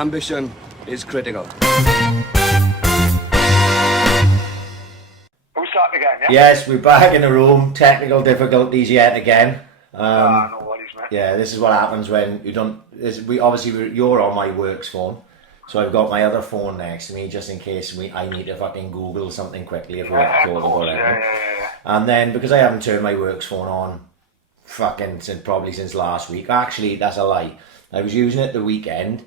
Ambition is critical. We start again, yeah? Yes, we're back in the room. Technical difficulties yet again. No worries, mate. Yeah, this is what happens when you don't. You're on my works phone, so I've got my other phone next to me just in case I need to fucking Google something quickly if we have to talk about anything. Yeah. And then because I haven't turned my works phone on, probably since last week. Actually, that's a lie. I was using it the weekend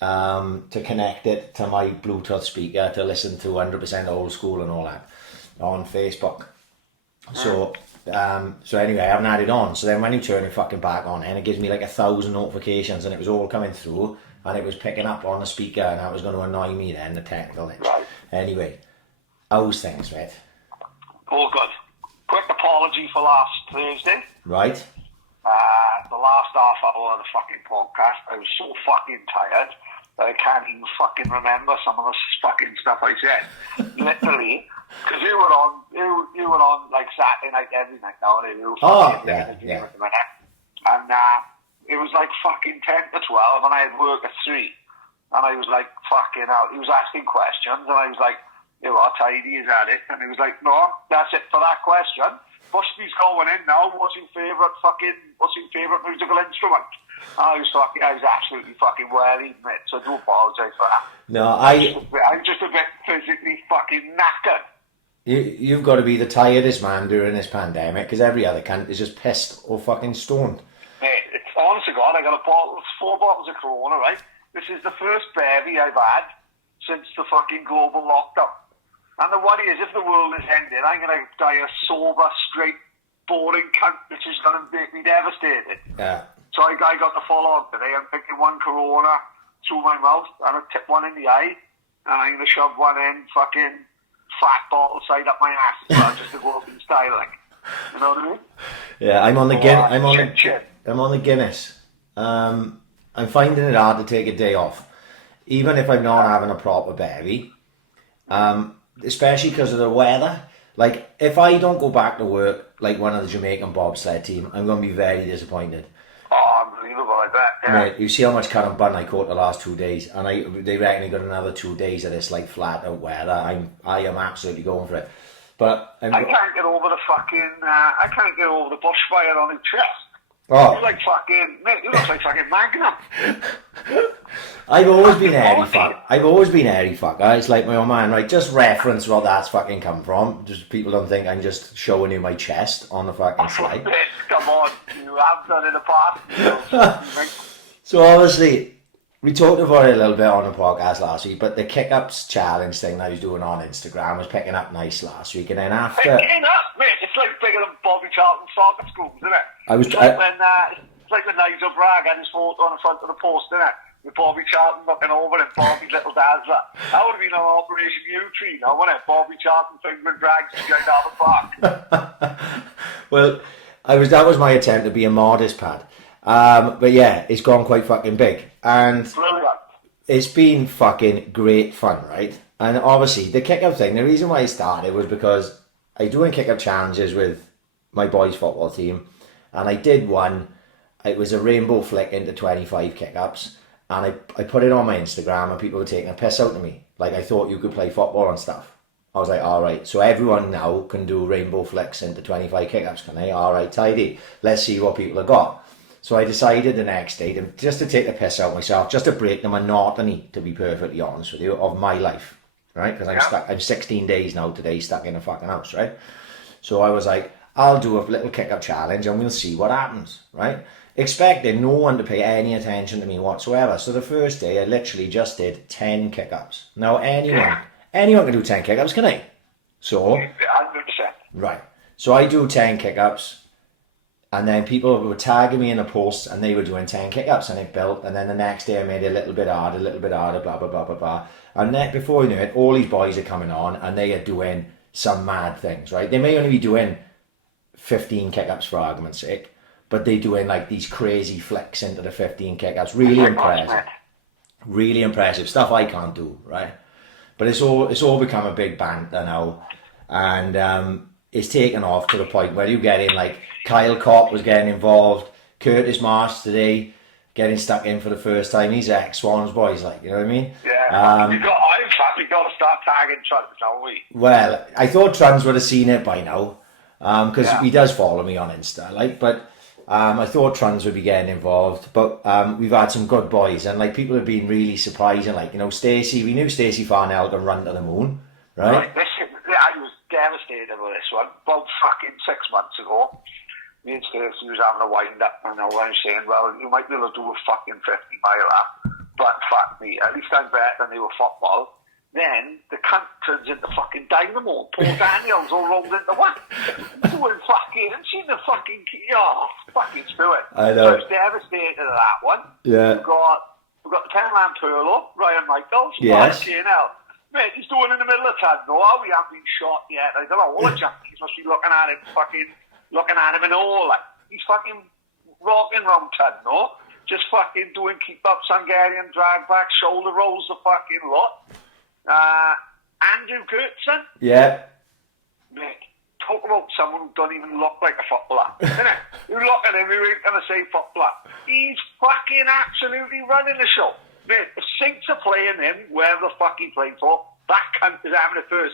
to connect it to my Bluetooth speaker to listen to 100% Old School and all that on Facebook. So anyway, I haven't had it on. So then when you turn it fucking back on, and it gives me like 1,000 notifications, and it was all coming through, and it was picking up on the speaker, and that was going to annoy me then, the technical itch. Right. Anyway, how's things, mate? All good. Quick apology for last Thursday. Right. The last half hour of the fucking podcast, I was so fucking tired that I can't even fucking remember some of the fucking stuff I said. Literally, because you were on like Saturday night every night now, and you were fucking at the minute. And it was like fucking 10 to 12, and I had work at 3, and I was like fucking out. He was asking questions, and I was like, "You are tidy, is that it?" And he was like, "No, that's it for that question. Busby's going in now. What's your favourite musical instrument?" And I was absolutely fucking whirling, mate. So I do apologise for that. No, I'm just a bit physically fucking knackered. You've got to be the tiredest man during this pandemic, because every other cunt is just pissed or fucking stoned. Mate, it's honest to God, I got 4 bottles of Corona, right? This is the first bevy I've had since the fucking global lockdown. And the worry is, if the world is ending, I'm going to die a sober, straight, boring cunt, which is going to make me devastated. Yeah. So I got the full on today. I'm taking 1 Corona through my mouth, and I'll tip one in the eye, and I'm going to shove one in fucking fat bottle side up my ass as well, just to go up in style, like. You know what I mean? Yeah, I'm on the Guinness. I'm finding it hard to take a day off, even if I'm not having a proper bevy. Especially because of the weather. Like, if I don't go back to work like one of the Jamaican bobsled team, I'm going to be very disappointed. Oh, unbelievable, I bet. Yeah. Right, you see how much cut and bun I caught the last 2 days, and they reckon I got another 2 days of this like flat out weather. I am absolutely going for it. But I can't get over the fucking. I can't get over the bushfire on his chest. Oh. You like fucking, mate, you look like fucking Magnum. I've always been airy fuck. It's like my old man, right? Just reference what that's fucking come from. Just people don't think I'm just showing you my chest on the fucking slide. Come on, you have done it apart. So obviously, we talked about it a little bit on the podcast last week, but the kick-ups challenge thing that I was doing on Instagram was picking up nice last week, and then after... Picking up, mate, it's like bigger than Bobby Charlton's soccer schools, isn't it? It's like when Nigel Bragg had his photo on the front of the post, isn't it? With Bobby Charlton looking over and Bobby's little dazzler. That would have been an Operation U-Tree now, wouldn't it? Bobby Charlton fingering Bragg behind Albert Park. Well, that was my attempt to be a modest pad. But yeah, it's gone quite fucking big. And it's been fucking great fun, right? And obviously, the kick-up thing, the reason why I started was because I doing kick-up challenges with my boys' football team, and I did one. It was a rainbow flick into 25 kick-ups, and I put it on my Instagram, and people were taking a piss out of me. Like, I thought you could play football and stuff. I was like, alright, so everyone now can do rainbow flicks into 25 kick-ups, can they? Alright, tidy. Let's see what people have got. So I decided the next day, just to take the piss out myself, just to break the monotony, to be perfectly honest with you, of my life, right? Because I'm 16 days now today stuck in a fucking house, right? So I was like, I'll do a little kick-up challenge and we'll see what happens, right? Expecting no one to pay any attention to me whatsoever. So the first day, I literally just did 10 kick-ups. Now, anyone can do 10 kick-ups, can I? So, 100%. Right. So I do 10 kick-ups. And then people were tagging me in a post and they were doing 10 kick-ups and it built. And then the next day I made it a little bit harder, blah, blah, blah, blah, blah. And then before you knew it, all these boys are coming on and they are doing some mad things, right? They may only be doing 15 kick-ups for argument's sake, but they're doing like these crazy flicks into the 15 kick-ups. Really impressive. Really impressive. Stuff I can't do, right? But it's all become a big banter now. And it's taken off to the point where you get in like Kyle Kopp was getting involved, Curtis Marsh today, getting stuck in for the first time. He's ex-Swans boys, like, you know what I mean? Yeah. In fact, we've got to start tagging Trans, haven't we? Well, I thought Trans would have seen it by now, because he does follow me on Insta, like, but I thought Trans would be getting involved, but we've had some good boys, and like people have been really surprising, like, you know, Stacey, we knew Stacey Farnell can run to the moon, right? I was devastated with this one. About fucking 6 months ago, me and Stacey was having a wind up, and I was saying, well, you might be able to do a fucking 50-mile lap, but fuck me, at least I'm better than they were football. Then the cunt turns into fucking dynamo. Paul Daniels all rolled into one. Doing fucking, and seen the fucking, fucking screw it. I know. I was devastated at that one. Yeah. We've got the 10-man Perlo, Ryan Michaels. Yes. Mate, he's doing in the middle of town. No, we haven't been shot yet. I don't know. All the junkies must be looking at him in awe. Like, he's fucking rocking round town, no? Just fucking doing keep-ups, Hungarian drag back, shoulder rolls, the fucking lot. Andrew Gertson. Yeah. Mate, talk about someone who doesn't even look like a footballer. Innit? You look at him, you ain't going to say footballer. He's fucking absolutely running the show. Mate, the Saints are playing him, wherever the fuck he played for. That cunt is having a first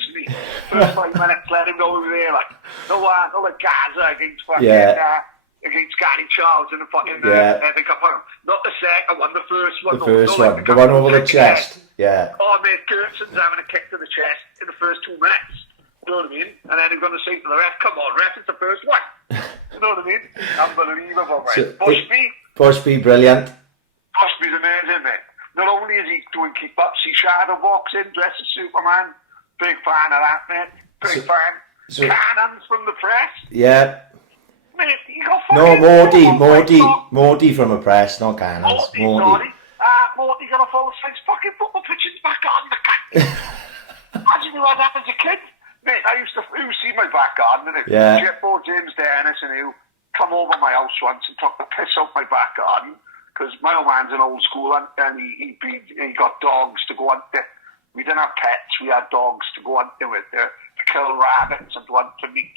5 minutes, let him know who's there. Like, no like Gaza against fucking, against Gary Charles in the fucking, Epic Cup. Not the second one, the first one. The first one, the one over the chest. Yeah. Oh, mate, Gertson's having a kick to the chest in the first 2 minutes. You know what I mean? And then he's going to say to the ref, come on, ref, it's the first one. You know what I mean? Unbelievable, mate. Bushby, brilliant. Bushby's amazing, mate. Not only is he doing keep-ups, he shadow walks in, dressed as Superman. Big fan of that, mate. Big fan. Cannons from the press. Yeah. Mate, you got Morty from a press, not cannons. Morty. Morty got a full-size fucking football pitch in the back garden. Imagine who had that as a kid. Mate, I used to see my back garden, didn't it? Yeah. Jetbo, James Dennis, and who come over my house once and took the piss out my back garden. Because my old man's an old school and he got dogs to go hunting. We didn't have pets, we had dogs to go hunting with, to kill rabbits and to hunt for meat.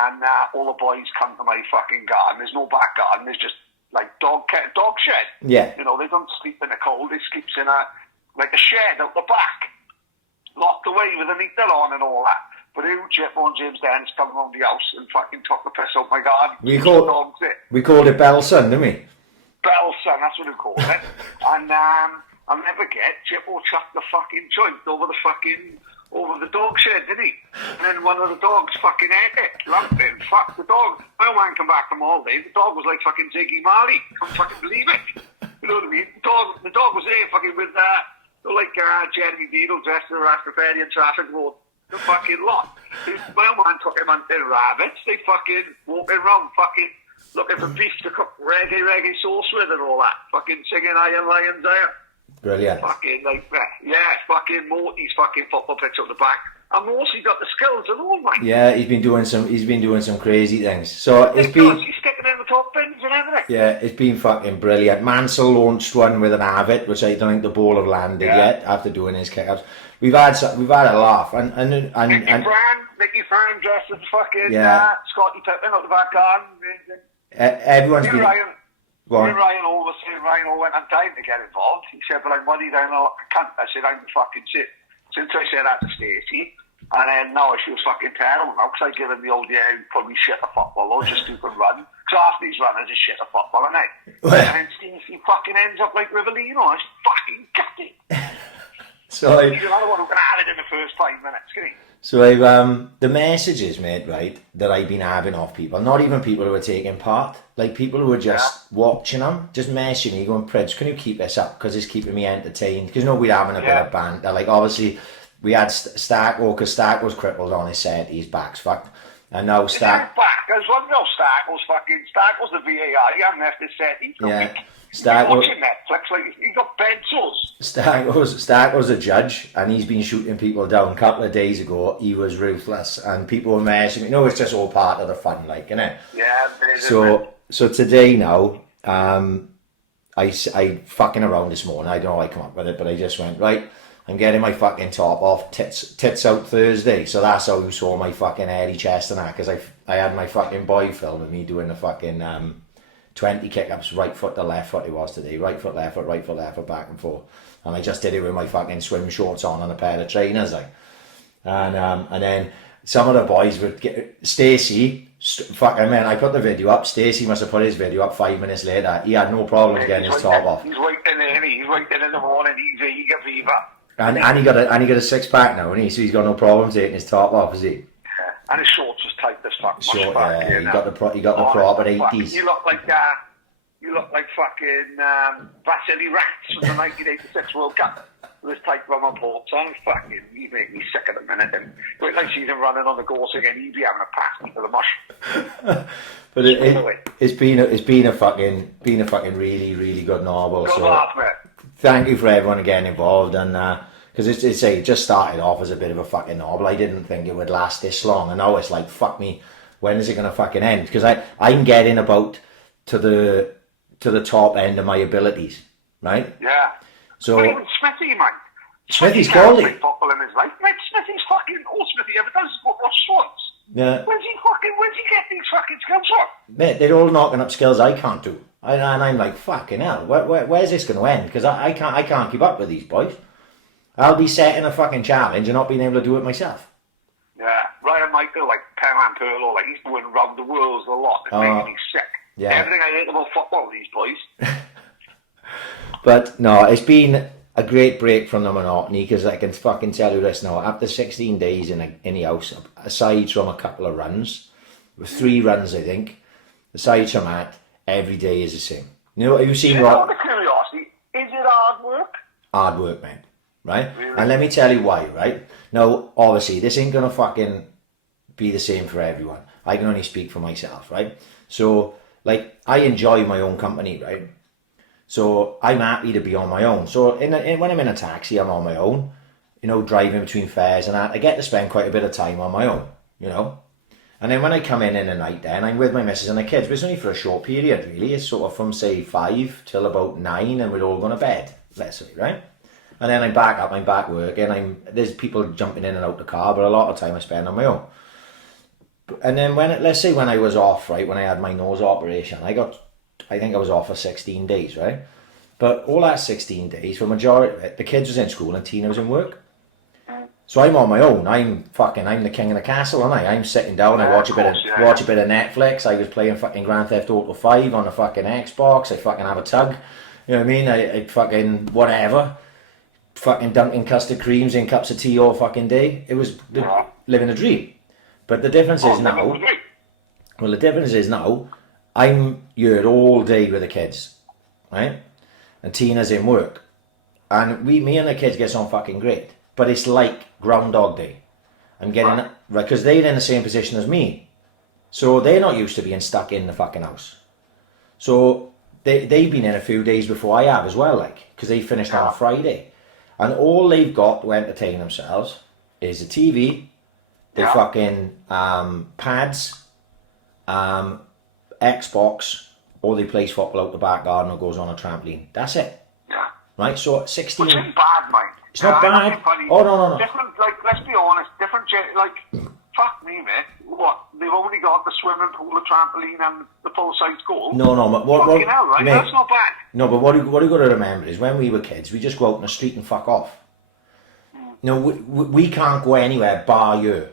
And all the boys come to my fucking garden. There's no back garden, there's just like dog shed. Yeah. You know, they don't sleep in the cold, they sleep in a shed out the back. Locked away with an heater on and all that. But Jetbo and James Dennis come around the house and fucking took the piss out my garden. We called it Belson, didn't we? Belson, that's what we called it. And I'll never get Jetbo chucked the fucking joint over the dog shed, didn't he? And then one of the dogs fucking ate it, lumped it, fuck the dog. My old man come back from all day, the dog was like fucking Ziggy Marley. Can't fucking believe it. You know what I mean? The dog was there fucking with Jeremy Beadle dressed in a Rastafarian traffic road. The fucking lot. My old man took him on their rabbits, they fucking walking around fucking looking for beef to cook reggae sauce with and all that. Fucking singing Iron Lions there. Brilliant. Fucking like that. Yeah, fucking Morty's fucking football pitch up the back. And Morty's got the skills and all, man. Yeah, he's been doing some crazy things. So he's sticking in the top bins and everything. Yeah, it's been fucking brilliant. Mansell launched one with an Avid, which I don't think the ball have landed yet after doing his kick-ups. We've had a laugh and Nicky Fran dressed as fucking Scotty Pippen out the back garden. Everyone's been. Ryan Hall went, I'm dying to get involved. He said, but I'm worried I can't. I said, I'm fucking shit. Since I said that to Stacey, and then now I feel fucking terrible now because I give him the old probably shit a football or just stupid run. Because half these runners are shit a football, aren't they? And then Stacey fucking ends up like Rivellino. It's fucking gutting. So he's another one who can have it in the first 5 minutes, can he? So I've the messages, mate, right, that I've been having off people, not even people who are taking part, like people who are just watching them, just messaging me, going, Pridge, can you keep this up? Because it's keeping me entertained. Because we're having a bit of banter. Like, obviously, we had Stark, because Stark was crippled on his set, his back's fucked. And now Stark... back, I was wondering Stark was the VAR, he hadn't left his set, he's got Stark was watching Netflix, like, he got bed sores. Stark was a judge, and he's been shooting people down. A couple of days ago, he was ruthless, and people were messaging me. No, it's just all part of the fun, like, innit? Yeah, so today now, I fucking around this morning. I don't know how I come up with it, but I just went, right, I'm getting my fucking top off, tits out Thursday. So that's how you saw my fucking hairy chest and that, because I had my fucking boy filming me doing the fucking 20 kick-ups, right foot to left foot it was today. Right foot, left foot, back and forth. And I just did it with my fucking swim shorts on and a pair of trainers, like. And then some of the boys would get... Stacey, I put the video up. Stacey must have put his video up 5 minutes later. He had no problems getting his top off. He's waiting there, he's waiting in the morning, he's eager fever. And he got a six-pack now, and so he's got no problem taking his top off, is he? Yeah. And his shorts was tight as fuck. Short, yeah. He got the proper 80s. You look like fucking Vasily Rats from the 1986 World Cup. With this tight rubber ports on, fucking, you make me sick at the minute. And wait till I see him running on the course again, he'd be having a pass me for the mush. But it's been a fucking really, really good novel. Good laugh, mate. Thank you for everyone getting involved, and because it just started off as a bit of a fucking novel. I didn't think it would last this long, and now it's like, fuck me, when is it gonna fucking end? Because I'm getting about to the top end of my abilities, right? Yeah. So but even Smithy, man. Smithy's quality. Football in his life, mate. Smithy's fucking all Smithy ever does is go watch Swans. Yeah. When's he get these fucking skills from? Mate, they're all knocking up skills I can't do. And I'm like, fucking hell, where's this going to end? Because I can't keep up with these boys. I'll be setting a fucking challenge and not being able to do it myself. Yeah, Ryan Michael, like Penman Pearl, like he's doing round the world a lot. It's making me sick. Yeah. Everything I hate about football, these boys. But no, it's been a great break from the monotony, because I can fucking tell you this now. After 16 days in the house, aside from a couple of runs, 3 runs I think, aside from that, every day is the same. You know, have you seen Out of curiosity, is it hard work? Hard work, man. Right? Really? And let me tell you why, right? Now, obviously, this ain't gonna fucking be the same for everyone. I can only speak for myself, right? So, like, I enjoy my own company, right? So I'm happy to be on my own. So when I'm in a taxi, I'm on my own, you know, driving between fares and that. I get to spend quite a bit of time on my own, you know. And then when I come in the night, then I'm with my missus and the kids. But it's only for a short period, really. It's sort of from, say, 5 till about 9, and we're all going to bed, let's say, right? And then I'm back up, I'm back working. There's people jumping in and out the car, but a lot of time I spend on my own. And then let's say when I was off, right, when I had my nose operation, I think I was off for 16 days, right? But all that 16 days, for majority of it, the kids was in school and Tina was in work. So I'm on my own. I'm the king of the castle, aren't I? I'm sitting down, I watch a bit of Netflix. I was playing fucking Grand Theft Auto 5 on the fucking Xbox. I fucking have a tug. You know what I mean? I fucking whatever. Fucking dunking custard creams in cups of tea all fucking day. It was living a dream. But the difference is now... Well, the difference is now... I'm here all day with the kids, right? And Tina's in work. And me and the kids gets on fucking great. But it's like Groundhog Day. I'm getting, right, because they're in the same position as me. So they're not used to being stuck in the fucking house. So they've been in a few days before I have as well, like, because they finished on a Friday. And all they've got to entertain themselves is a TV, the fucking pads, Xbox, or they play football out the back garden or goes on a trampoline. That's it. Yeah. Right, so 16... Which ain't bad, mate. It's not bad. Oh, no. Different, like, let's be honest, like, fuck me, mate. What? They've only got the swimming pool, the trampoline, and the full-size goal? No, but fucking hell, right? Mate, that's not bad. No, but what you got to remember is when we were kids, we just go out in the street and fuck off. No, we can't go anywhere bar you,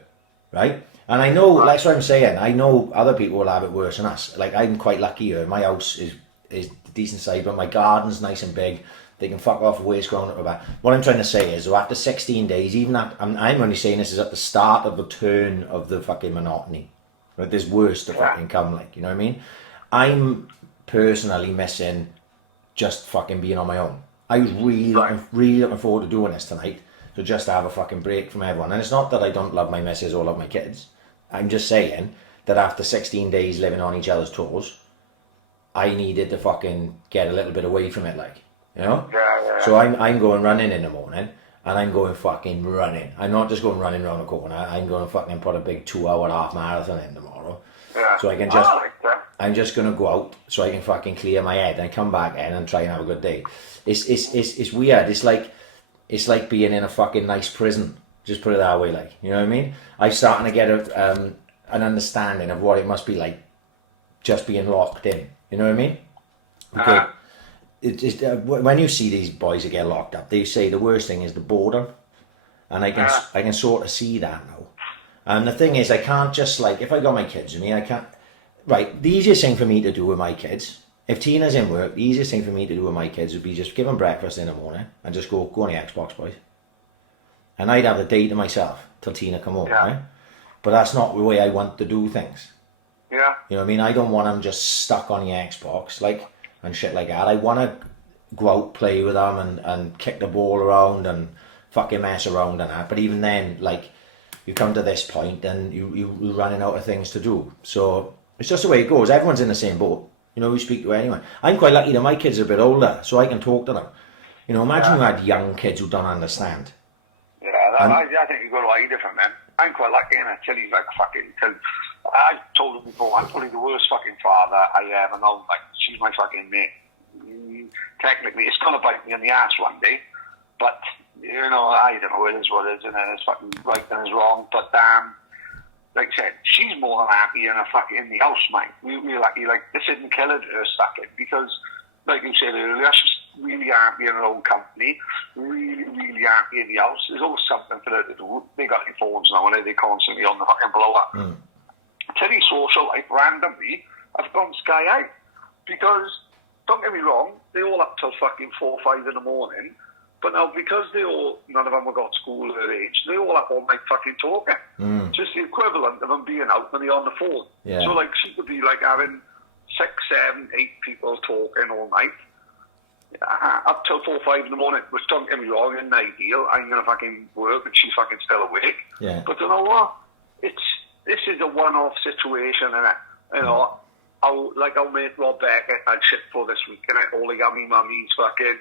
right? And I know, that's what I'm saying, I know other people will have it worse than us. Like, I'm quite lucky here. My house is decent size, but my garden's nice and big. They can fuck off waste ground up the back. What I'm trying to say is, so after 16 days, even that, I'm only saying this is at the start of the turn of the fucking monotony. Right? There's worse to fucking come, like, you know what I mean? I'm personally missing just fucking being on my own. I was really looking forward to doing this tonight. So just to have a fucking break from everyone. And it's not that I don't love my missus or love my kids. I'm just saying that after 16 days living on each other's toes, I needed to fucking get a little bit away from it, like, you know? Yeah. So I'm going running in the morning, and I'm going fucking running. I'm not just going running around the corner. I'm going to fucking put a big 2-hour half marathon in tomorrow. Yeah. So I can just... I'm just going to go out so I can fucking clear my head and come back in and try and have a good day. It's weird. It's like being in a fucking nice prison. Just put it that way, like, you know what I mean? I'm starting to get an understanding of what it must be like just being locked in. You know what I mean? Because when you see these boys that get locked up, they say the worst thing is the boredom, and I can sort of see that now. And the thing is, I can't just like, if I got my kids with me, I can't. Right, the easiest thing for me to do with my kids, if Tina's in work, the easiest thing for me to do with my kids would be just give them breakfast in the morning and just go on the Xbox, boys. And I'd have the day to myself till Tina come home, right? But that's not the way I want to do things. Yeah. You know what I mean? I don't want them just stuck on the Xbox, like, and shit like that. I want to go out, play with them and kick the ball around and fucking mess around and that. But even then, like, you come to this point and you're running out of things to do. So it's just the way it goes. Everyone's in the same boat. You know, we speak to anyone. I'm quite lucky that my kids are a bit older, so I can talk to them. You know, imagine you had young kids who don't understand. Yeah, I think you've got to lie different, man. I'm quite lucky, and Tilly's like fucking. I told him before, I'm probably the worst fucking father I ever known. Like, she's my fucking mate. Technically, it's gonna bite me in the ass one day, but you know, I don't know. It is what it is, and it's fucking right and it's wrong. But like I said, she's more than happy in the house, mate. We're lucky. Like, this isn't killing her stuck in because, like you said earlier, she's really happy in her own company, really, really happy in the house. There's always something for her to do. They got their phones now, and they're constantly on the fucking blower. Teddy's social life, randomly, I've gone sky high. Because, don't get me wrong, they're all up till fucking 4 or 5 in the morning. But now, because none of them have got school at their age, they're all up all night fucking talking. Just the equivalent of them being out when they're on the phone. Yeah. So, like, she could be, like, having 6, 7, 8 people talking all night. Up till 4 or 5 in the morning, which, don't get me wrong, isn't ideal. I'm going to fucking work and she's fucking still awake. Yeah. But you know what? This is a one-off situation, innit? You know, our mate Rob Beckett had shit for this week, innit? All the yummy mummies fucking,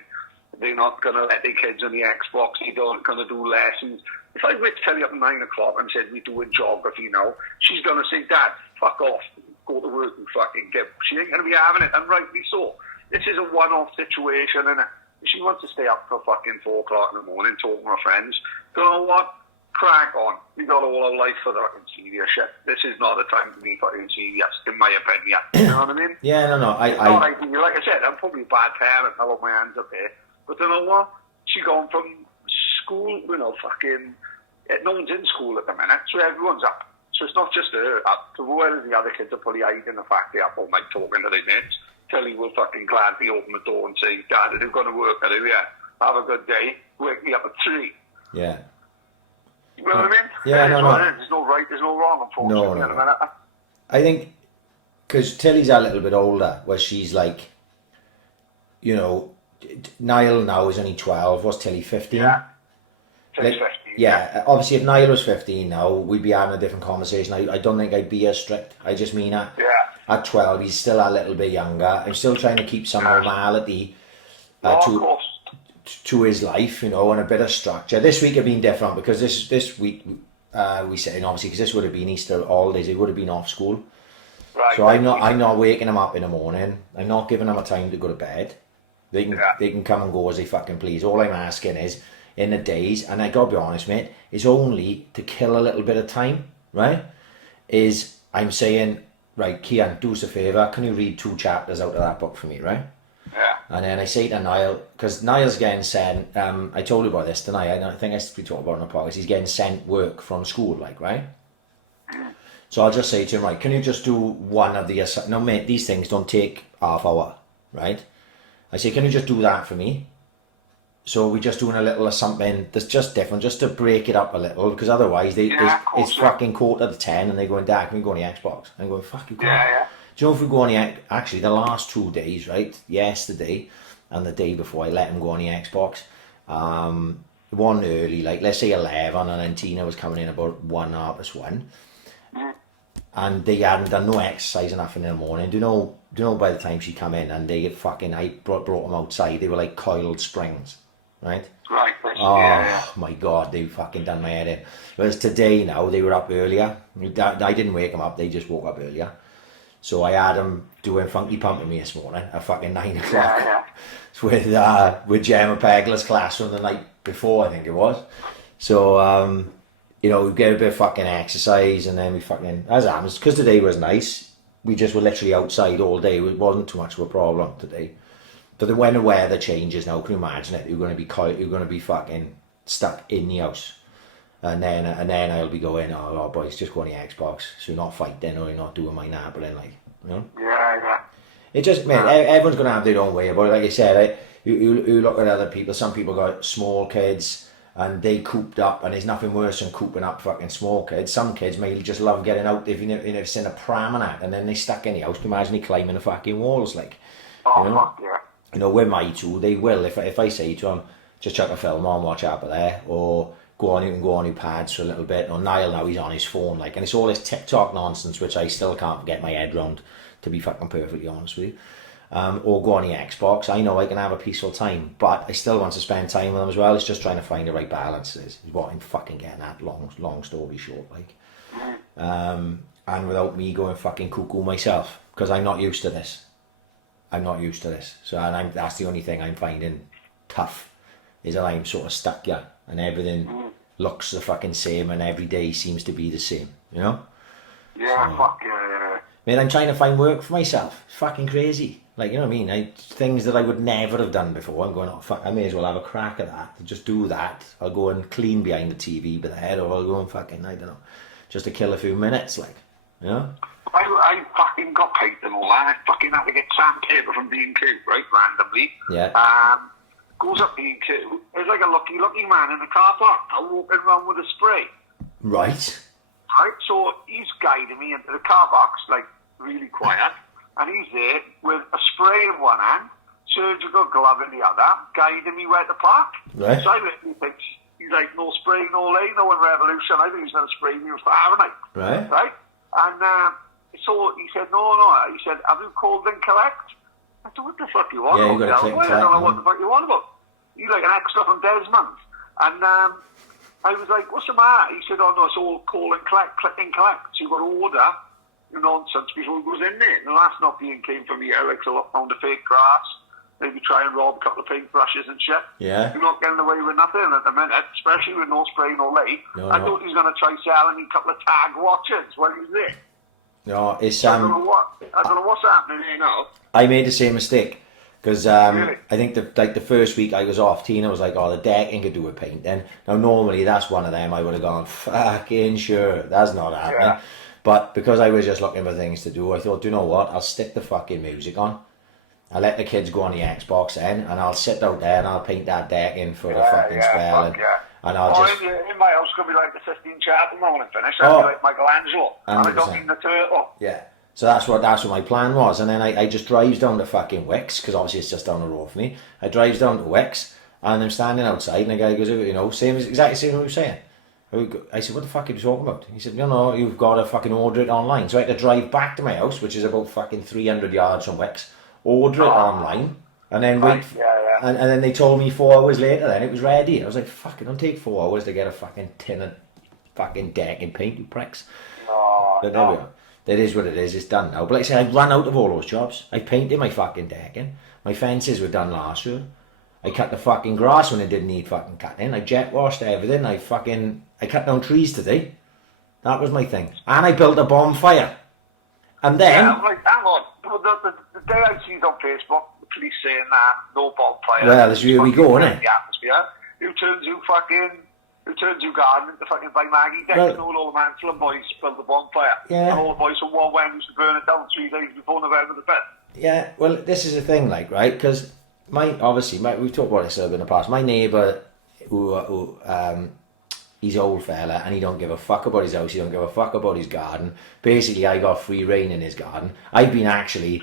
they're not going to let their kids on the Xbox, they're not going to do lessons. If I wait to tell you up at 9 o'clock and said we're doing geography now, she's going to say, Dad, fuck off, go to work and fucking give. She ain't going to be having it, and rightly so. This is a one-off situation, innit? If she wants to stay up till fucking 4 o'clock in the morning talking to her friends, you know what? Crack on. We got all our life for the fucking serious shit. This is not the time to be fucking serious, in my opinion. You know what I mean? Yeah, no. Like I said, I'm probably a bad parent. I got my hands up there. But you know what? She gone from school, you know, fucking... No one's in school at the minute, so everyone's up. So it's not just her up. So whereas the other kids are probably hiding the fact they're up all night talking to their mates, Tilly will fucking gladly open the door and say, Dad, they're going to work, are they? Yeah. Have a good day. Wake me up at 3. Yeah. You know what I mean? Yeah, no. There's no right, there's no wrong, unfortunately. No. I think, because Tilly's a little bit older, where she's like, you know, Niall now is only 12, what's Tilly, 15? Yeah, Tilly's 15. Yeah, obviously if Niall was 15 now, we'd be having a different conversation. I don't think I'd be as strict. I just mean at 12, he's still a little bit younger. I'm still trying to keep some normality to his life, you know, and a bit of structure. This week had been different because this week we said, obviously, because this would have been Easter holidays, he would have been off school. Right. So I'm not waking him up in the morning. I'm not giving him a time to go to bed. They can come and go as they fucking please. All I'm asking is, in the days, and I gotta be honest, mate, is only to kill a little bit of time, right? Is I'm saying, right, Kian, do us a favour, can you read 2 chapters out of that book for me, right? Yeah. And then I say to Niall, because Niall's getting sent, I told you about this tonight, I think I talked about it on the podcast, he's getting sent work from school, like, right? So I'll just say to him, right, can you just do one of the, no mate, these things don't take half hour, right? I say, can you just do that for me? So we're just doing a little of something that's just different, just to break it up a little, because otherwise it's fucking 9:45 and they're going, Dad, can we go on the Xbox? I'm going, fuck you, can't. Do you know if we go on the, actually the last 2 days, right, yesterday and the day before, I let him go on the Xbox, one early, like let's say 11, and then Tina was coming in about 1:30, and they hadn't done no exercise enough in the morning. Do you know by the time she come in and they fucking, I brought them outside, they were like coiled springs, right? Right. Oh my God, they fucking done my head in. Whereas today now, they were up earlier. I didn't wake them up, they just woke up earlier. So I had them doing funky pump with me this morning at fucking 9 o'clock with Gemma Pegler's class from the night before, I think it was. So, you know, we get a bit of fucking exercise and then we fucking, as happens, because today was nice, we just were literally outside all day. It wasn't too much of a problem today. But when the weather changes now, can you imagine it? You're going to be fucking stuck in the house. And then I'll be going, oh boys, just go on the Xbox. So you're not fighting or you're not doing my napping, like, you know? Yeah. It just, man, everyone's going to have their own way about it. Like I said, you look at other people. Some people got small kids and they cooped up, and there's nothing worse than cooping up fucking small kids. Some kids maybe just love getting out. They've never seen a pram and that, and then they stuck in the house. Imagine they climbing the fucking walls, like. Oh, you know? fuck yeah. You know, with my two, they will. If I say to them, just chuck a film on, watch out there, or you can go on your pads for a little bit. Or Niall now, he's on his phone, like, and it's all this TikTok nonsense, which I still can't get my head round, to be fucking perfectly honest with you. Or go on the Xbox. I know I can have a peaceful time, but I still want to spend time with them as well. It's just trying to find the right balance. Is what I'm fucking getting at. Long story short, like. And without me going fucking cuckoo myself, because I'm not used to this. So that's the only thing I'm finding tough, is that I'm sort of stuck here, and everything looks the fucking same, and every day seems to be the same, you know? Yeah, so, fuck yeah. Man, I'm trying to find work for myself. It's fucking crazy. Like, you know what I mean? Things that I would never have done before. I'm going, oh fuck, I may as well have a crack at that. Just do that. I'll go and clean behind the TV with the head, or I'll go and fucking, I don't know, just to kill a few minutes, like, you know? I fucking got paid and all that. I fucking had to get sandpaper from B&Q, right, randomly. Yeah. Goes up B&Q. There's like a lucky man in the car park. I'm walking around with a spray. Right. Right, so he's guiding me into the car box, like, really quiet. And he's there with a spray in one hand, surgical glove in the other, guiding me where to park. Right. So I literally think, he's like, no spray, no lay, no one revolution. I think he's going to spray me with fire, Right. Right? And so he said, no. He said, have you called and collect? I said, what the fuck you want? Yeah, you got to click and collect. I don't know what the fuck you want about. He's like an extra from Desmond. And I was like, what's the matter? He said, oh no, it's all call and collect, click and collect. So you've got to order your nonsense before it goes in there. Now that's not being came from me. I like to look on the fake grass, maybe try and rob a couple of paintbrushes and shit. Yeah. You're not getting away with nothing at the minute, especially with no spray, no lay. No, I thought he was going to try selling me a couple of tag watches while he was there. No, it's I don't know what's happening here now. I made the same mistake because Really? I think the first week I was off, Tina was like, "Oh, the decking could do with paint." Then now normally that's one of them I would have gone fucking sure that's not happening. Yeah. But because I was just looking for things to do, I thought, do you know what? I'll stick the fucking music on. I'll let the kids go on the Xbox then, and I'll sit out there and I'll paint that deck in for the fucking spell. And I'll just... in my house could be like the Sistine Chapel now when I finish. I'll be like Michelangelo. And I don't mean the turtle. Yeah. So that's what my plan was. And then I just drives down to fucking Wicks, because obviously it's just down the road for me. I drives down to Wicks, and I'm standing outside, and the guy goes, you know, exactly same as what you were saying. I said, what the fuck are you talking about? He said, no, you've got to fucking order it online. So I had to drive back to my house, which is about fucking 300 yards from Wicks, order it online, and then wait. And then they told me 4 hours later, then it was ready. I was like, fuck, it don't take 4 hours to get a fucking tin of fucking deck and paint, you pricks. But there we are. That is what it is, it's done now. But like I said, I've run out of all those jobs. I painted my fucking decking. My fences were done last year. I cut the fucking grass when it didn't need fucking cutting. I jet washed everything. I cut down trees today. That was my thing. And I built a bonfire. And then... Yeah, like, hang on. The day I see on Facebook, the police saying that, no bonfire. Well, that's where we go, isn't it? The atmosphere. Who turns you gardening to fucking buy Maggie decks? Well, All the Mansfield boys built the bonfire. Yeah. And all the boys from Warwen used to burn it down 3 days before November the 5th. Yeah, well, this is the thing, like, right? Because we've talked about this in the past. My neighbour, he's an old fella, and he don't give a fuck about his house. He don't give a fuck about his garden. Basically, I got free reign in his garden. I've been actually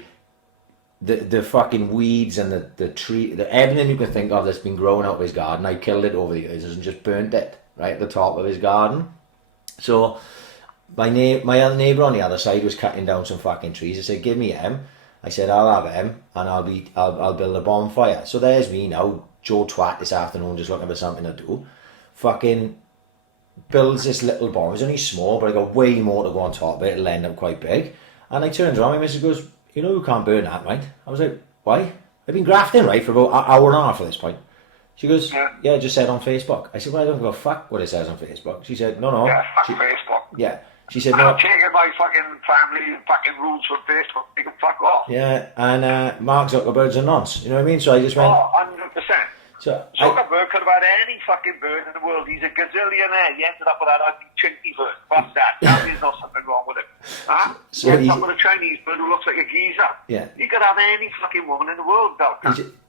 the fucking weeds and the tree, everything you can think of that's been growing out of his garden. I killed it over the years and just burnt it right at the top of his garden. So my other neighbour on the other side was cutting down some fucking trees. I said, give me him. I said, I'll have him, and I'll build a bonfire. So there's me now, Joe Twat, this afternoon, just looking for something to do. Fucking builds this little bomb. It's only small, but I got way more to go on top of it. It'll end up quite big. And I turned around, my missus goes, you know you can't burn that, right? I was like, why? I've been grafting, right, for about an hour and a half at this point. She goes, yeah, it just said on Facebook. I said, well, I don't give a fuck what it says on Facebook. She said, no. Yeah, fuck Facebook. Yeah. She said, I'm taking my fucking family fucking rules from Facebook. They can fuck off. Yeah, and Mark Zuckerberg's a nonce. You know what I mean? So I just went... Oh, 100%. So Zuckerberg could have had any fucking bird in the world. He's a gazillionaire. He ended up with that ugly chinky bird. What's that? Tell me there's not something wrong with him. Huh? So he ended up with a Chinese bird who looks like a geezer. Yeah. He could have any fucking woman in the world, though.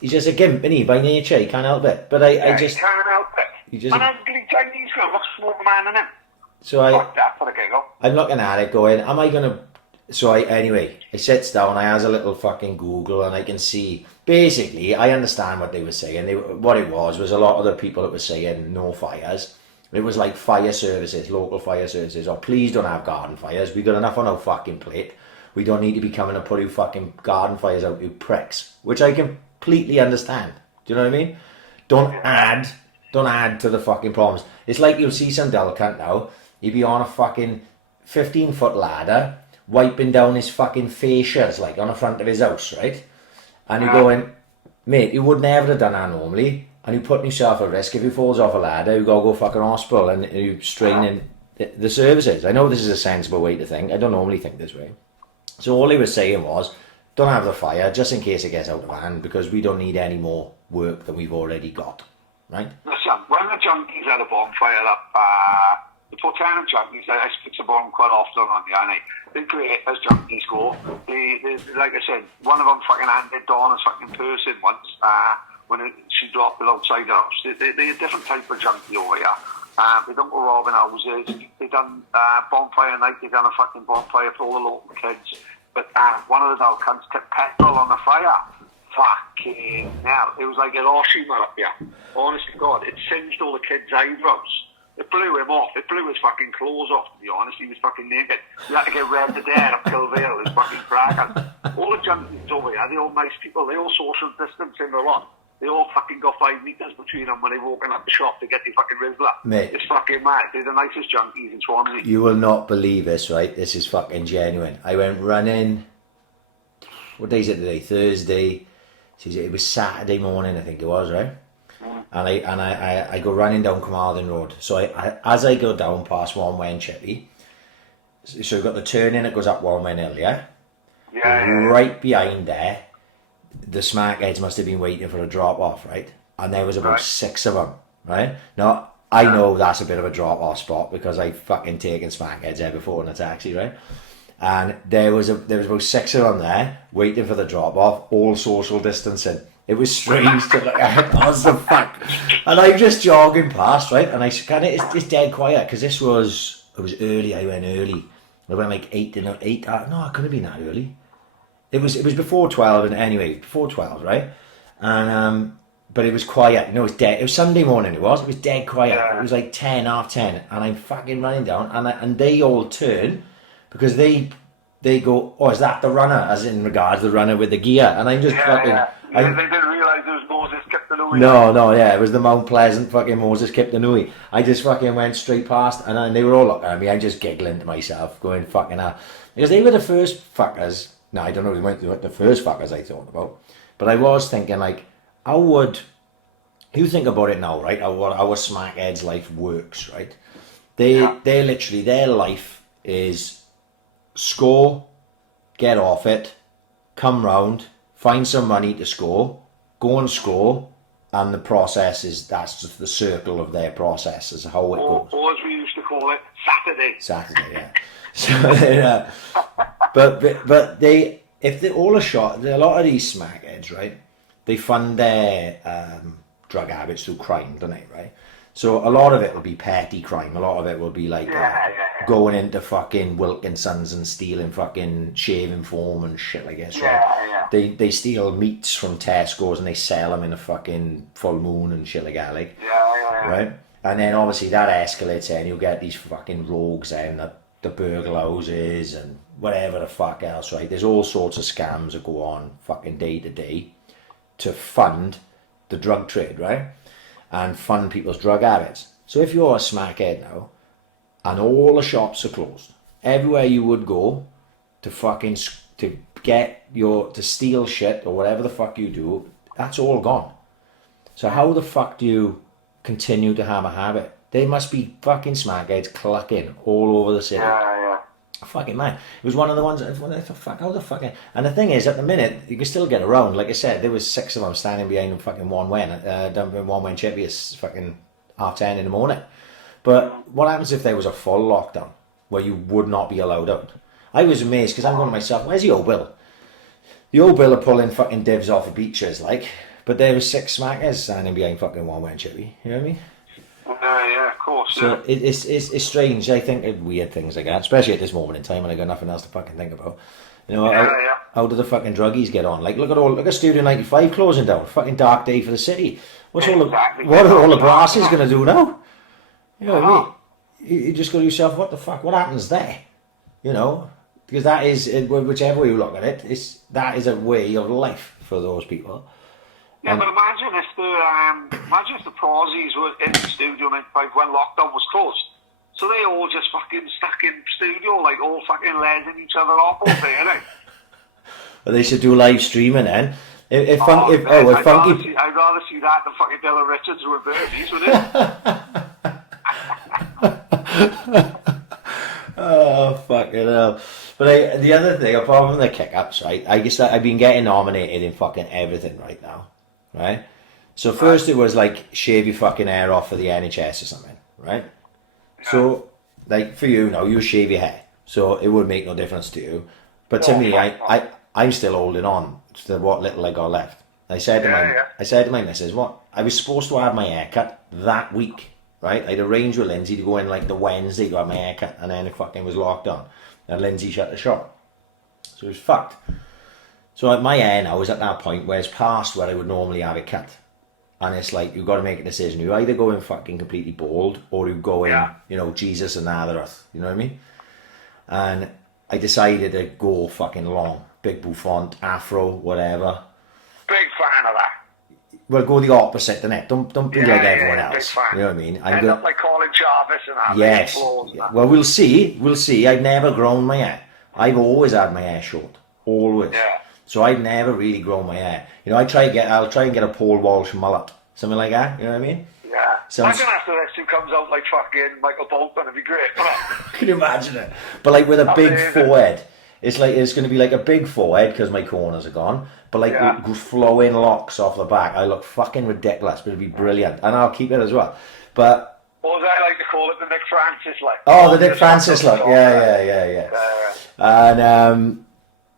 He's just a gimp, isn't he? By nature, he can't help it. But I just... He can't help it. An ugly Chinese girl looks more man than him. So Fuck that for a giggle. I'm looking at it going, am I going to... So I sits down, I has a little fucking Google, and I can see... Basically, I understand what they were saying. What it was a lot of the people that were saying no fires. It was like fire services, local fire services, or please don't have garden fires. We got enough on our fucking plate. We don't need to be coming and putting fucking garden fires out, you pricks. Which I completely understand. Do you know what I mean? Don't add to the fucking problems. It's like you'll see some dull cunt now. He'd be on a fucking 15-foot ladder, wiping down his fucking fascias, like on the front of his house, right? And you're going, mate, you would never have done that normally, and you're putting yourself at risk. If he falls off a ladder, you got to go fucking hospital, and you're straining the services. I know this is a sensible way to think. I don't normally think this way. So all he was saying was, don't have the fire, just in case it gets out of hand, because we don't need any more work than we've already got, right? Listen, when the junkies had a bonfire up, the Portana junkies, I speak to them quite often on the annie. They're great as junkies go. They, like I said, one of them fucking handed Dawn a fucking person once when she dropped it outside her house. They're a different type of junkie over here. They don't go robbing houses. They done bonfire night. They done a fucking bonfire for all the local kids. But one of the dog cunts kept petrol on the fire. Fucking hell. It was like Hiroshima up here. Honest to God, it singed all the kids' eyebrows. It blew him off. It blew his fucking clothes off, to be honest. He was fucking naked. You had to get red to dead up Kilvale. It's fucking crackers. All the junkies over here, they're all nice people. They all social distance in the lot. They all fucking got 5 metres between them when they're walking up the shop to get their fucking Rizzler. Mate. It's fucking mad. They're the nicest junkies in Swansea. You will not believe this, right? This is fucking genuine. I went running... What day is it today? Thursday. It was Saturday morning, I think it was, right? And I go running down Carmarthen Road. So as I go down past One Way and Chippy, so you've got the turning that goes up One Way Hill, yeah? Yeah. Right behind there, the smackheads must have been waiting for a drop-off, right? And there was about 6 of them, right? Now, I know that's a bit of a drop-off spot because I've fucking taken smackheads there before in a taxi, right? And there was about 6 of them there, waiting for the drop-off, all social distancing. It was strange to look at. What the fuck? And I'm just jogging past, right? And it's dead quiet because it was early. I went early. I went like 8. No, it couldn't have been that early. It was before 12. And anyway, before 12, right? And but it was quiet. You know, it was dead. It was Sunday morning. It was dead quiet. It was like 10, half 10, and I'm fucking running down, and they all turn because they go, oh, is that the runner? As in regards the runner with the gear, and I'm just fucking. They didn't realise it was Moses Kiptanui. No, yeah, it was the Mount Pleasant fucking Moses Kiptanui. I just fucking went straight past, and they were all looking at me. I'm just giggling to myself, going fucking hell. Because they were the first fuckers. No, I don't know if they weren't the first fuckers I thought about. But I was thinking, like, how would... You think about it now, right? How smackheads' life works, right? They're literally, their life is score, get off it, come round, find some money to score, go and score, and the process is, that's just the circle of their process, is how it goes. Or as we used to call it, Saturday, yeah. So, but they, if they all are shot, a lot of these smackheads, right, they fund their drug habits through crime, don't they, right? So a lot of it will be petty crime. A lot of it will be like going into fucking Wilkinson's and stealing fucking shaving foam and shit like this, right? They steal meats from Tesco's and they sell them in a fucking full moon and shit like that, like, right? And then obviously that escalates and you get these fucking rogues and the burglar houses and whatever the fuck else, right? There's all sorts of scams that go on fucking day to day to fund the drug trade, right? And fund people's drug habits. So if you're a smackhead now, and all the shops are closed, everywhere you would go to fucking to steal shit or whatever the fuck you do, that's all gone. So how the fuck do you continue to have a habit? They must be fucking smackheads clucking all over the city. Fucking man. It was one of the ones, how the fuck? And the thing is, at the minute, you can still get around. Like I said, there was 6 of them standing behind them fucking one way, down in one way chippy. It's fucking 10:30 in the morning. But what happens if there was a full lockdown where you would not be allowed out? I was amazed because I'm going to myself, where's the old Bill? The old Bill are pulling fucking divs off of beaches, like, but there was 6 smackers standing behind fucking one way chippy. You know what I mean? Yeah, of course. So it's strange. I think of weird things like that, especially at this moment in time when I got nothing else to fucking think about. You know, how do the fucking druggies get on? Like, look at Studio 95 closing down. Fucking dark day for the city. What are all the brasses going to do now? You know what I mean? You just go to yourself, what the fuck? What happens there? You know, because that is, whichever way you look at it, that is a way of life for those people. Yeah, but imagine if the Prosies were in Studio 95 when lockdown was closed. So they all just fucking stuck in studio, like all fucking leading each other off all day, innit? Well, they should do live streaming then. I'd rather see that than fucking Dylan Richards with birdies, wouldn't it? Oh, fucking hell. But the other thing, apart from the kick-ups, right, I guess that I've been getting nominated in fucking everything right now, right? So first it was like, shave your fucking hair off for the NHS or something, right? Yeah. So, like, for you now, you shave your hair, so it would make no difference to you. But to me, I'm still holding on to what little I got left. I said to my missus, I was supposed to have my hair cut that week, right? I'd arranged with Lindsay to go in like the Wednesday to have my hair cut, and then it fucking was locked on. And Lindsay shut the shop. So it was fucked. So my hair now is at that point where it's past where I would normally have it cut. And it's like, you've got to make a decision. You either go in fucking completely bald, or you go in, you know, Jesus and Nazareth. You know what I mean? And I decided to go fucking long. Big bouffant, afro, whatever. Big fan of that. Well, go the opposite, innit? Don't be like everyone else. You know what I mean? End up like Colin Jarvis and that. Yes. Well, we'll see. I've never grown my hair. I've always had my hair short. Always. Yeah. So I've never really grown my hair. You know, I'll try and get a Paul Walsh mullet. Something like that. You know what I mean? Yeah. Imagine after this who comes out like fucking Michael Bolton. It'd be great. Can you imagine it? But like with a big forehead. It's going to be like a big forehead because my corners are gone. But like with flowing locks off the back, I look fucking ridiculous, but it'll be brilliant. And I'll keep it as well. But... Or as I like to call it, the Nick Francis look. Oh, the Nick Francis look. Yeah. And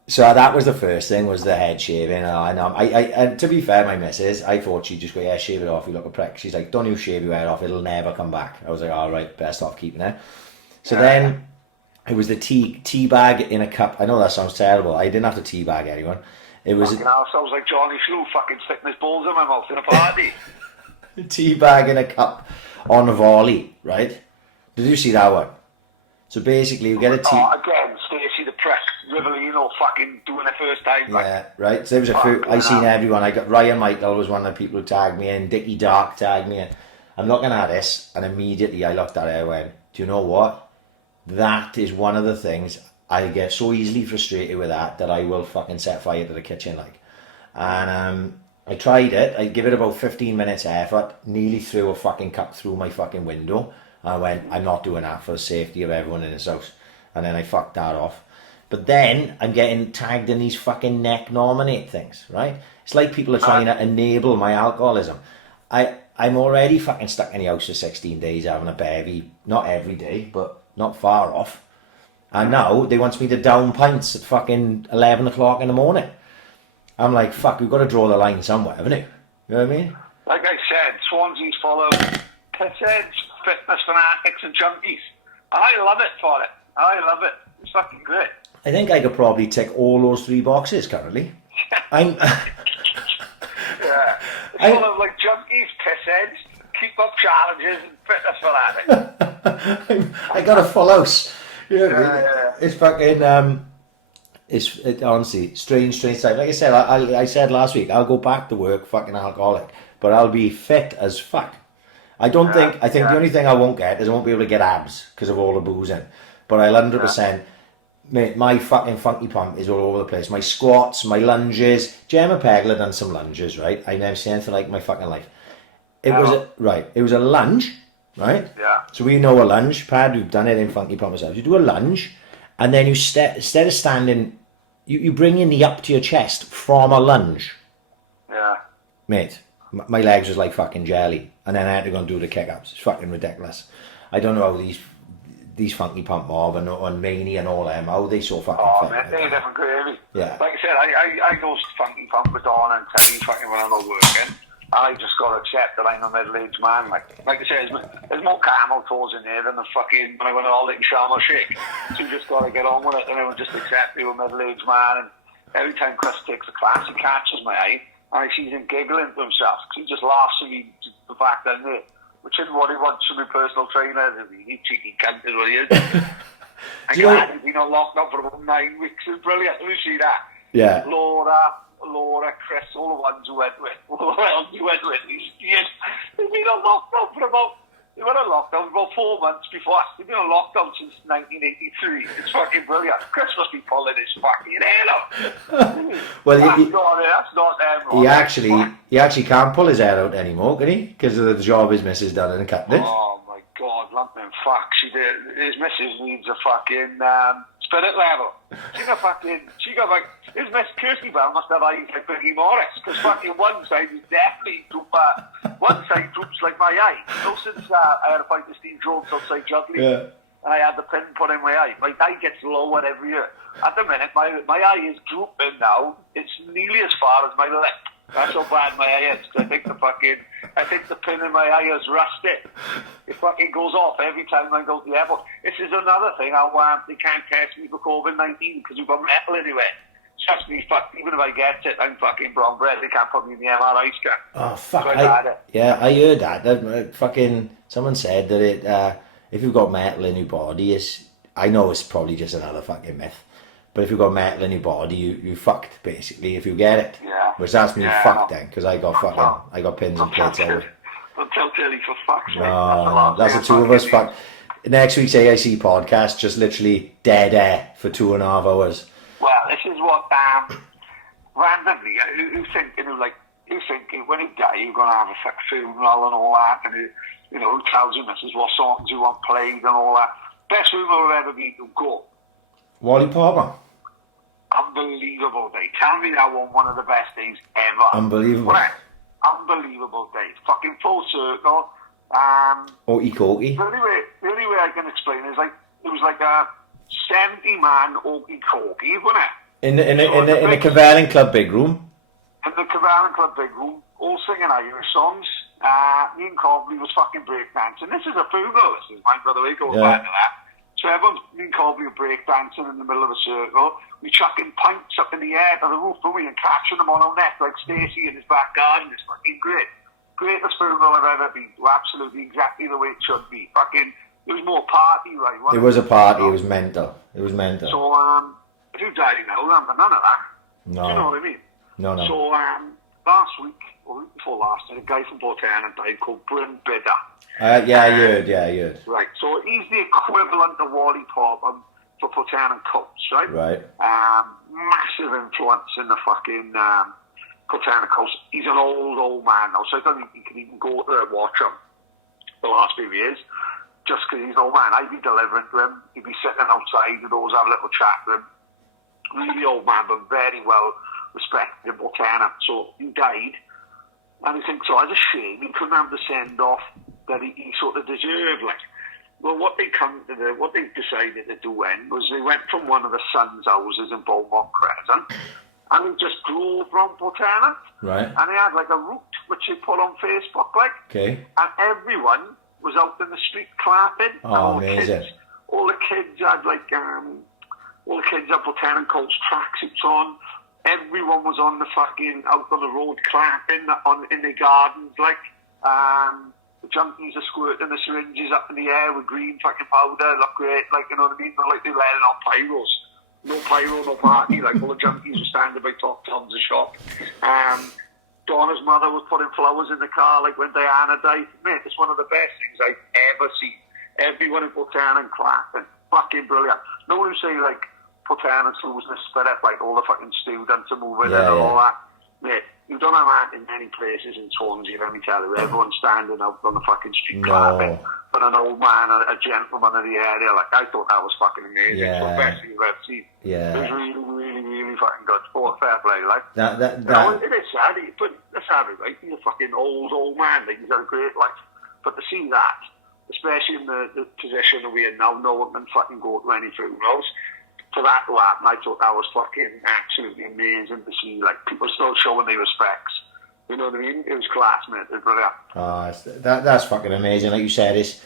so that was the first thing, was the head shaving. And to be fair, my missus, I thought she'd just go, yeah, shave it off, you look a prick. She's like, don't you shave your hair off, it'll never come back. I was like, all right, best off keeping it. So then... It was the tea bag in a cup. I know that sounds terrible. I didn't have to tea bag anyone. It was... sounds like Johnny Flew fucking sticking his balls in my mouth in a party. Tea bag in a cup on a volley, right? Did you see that one? So basically, you get a tea... Oh, again, Stacey the prick, Rivellino fucking doing it first time. Yeah, right. So there was a few... I seen everyone. I got Ryan Michael was one of the people who tagged me in. Dickie Dark tagged me in. I'm looking at this, and immediately I looked at it and went, do you know what? That is one of the things I get so easily frustrated with that I will fucking set fire to the kitchen like. And I tried it. I give it about 15 minutes effort. Nearly threw a fucking cup through my fucking window. I went, I'm not doing that for the safety of everyone in this house. And then I fucked that off. But then I'm getting tagged in these fucking neck nominate things, right? It's like people are trying to enable my alcoholism. I'm already fucking stuck in the house for 16 days having a bevy. Not every day, but not far off. And now they want me to down pints at fucking 11 o'clock in the morning. I'm like, fuck, we've got to draw the line somewhere, haven't we? You know what I mean? Like I said, Swansea's full of pissheads, fitness fanatics and junkies. And I love it for it. I love it. It's fucking great. I think I could probably tick all those 3 boxes currently. I'm... Yeah. It's full of like junkies, pissheads, keep up challenges and fitness fanatics. I got a full house. Yeah. It's fucking it's honestly strange time. Like I said, I said last week, I'll go back to work fucking alcoholic, but I'll be fit as fuck. I think the only thing I won't get is I won't be able to get abs because of all the boozing. But I'll 100%. Mate, my fucking funky pump is all over the place. My squats, my lunges. Gemma Pegler done some lunges, right? I've never seen anything like my fucking life. It was a lunge, right? Yeah. So we know a lunge, Pad, we've done it in funky pump ourselves. You do a lunge, and then you instead of standing, you bring your knee up to your chest from a lunge. Yeah. Mate, my legs was like fucking jelly, and then I had to go and do the kick-ups. It's fucking ridiculous. I don't know how these funky pump mob and Maney and all them, how they so fucking fit. Man, they're different gravy. Yeah. Like I said, I go funky pump with Dawn and Teddy fucking when I'm not working. I just got to accept that I'm a middle-aged man. Like I said, there's more camel toes in there than the fucking when I went all in Sharm el Sheikh. So you just got to get on with it, and then just accept you're a middle-aged man. And every time Chris takes a class, he catches my eye, and I see him giggling to himself because he just laughs at me the fact that which is what he wants from my personal trainer. He cheeky cunt is what he is. And he's been on lockdown for about 9 weeks. It's brilliant. Did you see that? Yeah. Laura, Chris, all the ones who went with. They've been on lockdown for about 4 months before us. They've been on lockdown since 1983. It's fucking brilliant. Chris must be pulling his fucking hair out. Well, that's not them. He actually can't pull his hair out anymore, can he? Because of the job his missus done and cut it. Oh my God, lumping fuck. His missus needs a fucking spirit level. She got like, his miss Kirsty Bell must have eyes like Biggie Morris, because fucking one side is definitely one side droops like my eye. Since I had a fight with Steve Jones outside juggling, and I had the pin put in my eye gets lower every year. At the minute, my eye is drooping now. It's nearly as far as my lip. That's how bad my eye is. I think the pin in my eye is rusted. It fucking goes off every time I go to the airport. This is another thing. They can't test me for COVID-19 because we've got metal anyway. Trust me, even if I get it, I'm fucking brown bread. They can't put me in the MRI scan. Oh fuck! So I heard that. Fucking someone said that if you've got metal in your body, I know it's probably just another fucking myth. But if you've got metal in your body, you fucked basically if you get it. Yeah. Which that's me fucked then, because I got pins and plates out. Don't tell Tilly for fuck's sake. No, that's the two of us fucked. Next week's AiC podcast, just literally dead air for 2.5 hours. Well, this is what randomly who's thinking when you die you're gonna have a funeral and all that, and who tells you this is what songs you want played and all that. Best funeral I've ever been to go. Wally Palmer. Unbelievable day. Tell me that one of the best days ever. Unbelievable. Right. Unbelievable day. Fucking full circle. Okie Kokie. The only way I can explain it is it was like a 70-man Okie Kokie, wasn't it? In the Cavalling Club big room. In the Cavalling Club big room, all singing Irish songs. Me and Cobley was fucking breakdancing. This is a funeral. This is mine, by the way, going back to that. So me and Cobley were breakdancing in the middle of the circle. We chucking pints up in the air to the roof, and we and catching them on our neck like Stacey in his back garden. It's fucking great. Greatest funeral I've ever been to. Absolutely exactly the way it should be. Fucking, it was more party, right? It was a party. It was mental. So, who died now? None of that. No. Do you know what I mean? No. So, last week, or week before last, a guy from Portaran died called Bryn Bidder. I heard. Right, so he's the equivalent of Wally Palmer for Portaran Colts, right? Right. Massive influence in the fucking Portaran Colts. He's an old man now, so I don't think you can even go there and watch him the last few years, just because he's an old man. I'd be delivering to him. He'd be sitting outside, we'd always have a little chat with him. Really old man, but very well respected in Portaran. So he died. And I think so, as a shame, he couldn't have the send-off that he sort of deserved. Well, what they decided to do then was they went from one of the son's houses in Beaumont Crescent, and they just drove round Portaran. Right. And they had a route which they put on Facebook, Okay. and everyone was out in the street clapping. Oh, amazing. All the kids had Portaran Colts tracksuits on. Everyone was on the fucking out on the road clapping in the gardens, the junkies are squirting the syringes up in the air with green fucking powder, look great, you know what I mean? They're letting out pyros. No pyro, no party, all the junkies were standing by top tons of shop. Donna's mother was putting flowers in the car when Diana died. Mate, it's one of the best things I've ever seen. Everyone in Portaran clapping. Fucking brilliant. No one who say Portaran's losing the spirit, all the fucking students are moving and all that. Mate, you don't have that in many places in Swansea, let me tell you. Everyone's standing out on the fucking street clapping. but an old man, a gentleman of the area. Like, I thought that was fucking amazing. Yeah. It's the best you've ever seen. Yeah. It was really, really, really fucking good. Sport, fair play, like. That. It is sad, but that's sad, right? He's a fucking old man. Like, he's had a great life. But to see that, especially in the position that we're in now, no one can fucking go to any funerals. For that to happen, I thought that was fucking absolutely amazing to see. Like, people still showing their respects. You know what I mean? It was class, mate. It was brilliant. That's fucking amazing. Like you said, it's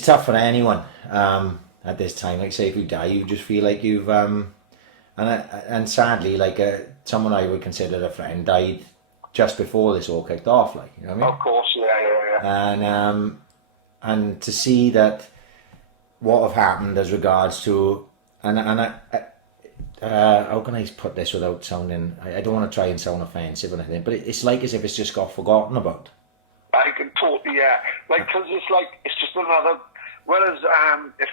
tough for anyone at this time. Like, say, if you die, you just feel like you've and sadly, like someone I would consider a friend died just before this all kicked off. Like, you know what I mean? Of course, yeah. And to see that what have happened as regards to how can I put this without sounding? I don't want to try and sound offensive or anything, but it's like as if it's just got forgotten about. I can totally, like, because it's just another. Whereas if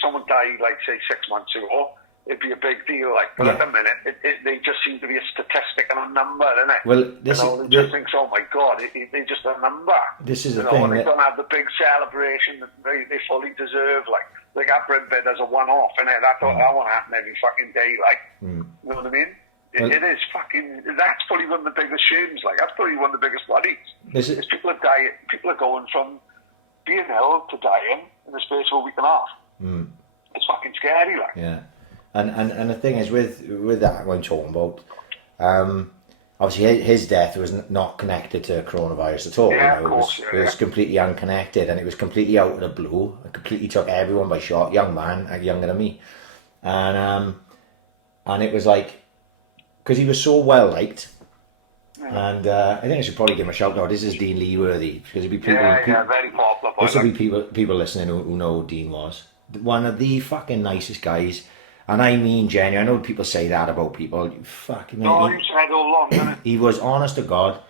someone died, like, say 6 months ago, it'd be a big deal. Like, but at the minute, they just seem to be a statistic and a number, isn't it? Well, they just think, oh my god, they're just a number. This is the thing. They don't have the big celebration that they fully deserve. Like that bit as a one-off, innit? That won't happen every fucking day. Like, you know what I mean? It is fucking. That's probably one of the biggest shames. Like, that's probably one of the biggest worries. Is people are dying. People are going from being ill to dying in the space of a week and a half. It's fucking scary, like. Yeah, and the thing is with that what I'm talking about, obviously his death was not connected to coronavirus at all. Yeah, you know, of course, it was completely unconnected, and it was completely out of the blue. It completely took everyone by shock. Young man, younger than me, and it was like, because he was so well liked. And I think I should probably give him a shout out. This is Dean Leeworthy, because there'll be people. Very popular. This will be people listening who know who Dean was. One of the fucking nicest guys, and I mean genuine. I know people say that about people. Fucking. No, you said all along, didn't it? He was, honest to God,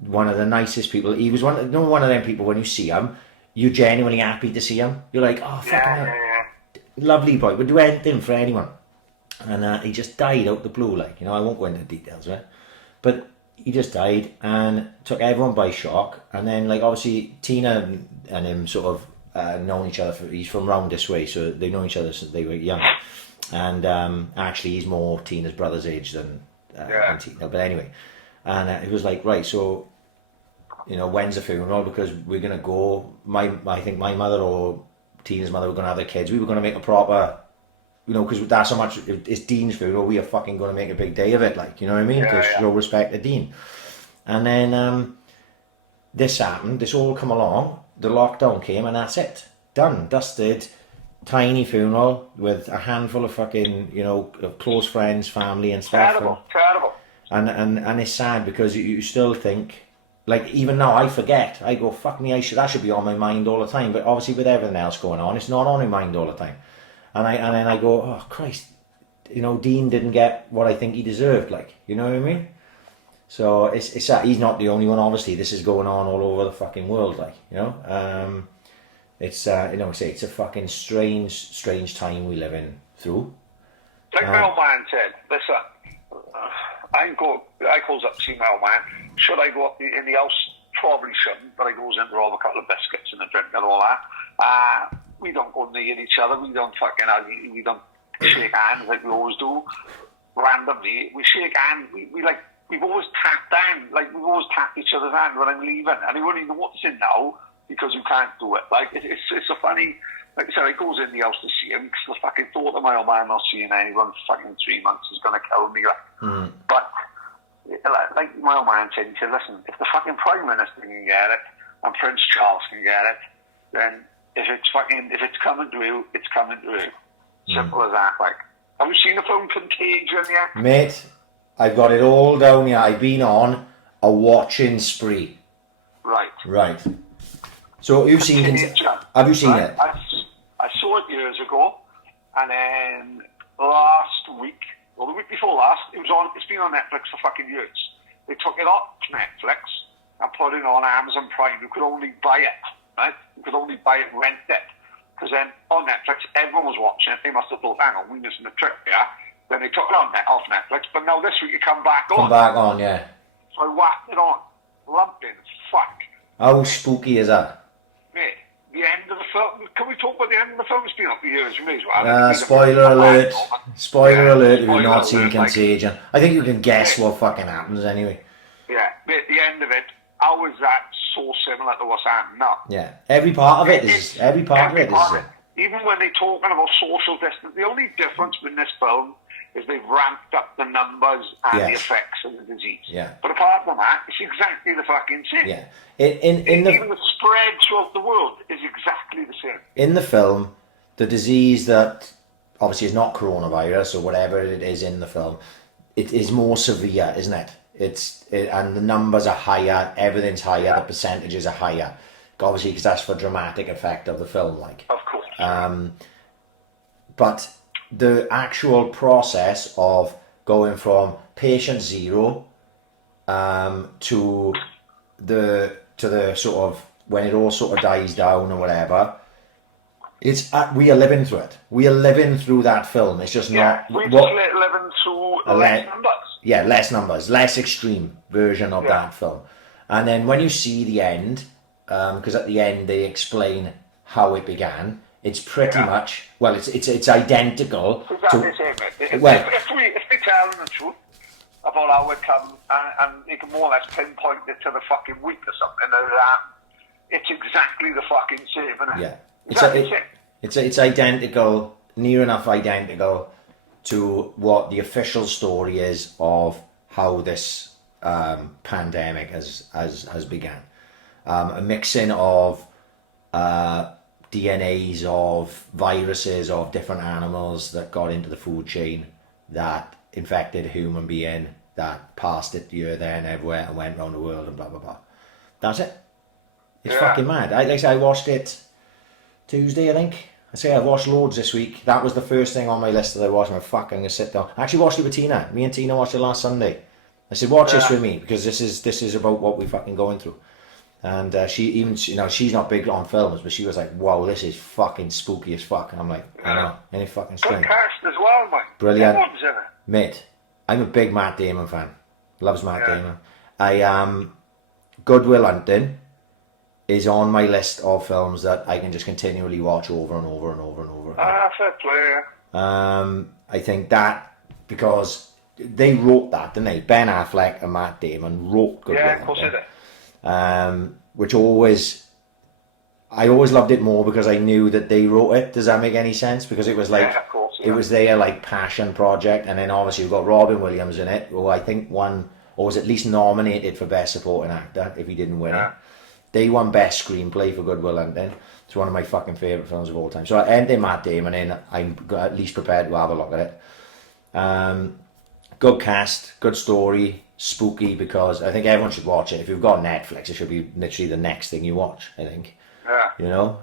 one of the nicest people. He was one of them people. When you see him, you're genuinely happy to see him. You're like, oh, fucking lovely boy. Would do anything for anyone. And he just died out the blue, like, you know. I won't go into details, right? But he just died and took everyone by shock. And then, like, obviously Tina and him sort of known each other. He's from round this way, so they know each other since they were young. And actually, he's more Tina's brother's age than Tina. But anyway, and it was like, right, so, you know, when's the funeral? Because we're gonna go. I think my mother or Tina's mother were gonna have their kids. We were gonna make a proper. You know, because that's so much. It's Dean's funeral. We are fucking going to make a big day of it, like, you know what I mean? To show respect to Dean. And then this happened. This all come along. The lockdown came, and that's it. Done, dusted. Tiny funeral with a handful of fucking, you know, close friends, family, and stuff. Terrible. And it's sad because you still think, like, even now I forget. I go, fuck me, that should be on my mind all the time. But obviously with everything else going on, it's not on my mind all the time. And then I go, oh Christ, you know, Dean didn't get what I think he deserved, like, you know what I mean? So it's that he's not the only one. Obviously, this is going on all over the fucking world, like, you know. It's you know, it's a fucking strange time we live in through. Like my old man said, listen, I goes up to see my old man. Should I go up in the house? Probably shouldn't, but I goes in to rob a couple of biscuits and a drink and all that. We don't go near each other. We don't fucking argue. We don't shake hands like we always do. Randomly, we shake hands. We've always tapped hand. Like, we've always tapped each other's hand when I'm leaving. And I'm only noticing now because you can't do it. Like, it's a funny. Like I said, I goes in the house to see him because the fucking thought of my old man not seeing anyone for fucking 3 months is gonna kill me. Like, but like my old man said, he said, listen, if the fucking Prime Minister can get it and Prince Charles can get it, then if it's coming to you, it's coming to you. Simple as that. Like, have you seen the film Contagion yet? Mate, I've got it all down here. I've been on a watching spree. Right. So you've seen Contagion. Have you seen it? I saw it years ago, and then last week, or the week before last, it's been on Netflix for fucking years. They took it off Netflix and put it on Amazon Prime. You could only buy it, right? You could only buy it, rent it. Because then on Netflix, everyone was watching it. They must have thought, hang on, we're missing the trick here. Then they took it off Netflix, but now this week it come back on. Yeah. So I whacked it on. Lumping, fuck. How spooky is that? Mate, the end of the film. Can we talk about the end of the film? It's been up for years, we may as well. Spoiler alert. Spoiler alert if you've Spoiler not seen alert, like- Contagion. I think you can guess what fucking happens anyway. Yeah, but at the end of it, how is that so similar to what's happening now? Yeah, every part of it is. Even when they're talking about social distance, the only difference with this film is they've ramped up the numbers and the effects of the disease. Yeah. But apart from that, it's exactly the fucking same. Yeah. Even the spread throughout the world is exactly the same. In the film, the disease that obviously is not coronavirus or whatever it is in the film, it is more severe, isn't it? And the numbers are higher, everything's higher, the percentages are higher. Obviously, because that's for dramatic effect of the film, like. Of course. But the actual process of going from patient zero to the sort of when it all sort of dies down or whatever, we are living through it. We are living through that film. It's just not we're just living through less numbers. Yeah, less numbers, less extreme version of that film. And then when you see the end, because at the end they explain how it began. It's pretty much it's identical. Exactly the same. If they tell them the truth about how it comes, and you can more or less pinpoint it to the fucking week or something, it's exactly the fucking same, isn't it? Yeah, it's identical, near enough identical to what the official story is of how this pandemic has begun. A mixing of DNAs of viruses of different animals that got into the food chain that infected a human being that passed it here, there and everywhere and went around the world and blah blah blah. That's it. It's fucking mad. I watched it Tuesday, I think. I watched loads this week. That was the first thing on my list that I watched. I'm fucking gonna sit down. I actually watched it with Tina. Me and Tina watched it last Sunday. I said, watch this with me because this is about what we're fucking going through. And she's not big on films, but she was like, wow, this is fucking spooky as fuck. And I'm like, I know, any fucking string. Good cast as well, mate. Brilliant. Everyone's in it. Mate, I'm a big Matt Damon fan. Loves Matt Damon. Good Will Hunting is on my list of films that I can just continually watch over and over and over and over. Fair play. I think that because they wrote that, didn't they? Ben Affleck and Matt Damon wrote Good Will Hunting. Yeah, of course they did. Which I always loved it more because I knew that they wrote it. Does that make any sense? Because it was like, it was their like passion project, and then obviously you've got Robin Williams in it, who I think won, or was at least nominated for Best Supporting Actor if he didn't win it. They won Best Screenplay for Good Will Hunting. It's one of my fucking favourite films of all time. So I ended Matt Damon in, I'm at least prepared to have a look at it. Good cast, good story. Spooky because I think everyone should watch it. If you've got Netflix, it should be literally the next thing you watch, I think. Yeah. You know?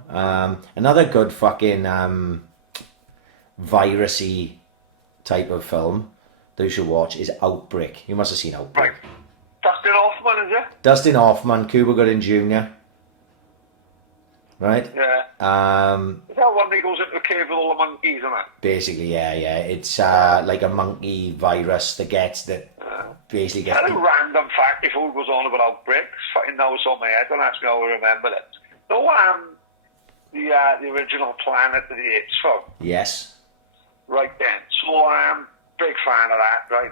Another good fucking virusy type of film that you should watch is Outbreak. You must have seen Outbreak. Right. Dustin Hoffman, is it? Dustin Hoffman, Cuba Gooding Jr. Right? Yeah. Is that one that goes into a cave with all the monkeys, isn't it? Basically, yeah. It's like a monkey virus that gets basically gets. A random fact before it goes on about Outbreak. Fucking now it's on my head. Don't ask me how I remember it. No, the original Planet of the Apes film. Yes. Right then. So big fan of that. Right.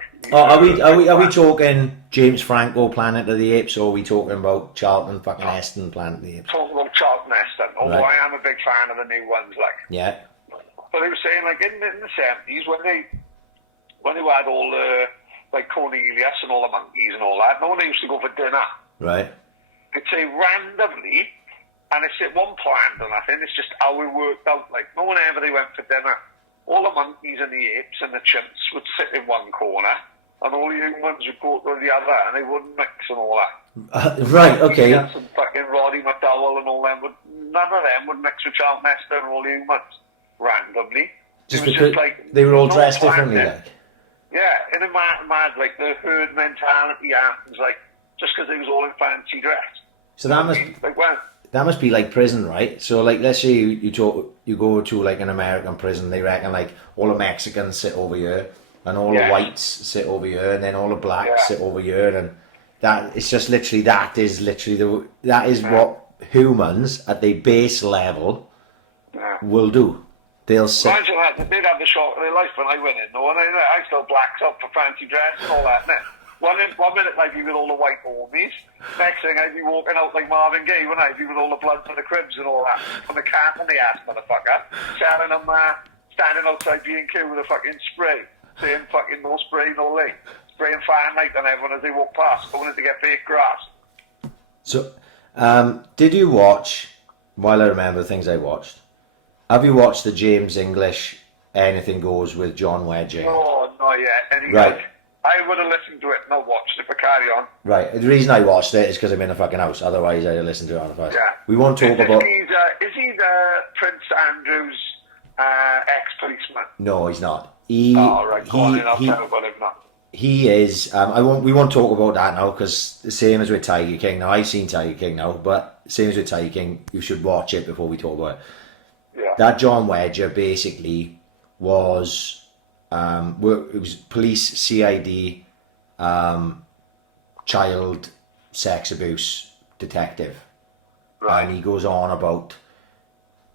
Are we talking James Franco Planet of the Apes, or are we talking about Charlton fucking Heston Planet of the Apes? Talking about Charlton Heston. Although I am a big fan of the new ones, like. Yeah. But they were saying like in the 70s when they had all the like Cornelius and all the monkeys and all that. No one used to go for dinner. Right. They'd say randomly, and it wasn't planned or nothing. It's just how it worked out. Like no one ever they went for dinner. All the monkeys and the apes and the chimps would sit in one corner, and all the humans would go to the other, and they wouldn't mix and all that. Right. Okay. And fucking Roddy McDowell and all them none of them would mix with Charlton Heston and all the humans randomly. Just because like, they were all dressed differently, like. Yeah, in a mad like the herd mentality happens, like just because they was all in fancy dress. So that must be like prison, right? So like, let's say you go to like an American prison, they reckon like all the Mexicans sit over here, and all the whites sit over here, and then all the blacks sit over here, and that it's just literally that is what humans at their base level will do. They'll sit. Imagine that, they'd have the shock of their life when I went in, though, and I still blacked up for fancy dress and all that, innit? One minute I'd be with all the white armies, next thing I'd be walking out like Marvin Gaye, wouldn't I? I'd be with all the blood for the cribs and all that, from the cat on the ass, motherfucker, selling them, standing outside B&Q with a fucking spray, saying fucking no spray, no lay, spraying Fahrenheit on everyone as they walk past, going in to get fake grass. So, did you watch, while I remember things I watched, have you watched the James English Anything Goes with John Wedger? No, not yet. Right. I would have listened to it and not watched it, but carry on. Right. The reason I watched it is because I'm in a fucking house. Otherwise, I'd have listened to it on the phone. Yeah. We won't talk about... Is he the Prince Andrew's ex-policeman? No, he's not. Right. Go on in, I'll tell about him now. He is... we won't talk about that now, because the same as with Tiger King. Now, I've seen Tiger King now, but same as with Tiger King, you should watch it before we talk about it. Yeah. That John Wedger basically was... it was police, CID, child sex abuse detective. Right. And he goes on about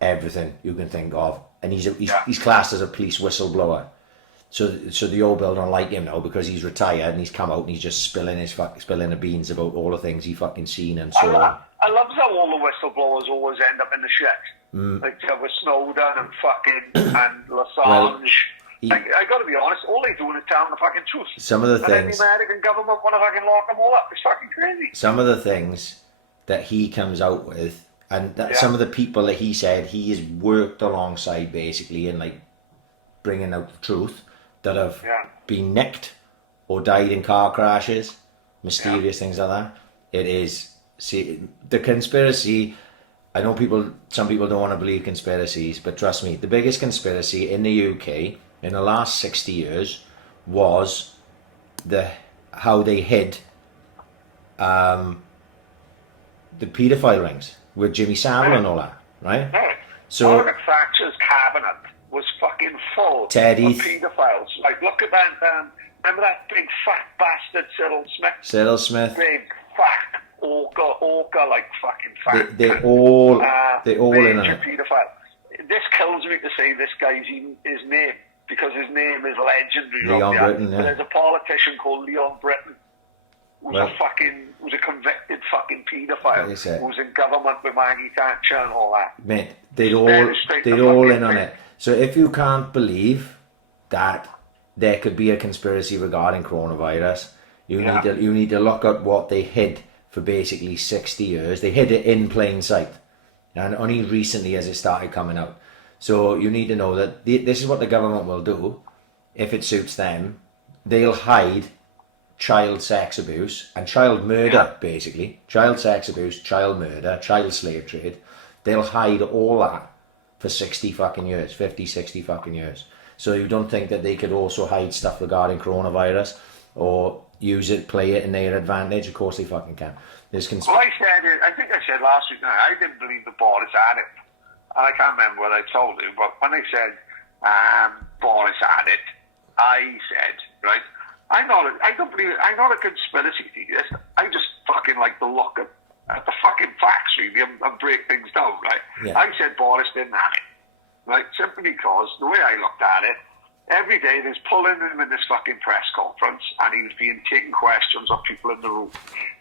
everything you can think of. And he's classed as a police whistleblower. So the old bill don't like him now because he's retired and he's come out and he's just spilling the beans about all the things he fucking seen and so on. I love how all the whistleblowers always end up in the shit. Like with Snowden and fucking and Assange. I got to be honest, all they do is tell them the fucking truth. Some of the things... the American government want to fucking lock them all up. It's fucking crazy. Some of the things that he comes out with, and some of the people that he said he has worked alongside basically in like bringing out the truth, that have been nicked or died in car crashes, mysterious things like that. It is... See, the conspiracy... I know some people don't want to believe conspiracies, but trust me, the biggest conspiracy in the UK... in the last 60 years was how they hid the paedophile rings with Jimmy Savile and all that, right? Right. So Margaret Thatcher's cabinet was fucking full of paedophiles. Like, look at that, remember that big fat bastard Cyril Smith? Big fat orca like fucking fat. They're all in on it. Paedophile. This kills me to say this guy's his name, because his name is legendary. Leon Britton, yeah. But there's a politician called Leon Britton who's a convicted fucking paedophile who was in government with Maggie Thatcher and all that. Mate, they're all in on it. So if you can't believe that there could be a conspiracy regarding coronavirus, you need to look at what they hid for basically 60 years. They hid it in plain sight, and only recently has it started coming out. So you need to know that this is what the government will do if it suits them. They'll hide child sex abuse and child murder, basically. Child sex abuse, child murder, child slave trade. They'll hide all that for 60 fucking years, 50, 60 fucking years. So you don't think that they could also hide stuff regarding coronavirus or use it, play it in their advantage? Of course they fucking can. I think I said last week, I didn't believe the Boris had it. And I can't remember what I told you, but when they said Boris had it, I said, right, I'm not a conspiracy theorist. I just fucking like to look at the fucking facts, really, and break things down, right? Yeah. I said Boris didn't have it, right? Simply because the way I looked at it, every day there's pulling him in this fucking press conference, and he was being taking questions of people in the room,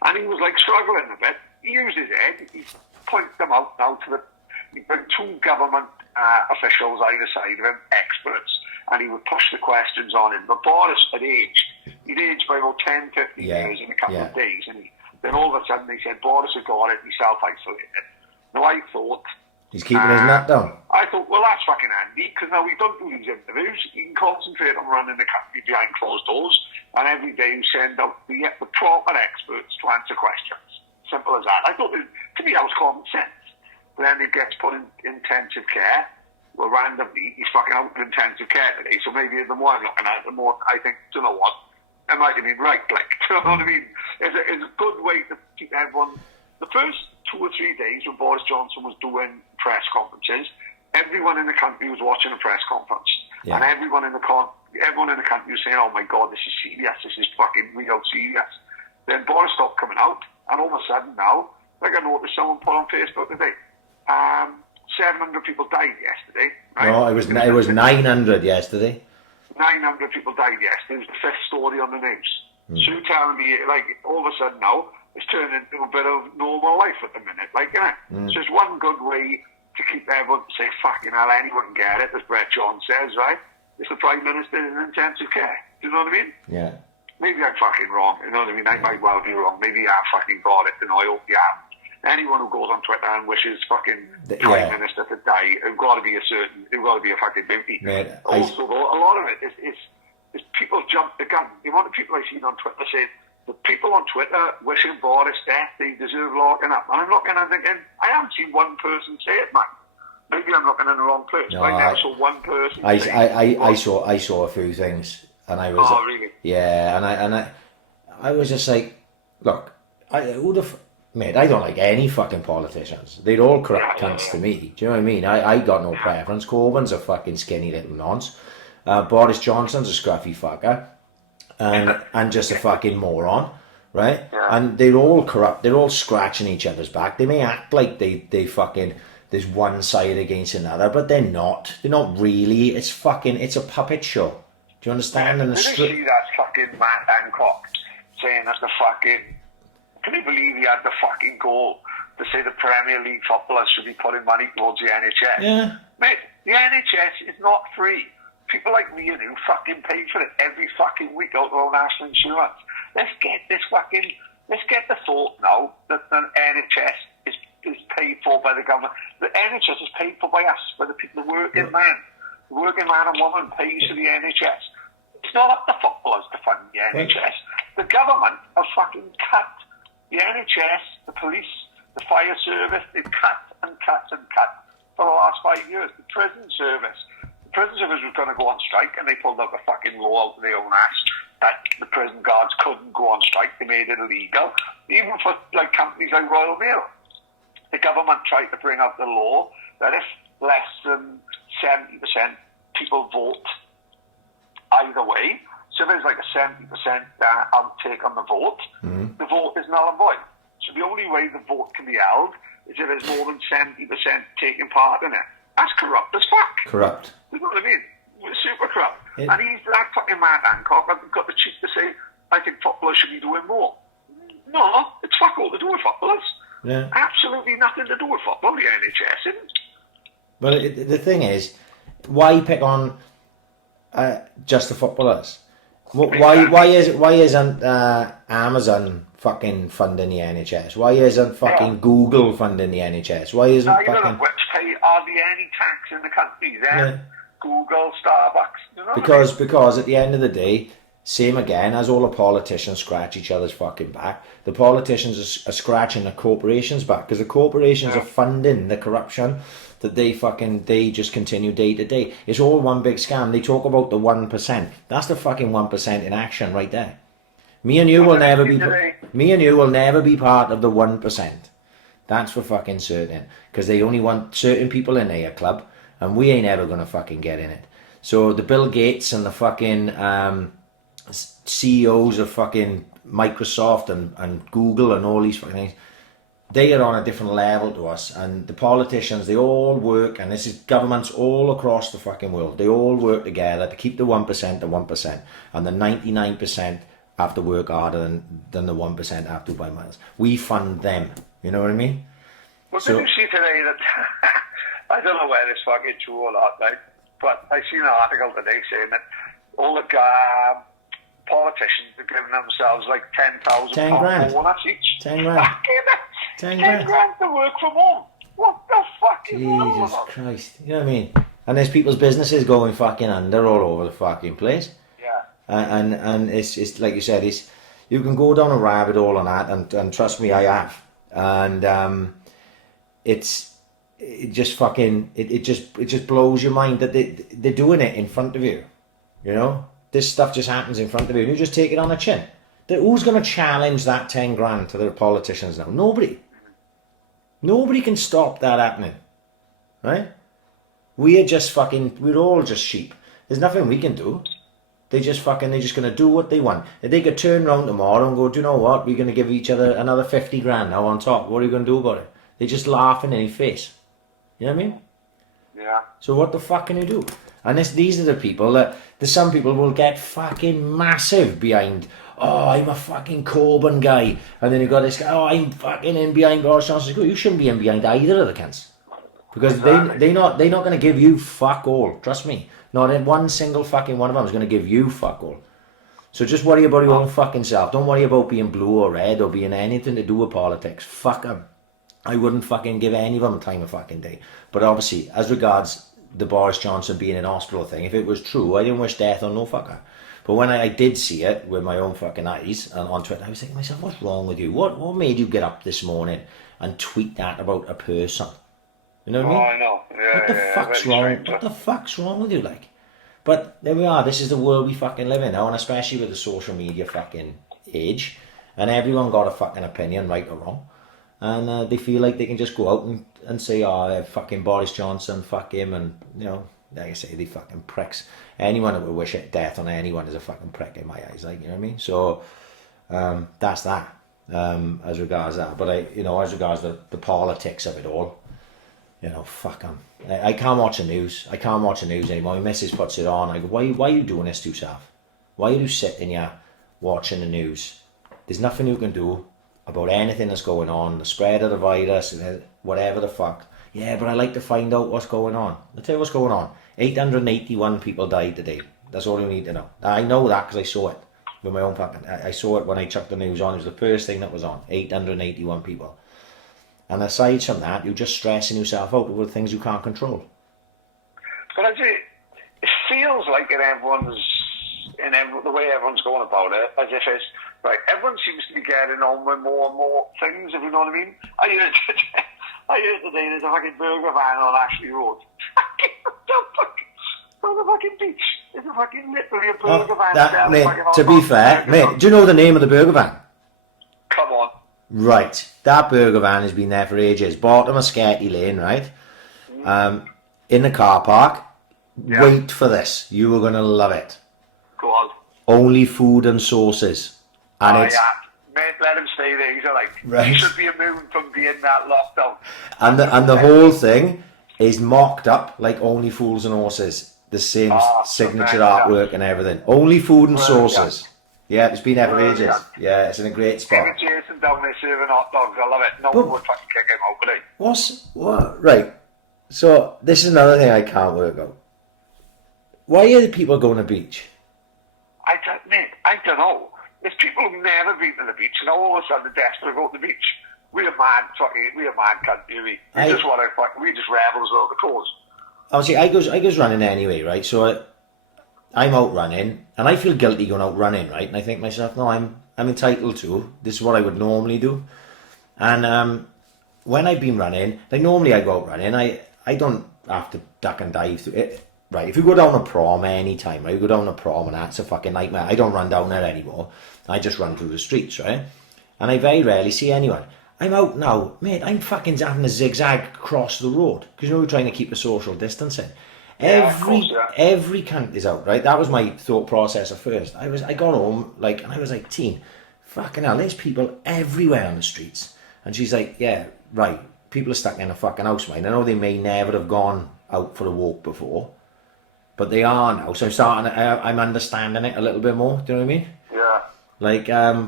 and he was like struggling a bit. He used his head, he pointed them out now to the two government officials either side of him, experts, and he would push the questions on him. But Boris had aged. He'd aged by about 10, 15 years in a couple of days, and then all of a sudden they said Boris had got it, he self-isolated. Now I thought... He's keeping his nut down. I thought, well, that's fucking handy, because now we don't do these interviews. You can concentrate on running the country behind closed doors, and every day you send out the proper experts to answer questions. Simple as that. I thought, to me, that was common sense. But then he gets put in intensive care. Well, randomly, he's fucking out of intensive care today, so maybe the more I'm looking at it, the more I think, you know what, I might have been right, like, you know what I mean? It's a good way to keep everyone... The first 2 or 3 days when Boris Johnson was doing press conferences, everyone in the country was watching a press conference. Yeah. And everyone in the country was saying, oh my God, this is serious, this is fucking real serious. Then Boris stopped coming out, and all of a sudden now, like I noticed someone put on Facebook today, 700 people died yesterday. Right? No, it was 900 yesterday. 900 people died yesterday. It was the fifth story on the news. So you're telling me, like, all of a sudden now, it's turned into a bit of normal life at the minute, like, So it's one good way to keep everyone to say, fucking hell, anyone can get it, as Brett John says, right? It's the Prime Minister in intensive care. Do you know what I mean? Yeah. Maybe I'm fucking wrong, you know what I mean? I might well be wrong. Maybe I fucking got it, and I hope you have. Anyone who goes on Twitter and wishes fucking Prime Minister to die, it's got to be a fucking beauty. Also, though, a lot of it is people jump the gun. The amount of people I've seen on Twitter saying, the people on Twitter wishing Boris death, they deserve locking up. And I'm looking and thinking, I haven't seen one person say it, man. Maybe I'm looking in the wrong place. No, I never saw one person say it. I saw a few things, and I was... Oh, really? Yeah, and I was just like, look, mate, I don't like any fucking politicians. They're all corrupt cunts to me. Do you know what I mean? I got no preference. Corbyn's a fucking skinny little nonce. Boris Johnson's a scruffy fucker. And just a fucking moron, right? Yeah. And they're all corrupt. They're all scratching each other's back. They may act like they fucking... There's one side against another, but they're not. They're not really. It's a puppet show. Do you understand? Did you see that fucking Matt Hancock saying that the fucking... Can you believe he had the fucking goal to say the Premier League footballers should be putting money towards the NHS? Yeah. Mate, the NHS is not free. People like me and you fucking pay for it every fucking week out of our national insurance. Let's get the thought now that the NHS is paid for by the government. The NHS is paid for by us, by the people, the working man. The working man and woman pays for the NHS. It's not up to footballers to fund the NHS. The government have fucking cut the NHS, the police, the fire service. They've cut and cut and cut for the last 5 years. The prison service. The prison service was going to go on strike, and they pulled up a fucking law out of their own ass that the prison guards couldn't go on strike. They made it illegal. Even for like companies like Royal Mail. The government tried to bring up the law that if less than 70% people vote either way, so there's like a 70% uptake on the vote, the vote is null and void. So the only way the vote can be held is if there's more than 70% taking part in it. That's corrupt as fuck. Corrupt. You know what I mean? Super corrupt. And he's that fucking Matt Hancock. I've got the cheek to say, I think footballers should be doing more. No, it's fuck all to do with footballers. Yeah. Absolutely nothing to do with football, the NHS, isn't it? Well, the thing is, why pick on just the footballers? Why isn't Amazon fucking funding the NHS? Why isn't fucking Google funding the NHS? Why isn't fucking... which pay hardly any tax in the country then? Google, Starbucks, you know because at the end of the day, same again, as all the politicians scratch each other's fucking back, the politicians are scratching the corporations back, because the corporations are funding the corruption that they just continue day to day. It's all one big scam. They talk about the 1%. That's the fucking 1% in action right there. Me and you will never be part of the 1%. That's for fucking certain. Because they only want certain people in their club, and we ain't ever gonna fucking get in it. So the Bill Gates and the fucking CEOs of fucking Microsoft and Google and all these fucking things, they are on a different level to us. And the politicians, they all work, and this is governments all across the fucking world, they all work together to keep the 1% the 1%, and the 99% have to work harder than the 1% have to by miles. We fund them, you know what I mean? Well, did you see today that I don't know where this fucking true or not, right? But I seen an article today saying that all the politicians are giving themselves like £10,000 bonus each. 10 grand. 10 grand to work from home. What the fuck is Jesus Christ. You know what I mean? And there's people's businesses going fucking under all over the fucking place. Yeah. And it's like you said, you can go down a rabbit hole on that, and trust me, I have. And it just blows your mind that they're doing it in front of you. You know? This stuff just happens in front of you, and you just take it on the chin. Who's going to challenge that 10 grand to the politicians now? Nobody. Nobody can stop that happening. Right? We're all just sheep. There's nothing we can do. They're just going to do what they want. If they could turn around tomorrow and go, do you know what? We're going to give each other another 50 grand now on top. What are you going to do about it? They're just laughing in your face. You know what I mean? Yeah. So what the fuck can you do? And these are the people that, some people will get fucking massive behind, oh, I'm a fucking Corbyn guy. And then you got this guy, oh, I'm fucking in behind Boris Johnson. You shouldn't be in behind either of the cunts. Because they're not going to give you fuck all. Trust me. Not in one single fucking one of them is going to give you fuck all. So just worry about your own fucking self. Don't worry about being blue or red or being anything to do with politics. Fuck them. I wouldn't fucking give any of them time of fucking day. But obviously, as regards the Boris Johnson being in hospital thing, if it was true, I didn't wish death on no fucker. But when I did see it with my own fucking eyes and on Twitter, I was thinking to myself, what's wrong with you? What made you get up this morning and tweet that about a person? You know what I mean? I know. Yeah, what the fuck's wrong? What the fuck's wrong with you, like? But there we are. This is the world we fucking live in now, and especially with the social media fucking age, and everyone got a fucking opinion, right or wrong, and they feel like they can just go out and say, oh, fucking Boris Johnson, fuck him, and you know, like I say, they fucking pricks. Anyone that would wish death on anyone is a fucking prick in my eyes, like, you know what I mean? So that's that. As regards that, but as regards the politics of it all. You know, fuck them. I can't watch the news. I can't watch the news anymore. My missus puts it on. I go, why are you doing this to yourself? Why are you sitting here watching the news? There's nothing you can do about anything that's going on. The spread of the virus, whatever the fuck. Yeah, but I like to find out what's going on. I'll tell you what's going on. 881 people died today. That's all you need to know. I know that because I saw it with my own fucking... I saw it when I chucked the news on. It was the first thing that was on. 881 people. And aside from that, you're just stressing yourself out over things you can't control. But I say, it feels like the way everyone's going about it, as if it's, right, everyone seems to be getting on with more and more things, if you know what I mean. I heard today there's a fucking burger van on Ashley Road. On the fucking beach. There's a fucking literally a burger van. Mate, to be fair, mate, do you know the name of the burger van? Come on. Right, that burger van has been there for ages. Bottom of Sketty Lane, right? In the car park. Yeah. Wait for this. You are going to love it. Go on. Only food and sauces. And it's... yeah. Mate, let him stay there. He's like, right. He should be immune from being that lockdown. And the whole thing is mocked up like Only Fools and Horses. The same signature artwork and everything. Only food and sauces. Yeah, it's been there for ages. Yeah, it's in a great spot. Even Jason down there serving hot dogs, I love it. No one would fucking kick him out, would he? What? Right. So, this is another thing I can't work out. Why are the people going to the beach? I don't know. There's people who've never been to the beach and all of a sudden they're desperate to go to the beach. We're a mad country, we just rebels over the cause. Obviously, I goes running anyway, right? So I'm out running, and I feel guilty going out running, right? And I think to myself, no, I'm entitled to. This is what I would normally do. And when I've been running, like normally I go out running, I don't have to duck and dive through it. Right, if you go down a prom any time, right? You go down a prom and that's a fucking nightmare. I don't run down there anymore. I just run through the streets, right? And I very rarely see anyone. I'm out now, mate, I'm fucking having a zigzag across the road. Because you know we're trying to keep a social distancing. Every cunt is out, right? That was my thought process at first. I got home, and I was like, teen, fucking hell, there's people everywhere on the streets. And she's like, yeah, right, people are stuck in a fucking house, mate. I know they may never have gone out for a walk before, but they are now. So I'm understanding it a little bit more, do you know what I mean? Yeah.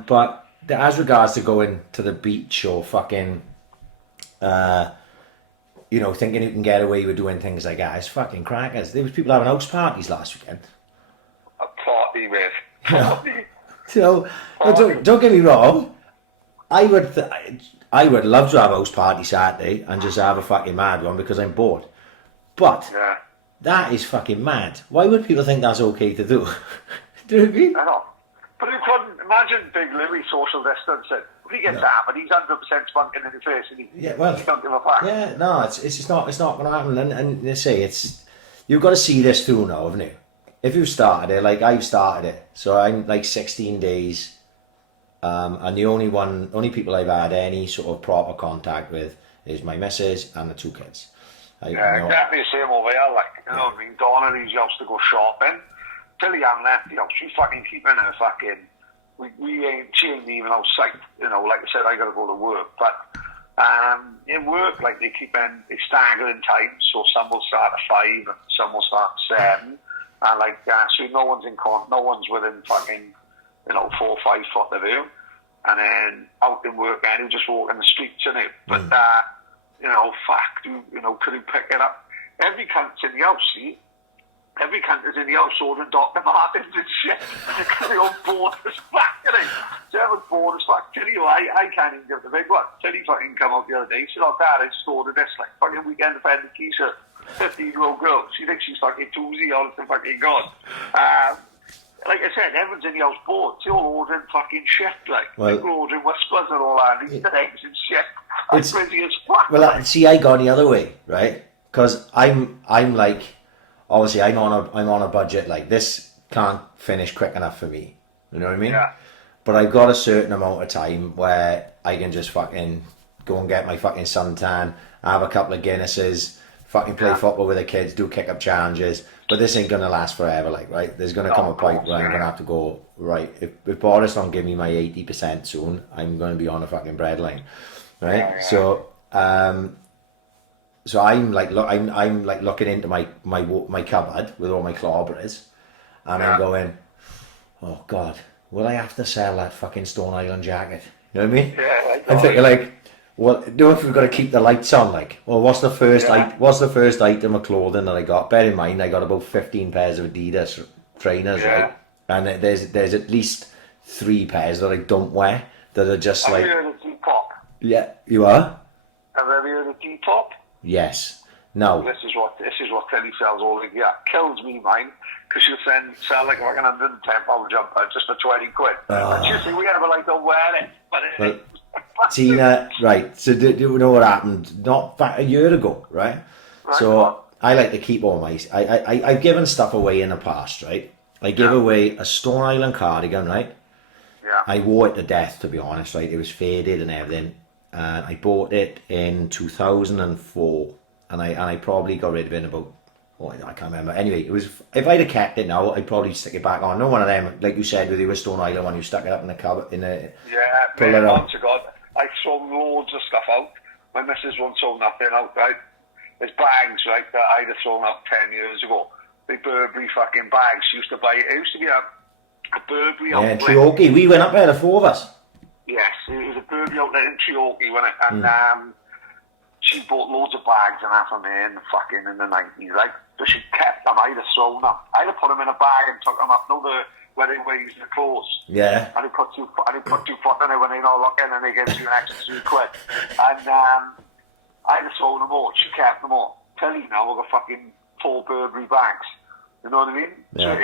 But as regards to going to the beach or fucking, thinking you can get away with doing things like that, it's fucking crackers. There was people having house parties last weekend. A party, mate. Don't get me wrong. I would love to have a house party Saturday and just have a fucking mad one because I'm bored. But that is fucking mad. Why would people think that's okay to do? Do you know what I mean? I know. But you couldn't imagine Big Louis social distancing. If he gets that, but he's 100% spunking in his face, and he don't give a fuck. Yeah, no, it's not going to happen. And they say you've got to see this through now, haven't you? If you've started it, like I've started it, so I'm like 16 days, and the only people I've had any sort of proper contact with is my missus and the two kids. Exactly the same over here. Like, I mean, Donna, he jobs to go shopping. Tilly Ann left, you know, she's fucking keeping her fucking, she ain't even outside, you know, like I said, I gotta go to work, but in work, like they stagger in time, so some will start at 5 and some will start at 7, and like, so no one's within fucking, you know, 4 or 5 foot of you, and then out in work, and you just walk in the streets, and it, but, you know, could you pick it up? Every cunt's in the house, see? Every cunt is in the house ordering Dr. Martens and shit. They're all bored as fuck, you know? So everyone's bored as fuck. Tell you, I can't even give the big one. Tilly fucking come out the other day. She said, oh, Dad, I just ordered this, like, fucking weekend offended t-shirt. 15-year-old girl. She thinks she's fucking Tuesday, all the fucking God. Like I said, everyone's in the house bored. They're all ordering fucking shit, like. Well, people ordering whispers and all that. Easter eggs and shit. It's crazy as fuck. Well, see, I go the other way, right? Because I'm like, obviously, I'm on a budget. Like, this can't finish quick enough for me. You know what I mean? Yeah. But I've got a certain amount of time where I can just fucking go and get my fucking suntan, have a couple of Guinnesses, fucking play football with the kids, do kick-up challenges. But this ain't going to last forever, like, right? There's going to come a point where I'm going to have to go, right, if Boris don't give me my 80% soon, I'm going to be on a fucking breadline, right? Yeah. So I'm like looking into my cupboard with all my clobberers, and I'm going, oh God, will I have to sell that fucking Stone Island jacket? You know what I mean? Yeah. I'm thinking like, well, do if we've got to keep the lights on, like, well, what's the first item of clothing that I got? Bear in mind, I got about 15 pairs of Adidas trainers, right? And there's at least 3 pairs that I don't wear that are just like. Have you heard of Depop? Yeah, you are. Have you ever heard of Depop? Yes. No. This is what Tilly sells all the gear. Kills me, mine, because she'll sell like a fucking £110 jumper just for 20 quid. And she'll say, we ever like don't wear it, but well, Tina, right, so do you know what happened? Not a year ago, right? So I like to keep all my, I've given stuff away in the past, right? I gave away a Stone Island cardigan, right? Yeah. I wore it to death, to be honest, right? It was faded and everything. I bought it in 2004, and I probably got rid of it in about, I can't remember. Anyway, it was, if I'd have kept it now, I'd probably stick it back on. No one of them, like you said, with you with Stone Island, when you stuck it up in the cupboard, pull it out. To God, I thrown loads of stuff out. My missus won't throw nothing out, right? There's bags, right, that I'd have thrown out 10 years ago. Big Burberry fucking bags. She used to buy it. It used to be a Burberry outlet. Yeah, Treorchy. We went up there, the 4 of us. Yes, it was a Burberry outlet in Treorchy, wasn't it? And she bought loads of bags and that from me in the 90s, right? But she kept them. I'd have thrown them. I'd have put them in a bag and took them up. Where they were using the clothes. Yeah. And they put 2 foot in it when they're not looking, and they get you an extra 2 quid. And I'd have thrown them all. She kept them all. Tell you now, we've got fucking 4 Burberry bags. You know what I mean? Yeah.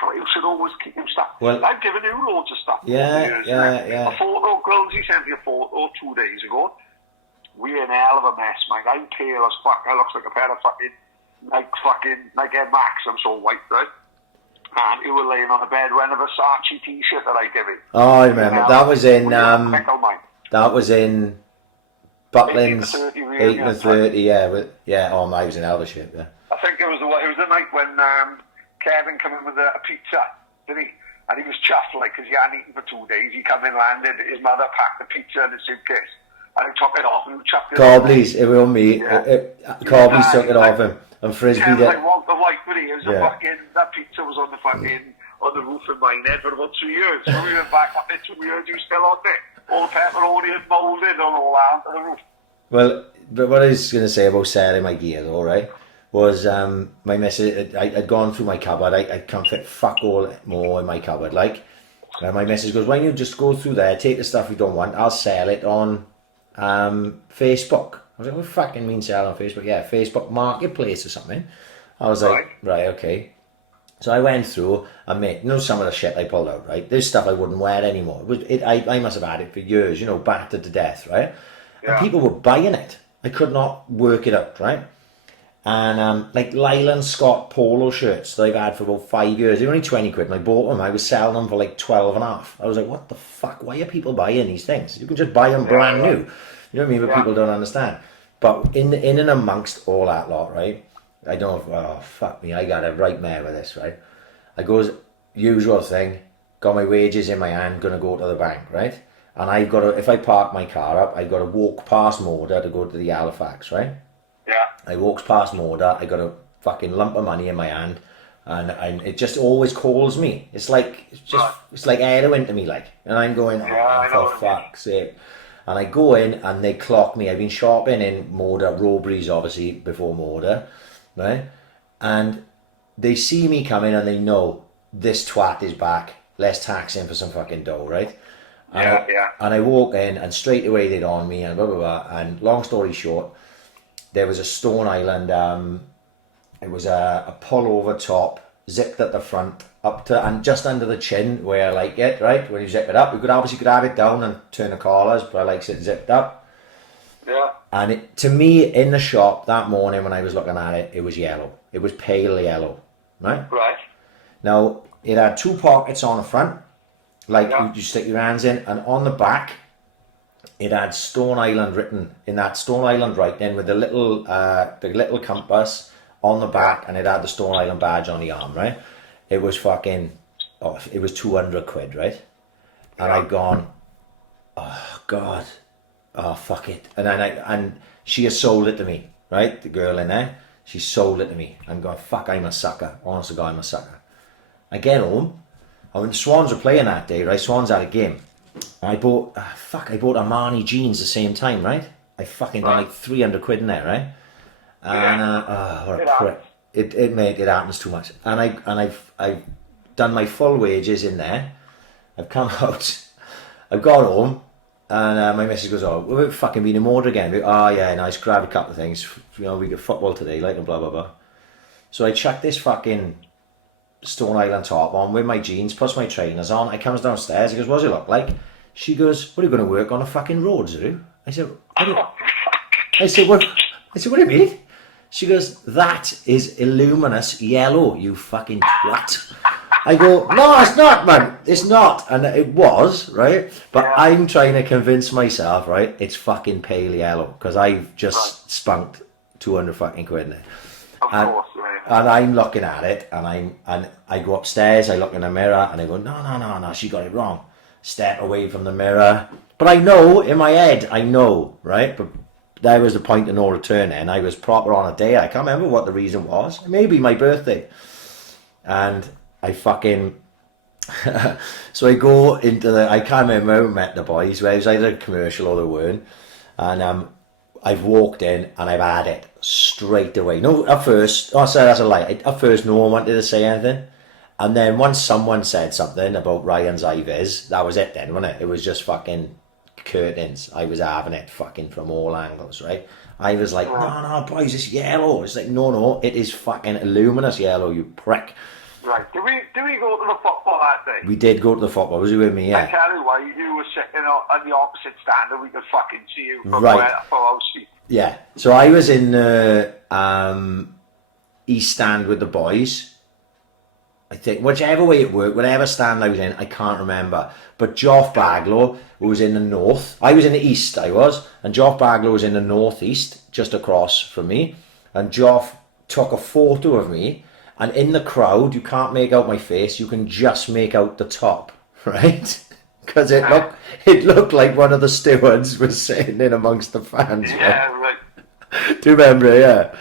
So you should always keep your stuff. Well, I've given you loads of stuff. Yeah. A photo, Grillsy sent me a photo 2 days ago. We're in a hell of a mess, mate. I'm pale as fuck. I look like a pair of Nike Air Max. I'm so white, right? And he was laying on the bed wearing a Versace t-shirt that I gave him. Oh, I remember. That was in Butlins, 8 and 30, yeah. Oh, I was in elder shape, yeah. I think it was the night when Kevin came in with a pizza, didn't he? And he was chuffed, like, because he hadn't eaten for 2 days. He come in, landed, his mother packed the pizza in the suitcase. And he took it off and chucked it Corbleys, it was me. Corbleys took it off him. And Frisbee did. Like Walter White, with it was a fucking, that pizza was on the roof in my head for about 2 years. So we went back up there 2 years, you still on there. All pepperoni and moulded on all that on the roof. Well, but what I was going to say about selling my gear though, right, was my missus, I'd gone through my cupboard, I can't fit fuck all more in my cupboard, like, and my missus goes, why don't you just go through there, take the stuff you don't want, I'll sell it on Facebook. I was like, what fucking mean sell on Facebook? Yeah, Facebook Marketplace or something. I was like, right, okay. So I went through and made, some of the shit I pulled out, right? There's stuff I wouldn't wear anymore. I must have had it for years, battered to death, right? Yeah. And people were buying it. I could not work it out, right? And like Lyland Scott polo shirts that I've had for about 5 years, they were only 20 quid and I bought them. I was selling them for like 12 and a half. I was like, what the fuck? Why are people buying these things? You can just buy them brand new. You know what I mean? But people don't understand. But in and amongst all that lot, right? I don't know, fuck me, I got a right mare with this, right? I goes, usual thing, got my wages in my hand, gonna go to the bank, right? And I've got to, if I park my car up, I've got to walk past Moda to go to the Halifax, right? Yeah. I walks past Moda, I got a fucking lump of money in my hand, and it just always calls me. It's like heroin to me, like, and I'm going, for fuck's sake. And I go in and they clock me. I've been shopping in Moda, Robury's obviously before Moda, right? And they see me coming and they know this twat is back. Let's tax him for some fucking dough, right? And I walk in and straight away they'd on me and blah, blah, blah. And long story short, there was a Stone Island, it was a pullover top, zipped at the front, up to, and just under the chin where I like it, right? When you zip it up, you could have it down and turn the collars, but I like it zipped up. Yeah. And to me, in the shop that morning when I was looking at it, it was yellow. It was pale yellow, right? Right. Now, it had 2 pockets on the front, like you stick your hands in, and on the back, it had Stone Island written in that Stone Island writing with the little compass on the back, and it had the Stone Island badge on the arm, right? It was it was 200 quid, right? And I'd gone, oh God, oh fuck it. And she has sold it to me, right? The girl in there, she sold it to me. I'm going, fuck, I'm a sucker. Honest to God, I'm a sucker. I get home, and when the Swans were playing that day, right? Swans had a game. I bought Armani jeans the same time, right? I fucking done like 300 quid in there, right? And what a prick. It happens too much. And I've done my full wages in there. I've come out. I've got home, and my missus goes, "Oh, we've fucking been in Moda again." Oh yeah, nice. Grab a couple of things. You know, we got football today, like, and blah blah blah. So I chucked this fucking Stone Island top on with my jeans, plus my trainers on. I comes downstairs. He goes, "What does it look like?" She goes, "What are you going to work on the fucking roads, are you?" I said, "What do you mean?" She goes, "That is illuminous yellow, you fucking twat." I go, "No, it's not, man. It's not." And it was, right? But I'm trying to convince myself, right? It's fucking pale yellow because I've just spunked 200 fucking quid in it. Of course, right. And I'm looking at it, and I go upstairs. I look in the mirror, and I go, no, she got it wrong. Step away from the mirror. But I know in my head, right? But there was the point of no return, and I was proper on a day. I can't remember what the reason was. Maybe my birthday. And I fucking... so I go into I can't remember where I met the boys. Where it was either a commercial or they weren't. And I've walked in and I've had it straight away. No, at first... Oh, sorry, that's a lie. At first, no one wanted to say anything. And then once someone said something about Ryan's Ives, that was it then, wasn't it? It was just fucking curtains. I was having it fucking from all angles, right? I was like, no, boys, it's yellow. It's like, no, it is fucking luminous yellow, you prick. Right. Did we go to the football that day? We did go to the football. Was you with me? Yeah. I tell you why, you were sitting on the opposite stand and we could fucking see you from our seat. Yeah. So I was in the East Stand with the boys. I think, whichever way it worked, whatever stand I was in, I can't remember. But Geoff Baglow was in the north. I was in the east, and Geoff Baglow was in the northeast, just across from me. And Geoff took a photo of me, and in the crowd, you can't make out my face, you can just make out the top, right? Because it looked like one of the stewards was sitting in amongst the fans. Yeah, right. Do you remember? Yeah.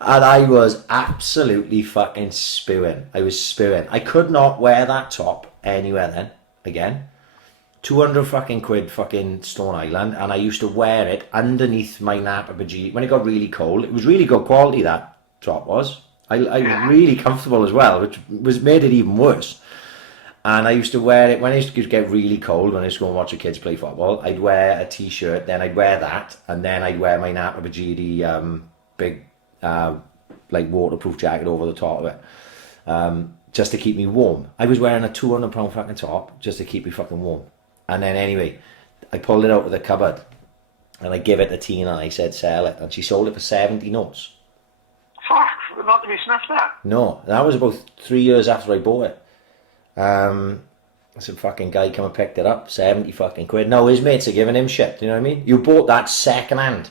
And I was absolutely fucking spewing. I was spewing. I could not wear that top anywhere then, again. 200 fucking quid fucking Stone Island, and I used to wear it underneath my Napa Bajee. When it got really cold, it was really good quality, that top was. I was really comfortable as well, which made it even worse. And I used to wear it when it used to get really cold, when I used to go and watch the kids play football. I'd wear a t-shirt, then I'd wear that, and then I'd wear my Napa Bajee, the big... like waterproof jacket over the top of it, just to keep me warm. I was wearing a 200 pound fucking top just to keep me fucking warm. And then anyway, I pulled it out of the cupboard and I gave it to Tina and I said sell it, and she sold it for 70 notes. Fuck, not to be sniffed at. No, that was about 3 years after I bought it. Some fucking guy come and picked it up, 70 fucking quid. Now his mates are giving him shit, you know what I mean? You bought that second hand,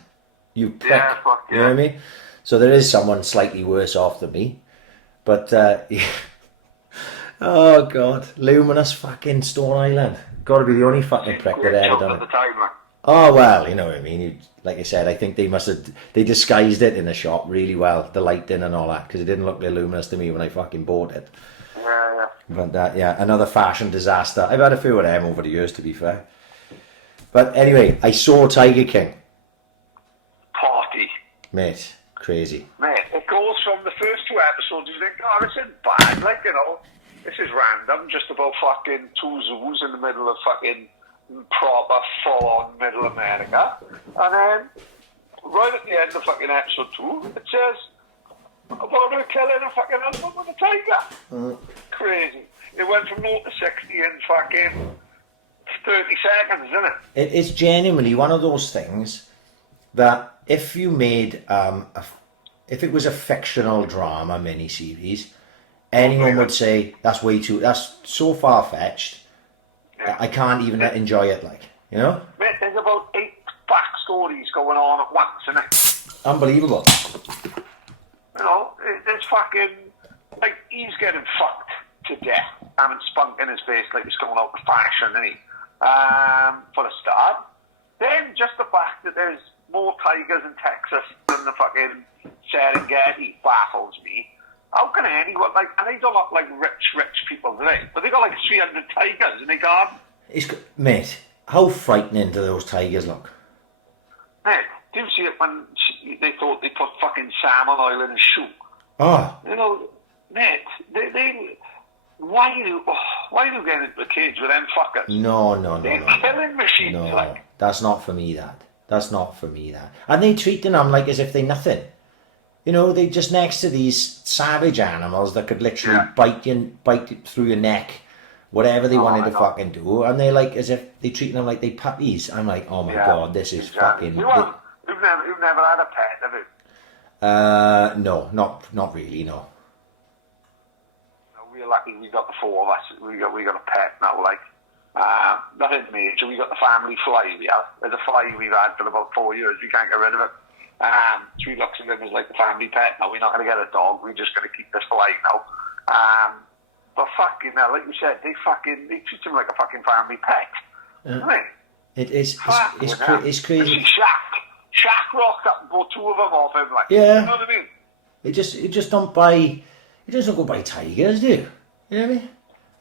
you prick. Yeah, fuck yeah. You know what I mean? So there is someone slightly worse off than me. But Oh God, luminous fucking Stone Island. Got to be the only fucking prick that ever done it. Oh well, you know what I mean. Like I said, I think they disguised it in the shop really well, the lighting and all that, because it didn't look luminous to me when I fucking bought it. Yeah. But another fashion disaster. I've had a few of them over the years, to be fair. But anyway, I saw Tiger King. Party. Mate, crazy. Mate, it goes from the first 2 episodes, you think, oh, this isn't bad, like, you know, this is random, just about fucking 2 zoos in the middle of fucking proper, full-on middle America. And then, right at the end of fucking episode 2, it says about her killing a fucking husband with a tiger. Crazy. It went from 0 to 60 in fucking 30 seconds, isn't it? It is genuinely one of those things that if you made, if it was a fictional drama miniseries, anyone would say that's so far-fetched. Yeah. I can't even enjoy it, like, you know? Mate, there's about 8 backstories going on at once, isn't it? Unbelievable. You know, there's fucking, like, he's getting fucked to death, having spunk in his face like he's coming out of fashion, isn't he? For a start. Then just the fact that there's more tigers in Texas than the fucking Serengeti baffles me. How can anyone, like, and they don't look like rich people, do they? But they got like 300 tigers in their garden. Mate, how frightening do those tigers look? Mate, do you see it when they thought they put fucking salmon oil in his shoe? Oh. You know, mate, why do you get into the cage with them fuckers? No. They're killing machines, no, like. That's not for me, That's not for me, And they treating them like as if they're nothing. You know, they just next to these savage animals that could literally bite you through your neck, whatever they wanted to fucking do, and they like as if they treating them like they puppies. I'm like, oh my God, this is fucking. You've never had a pet, have you? No, not really, no. We're lucky we got the 4 of us. We got a pet now, like. Nothing major. We got the family fly. There's a fly we've had for about 4 years. We can't get rid of it. So we look at them as like the family pet. Now we're not going to get a dog. We're just going to keep this fly now. But fucking hell, like you said, they treat him like a fucking family pet. Right? It's crazy. Shaq rocked up and bought 2 of them off him, like. Yeah. You know what I mean? It just don't go by tigers, do you? You know what I mean?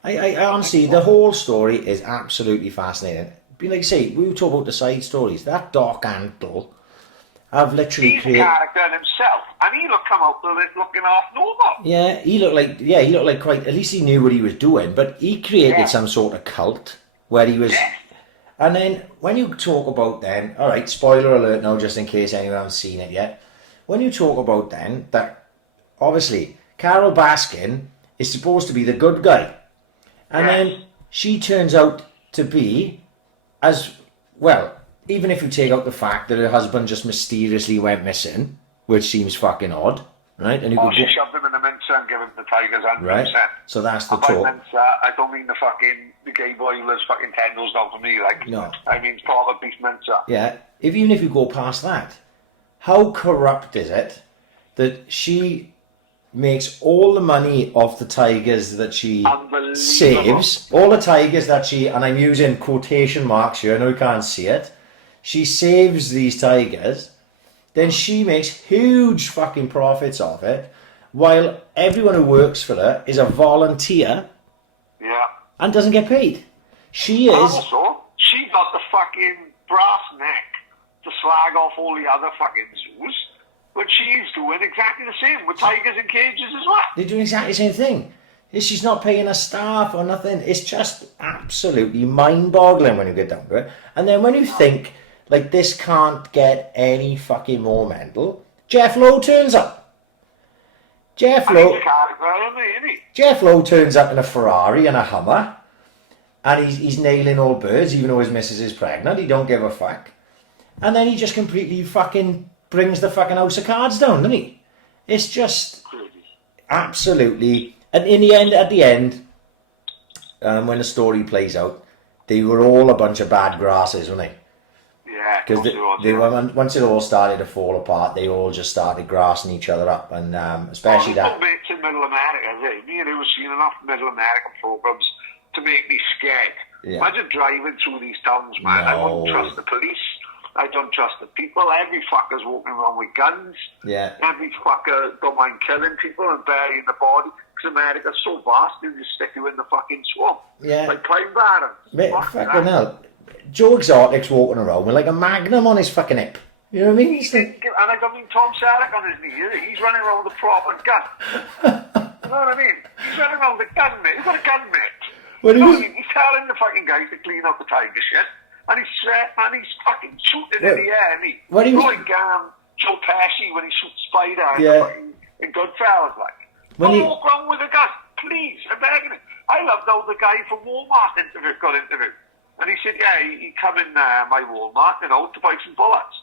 I honestly, the whole story is absolutely fascinating. Like I say, we were talking about the side stories. That Doc Antle, I've literally he's a character in himself, and he come out looking half normal. Yeah, he looked like quite. At least he knew what he was doing. But he created some sort of cult where he was. Yeah. And then when you talk about then, all right, spoiler alert now, just in case anyone hasn't seen it yet. When you talk about then that, obviously, Carol Baskin is supposed to be the good guy. And then she turns out to be, as well, even if you take out the fact that her husband just mysteriously went missing, which seems fucking odd, right? And she shoved him in the mincer and gave him the tigers 100%. Right, so that's the talk. talk. Mincer, I don't mean the gay boy who lives fucking 10 doors down from me, like. No. I mean proper beef mincer. Yeah, even if you go past that, how corrupt is it that she makes all the money off the tigers that she saves, all the tigers that she, and I'm using quotation marks here, I know you can't see it, she saves these tigers, then she makes huge fucking profits off it, while everyone who works for her is a volunteer and doesn't get paid. She is... Also, she got the fucking brass neck to slag off all the other fucking zoos. But she's doing exactly the same with tigers in cages as well. They're doing exactly the same thing. She's not paying her staff or nothing. It's just absolutely mind-boggling when you get down to it. And then when you think, like, this can't get any fucking more mental, Jeff Lowe turns up. Jeff Lowe turns up in a Ferrari and a Hummer. And he's nailing all birds, even though his missus is pregnant. He don't give a fuck. And then he just completely fucking... brings the fucking house of cards down, doesn't he? It's just absolutely... And at the end, when the story plays out, they were all a bunch of bad grasses, weren't they? Yeah, Yeah, because once it all started to fall apart, they all just started grassing each other up, and especially that. Mates in Middle America, me and who have seen enough Middle American programs to make me scared. Yeah. Imagine driving through these towns, man. No. I wouldn't trust the police. I don't trust the people. Every fucker's walking around with guns. Yeah. Every fucker don't mind killing people and burying the body. Because America's so vast, they just stick you in the fucking swamp. Yeah. Like Pine Barrens. Mate, fucking hell. Joe Exotic's walking around with like a magnum on his fucking hip. You know what I mean? And I mean Tom Selleck on his knee. He's running around with a proper gun. You know what I mean? He's running around with a gun, mate. He's got a gun, mate. He's telling the fucking guys to clean up the tiger shit. And he's fucking shooting in the air, and like Joe Pesci when he shoots Spider in Goodfellas, like. Don't walk around with a gun, please, I'm begging it. I loved how the guy from Walmart got interviewed. And he said, he come in my Walmart, to buy some bullets.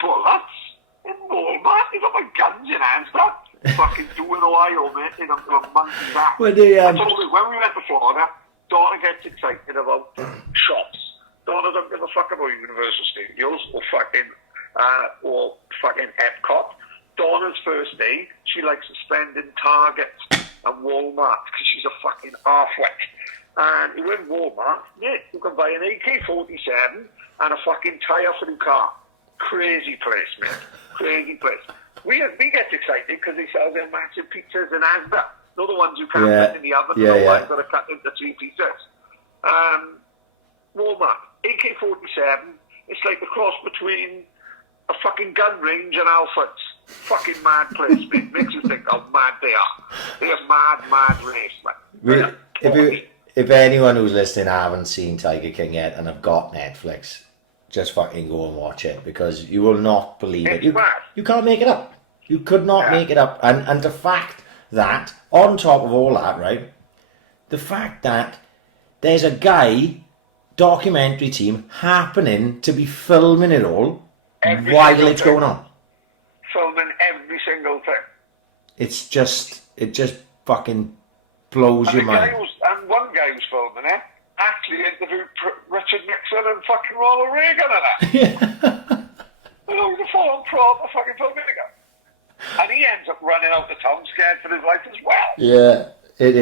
Bullets? In Walmart? You got my guns in hands, that? Fucking doing Ohio, mate, in a monkey back. I told you, when we went to Florida, Donna gets excited about shops. Donna don't give a fuck about Universal Studios or fucking Epcot. Donna's first day, she likes to spend in Target and Walmart because she's a fucking halfwit. And you in Walmart, you can buy an AK-47 and a fucking tyre for your car. Crazy place, mate. Crazy place. We get excited because they sell their massive pizzas in Asda. Not the ones you can't put in the oven, the ones that are cut into 3 pieces. Walmart, AK-47, it's like the cross between a fucking gun range and Alfred's. Fucking mad place, mate. Makes you think how mad they are. They are mad race, man. If anyone who's listening haven't seen Tiger King yet and have got Netflix, just fucking go and watch it, because you will not believe it. You can't make it up. You could not make it up. And the fact that, on top of all that, right, the fact that there's a documentary team happening to be filming it all while it's going on. Filming every single thing. It just fucking blows your mind. And one guy who's filming it actually interviewed Richard Nixon and fucking Ronald Reagan and that. He's a full-on proper fucking filmmaker. And he ends up running out the town scared for his life as well. Yeah, it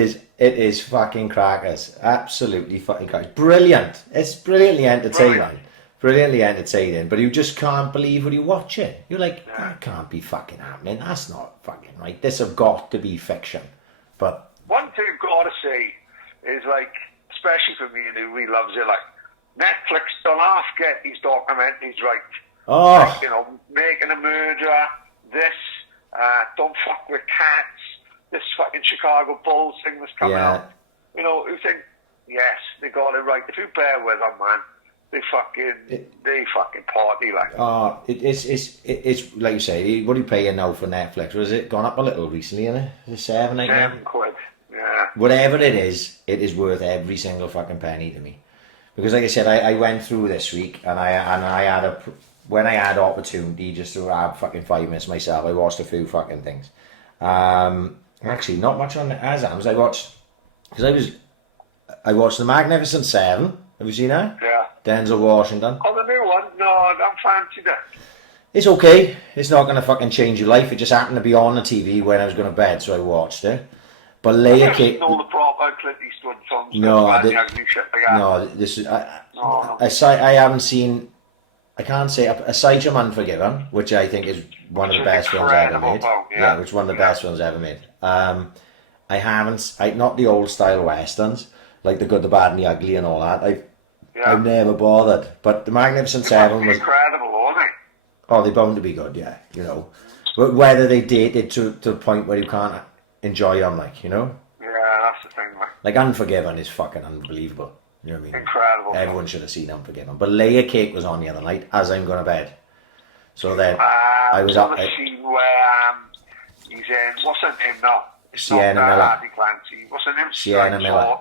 is fucking crackers. Absolutely fucking crackers. Brilliant. It's brilliantly entertaining. Brilliantly entertaining, but you just can't believe what you watch it. You're like, that can't be fucking happening. That's not fucking right. This have got to be fiction. But one thing I've got to say is, like, especially for me and who really loves it, like, Netflix don't half get these documentaries right. Oh. Like, Making a Murderer, this, Don't Fuck with Cats, this fucking Chicago Bulls thing that's coming out. You think, yes, they got it right. If you bear with them, man, they fucking party like. It's like you say. What are you paying now for Netflix? Was it gone up a little recently? Isn't it? Is it £7 quid. Yeah. Whatever it is worth every single fucking penny to me. Because like I said, I went through this week and I had when I had opportunity just to have fucking 5 minutes myself, I watched a few fucking things. Actually, not much on Azams. I watched The Magnificent Seven. Have you seen that? Yeah. Denzel Washington. Oh, the new one? No, I don't fancy that. It's okay. It's not going to fucking change your life. It just happened to be on the TV when I was going to bed, so I watched it. But Leia Kate... all the proper Clint Eastwood films. I haven't seen... I can't say... Aside from Unforgiven, which I think is one of the best films ever made. Which is one of the best films ever made. I haven't... not the old style westerns, like The Good, the Bad and the Ugly and all that. I've never bothered. But The Magnificent Seven was... incredible, aren't they? Oh, they're bound to be good, yeah, But whether they dated to the point where you can't enjoy them, Yeah, that's the thing, Like Unforgiven is fucking unbelievable. You know what I mean? Incredible. Everyone should have seen Unforgiven. But Layer Cake was on the other night as I'm going to bed. So then I was up. The scene where he's in, what's her name now? Sienna Miller. What's her name? Sienna Miller.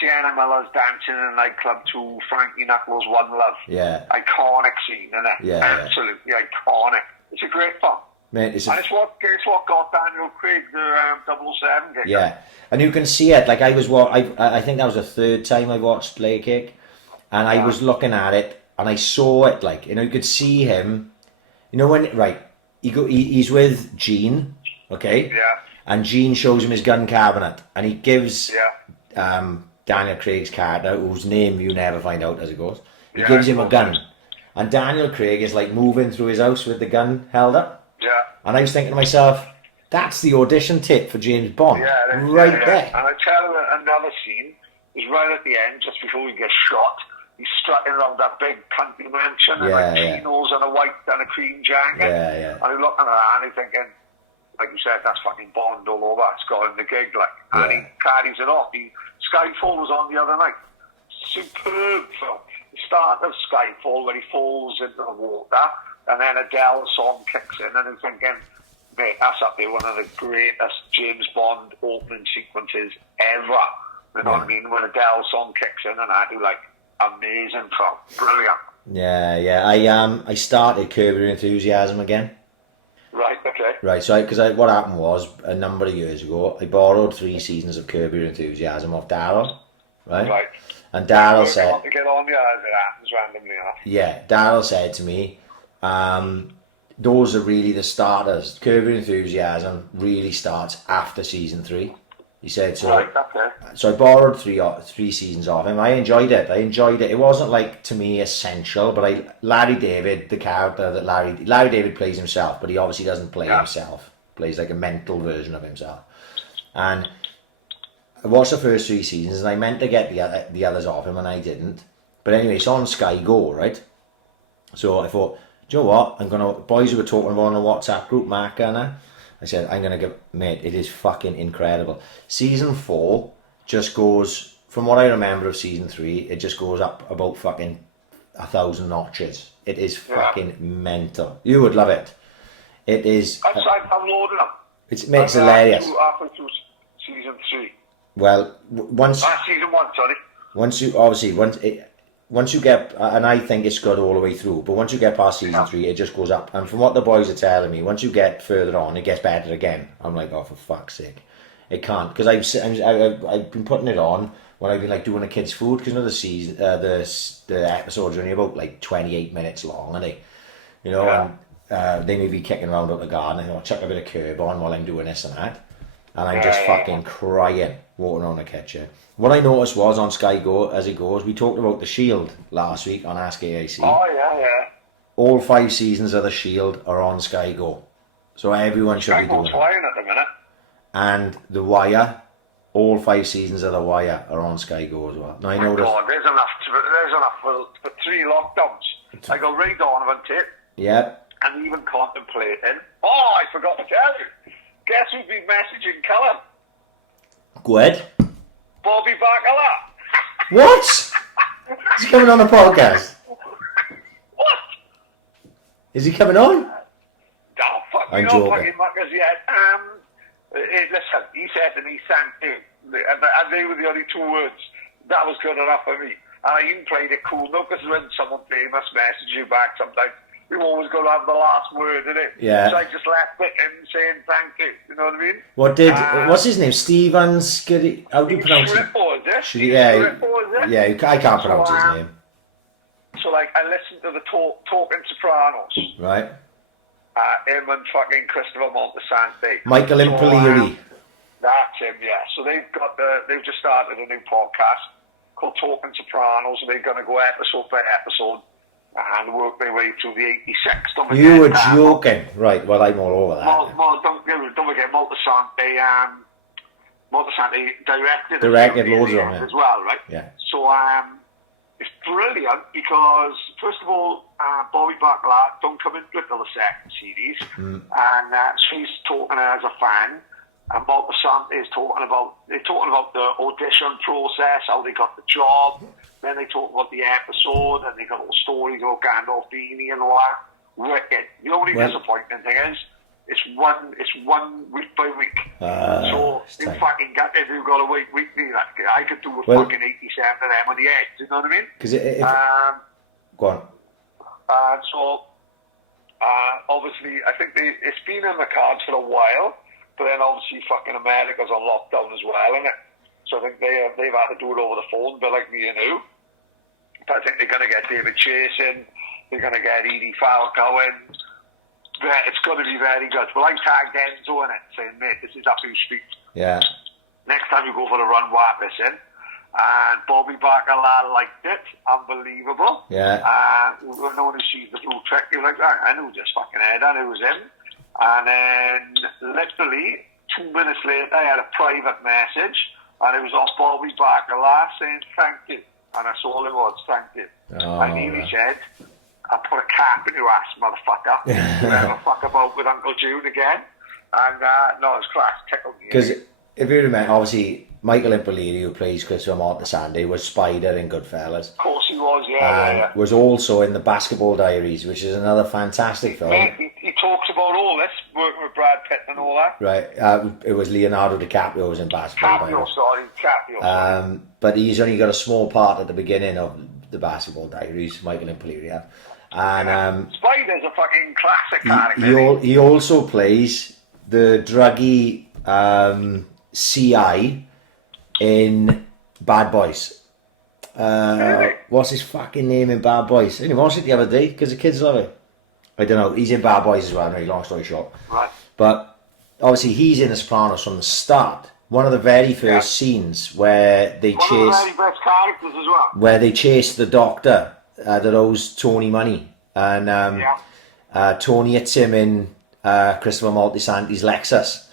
Sienna Miller's dancing in a nightclub to Frankie Knuckles' One Love. Yeah. Iconic scene, isn't it? Yeah. Absolutely iconic. It's a great film. Mate, it's what got Daniel Craig the 007 gig. Yeah. And you can see it. Like I think that was the third time I watched Layer Cake. And I was looking at it and I saw it, like, you know, you could see him, you know, when, right, he's with Gene, okay? Yeah. And Gene shows him his gun cabinet, and he gives Yeah. Daniel Craig's character, whose name you never find out as it goes, he Yeah, gives him a gun. And Daniel Craig is like moving through his house with the gun held up. Yeah. And I was thinking to myself, that's the audition tape for James Bond. Yeah, right yeah. there. And I tell you another scene is right at the end, just before he gets shot. He's strutting around that big country mansion and like chinos and a white and a cream jacket. Yeah, yeah. And he's looking at that and he's thinking, like you said, that's fucking Bond all over. It's got him the gig, like. And he carries it off. Skyfall was on the other night. Superb film. The start of Skyfall when he falls into the water and then Adele's song kicks in and he's thinking, mate, that's up there, one of the greatest James Bond opening sequences ever. You know what I mean? When Adele's song kicks in and I do, like, amazing film. Brilliant. Yeah. I started Curb Your Enthusiasm again. Right, okay. Right, so what happened was, a number of years ago, I borrowed 3 seasons of Curb Your Enthusiasm off Daryl, right? Right. And Daryl said... To get on, as it happens randomly enough. Yeah, Daryl said to me, those are really the starters. Curb Your Enthusiasm really starts after season 3. He said so. Right, okay. So I borrowed 3 seasons off him. I enjoyed it. It wasn't, like, to me, essential, but Larry David, the character that Larry David plays himself, but he obviously doesn't play himself. Plays like a mental version of himself. And I watched the first 3 seasons, and I meant to get the others off him, and I didn't. But anyway, it's on Sky Go, right? So I thought, do you know what? Boys who were talking about on a WhatsApp group, Mark and I said, I'm going to give, mate, it is fucking incredible. Season 4 just goes, from what I remember of season 3, it just goes up about fucking 1,000 notches. It is fucking mental. You would love it. It is. I'm loading up. It's hilarious. Halfway through season 3. Well, once. Season 1, sorry. Once you get, and I think it's good all the way through, but once you get past season 3, it just goes up. And from what the boys are telling me, once you get further on, it gets better again. I'm like, oh, for fuck's sake. It can't, because I've been putting it on when I've been like doing a kid's food, because you know the episodes are only about like 28 minutes long, aren't they? You know, and they may be kicking around out the garden, and I'll chuck a bit of Curb on while I'm doing this and that. And I'm just fucking crying, walking around the kitchen. What I noticed was on Sky Go, as it goes, we talked about The Shield last week on Ask AiC. Oh, yeah. All 5 seasons of The Shield are on Sky Go. So everyone should be doing it. Flying at the minute. And The Wire, all 5 seasons of The Wire are on Sky Go as well. Now, I noticed... God, there's enough for 3 lockdowns. I got Ray Donovan tip. Yeah. And even contemplating. Oh, I forgot to tell you. Guess who's been messaging Callum? Go ahead. Bobby Bacala. What? Is he coming on the podcast? What? Is he coming on? Oh, fuck me, I'm not joking. fucking muckers yet. Listen, he said to me, thank you. And they were the only 2 words. That was good enough for me. And I even played it cool, no, because when someone famous messages you back sometimes, you always got to have the last word, innit? Yeah. So I just left it in saying thank you. You know what I mean? What's his name? Steven Skiddy? How do you pronounce it? Yeah, I can't pronounce his name. So, like, I listened to the Talking Sopranos. Right. Him and fucking Christopher Moltisanti. Michael Impellieri. That's him, yeah. So they've just started a new podcast called Talking Sopranos, and they're going to go episode by episode and work their way through the 86th. You were joking. Right, well, I'm all over that. Don't forget, Moltisanti directed loads of them, as well, right? Yeah. So it's brilliant because, first of all, Bobby Bacala don't come into it till the 2nd series, and she's talking as a fan. And Moltisanti is talking about the audition process, how they got the job. Then they talk about the episode, and they got all stories about Gandolfini and all that. Wicked. The only disappointing thing is it's one week by week. So you fucking got it. You've got to wait weekly. Like, I could do with fucking 87 of them on the edge. You know what I mean? Because go on. So obviously, I think it's been in the cards for a while. But then obviously fucking America's on lockdown as well, isn't it? So I think they've had to do it over the phone, a bit like me and you. I think they're going to get David Chase in. They're going to get Edie Falco in. It's going to be very good. Well, I tagged Enzo in it, saying, mate, this is up your street. Yeah. Next time you go for a run, whap this in. And Bobby Bacala liked it. Unbelievable. Yeah. And when he sees the blue trick, you're like, oh, I knew this fucking head, I knew it was him. And then, literally, 2 minutes later, I had a private message, and it was off Bobby Bacala saying, thank you. And that's all it was, thank you. Oh, and he said, I'll put a cap in your ass, motherfucker. You never fuck about with Uncle June again. And, no, it was class. Tickled me. Because if you remember, obviously, Michael Impellieri, who plays Christopher Moltisanti, was Spider in Goodfellas. Of course he was, And was also in The Basketball Diaries, which is another fantastic film. He talks about all this, working with Brad Pitt and all that. Right. It was Leonardo DiCaprio was in Basketball Diaries. Caprio. But he's only got a small part at the beginning of The Basketball Diaries, Michael Impellieri. And Spider's a fucking classic character. He also plays the druggy CI in Bad Boys. What's his fucking name in Bad Boys? I didn't watch it the other day because the kids love it. I don't know. He's in Bad Boys as well. Very long story short. Right. But obviously he's in The Sopranos from the start. One of the very first scenes where they chase. One of the very best characters as well. Where they chase the doctor that owes Tony money, and Tony hits him in Christopher Moltisanti's Lexus,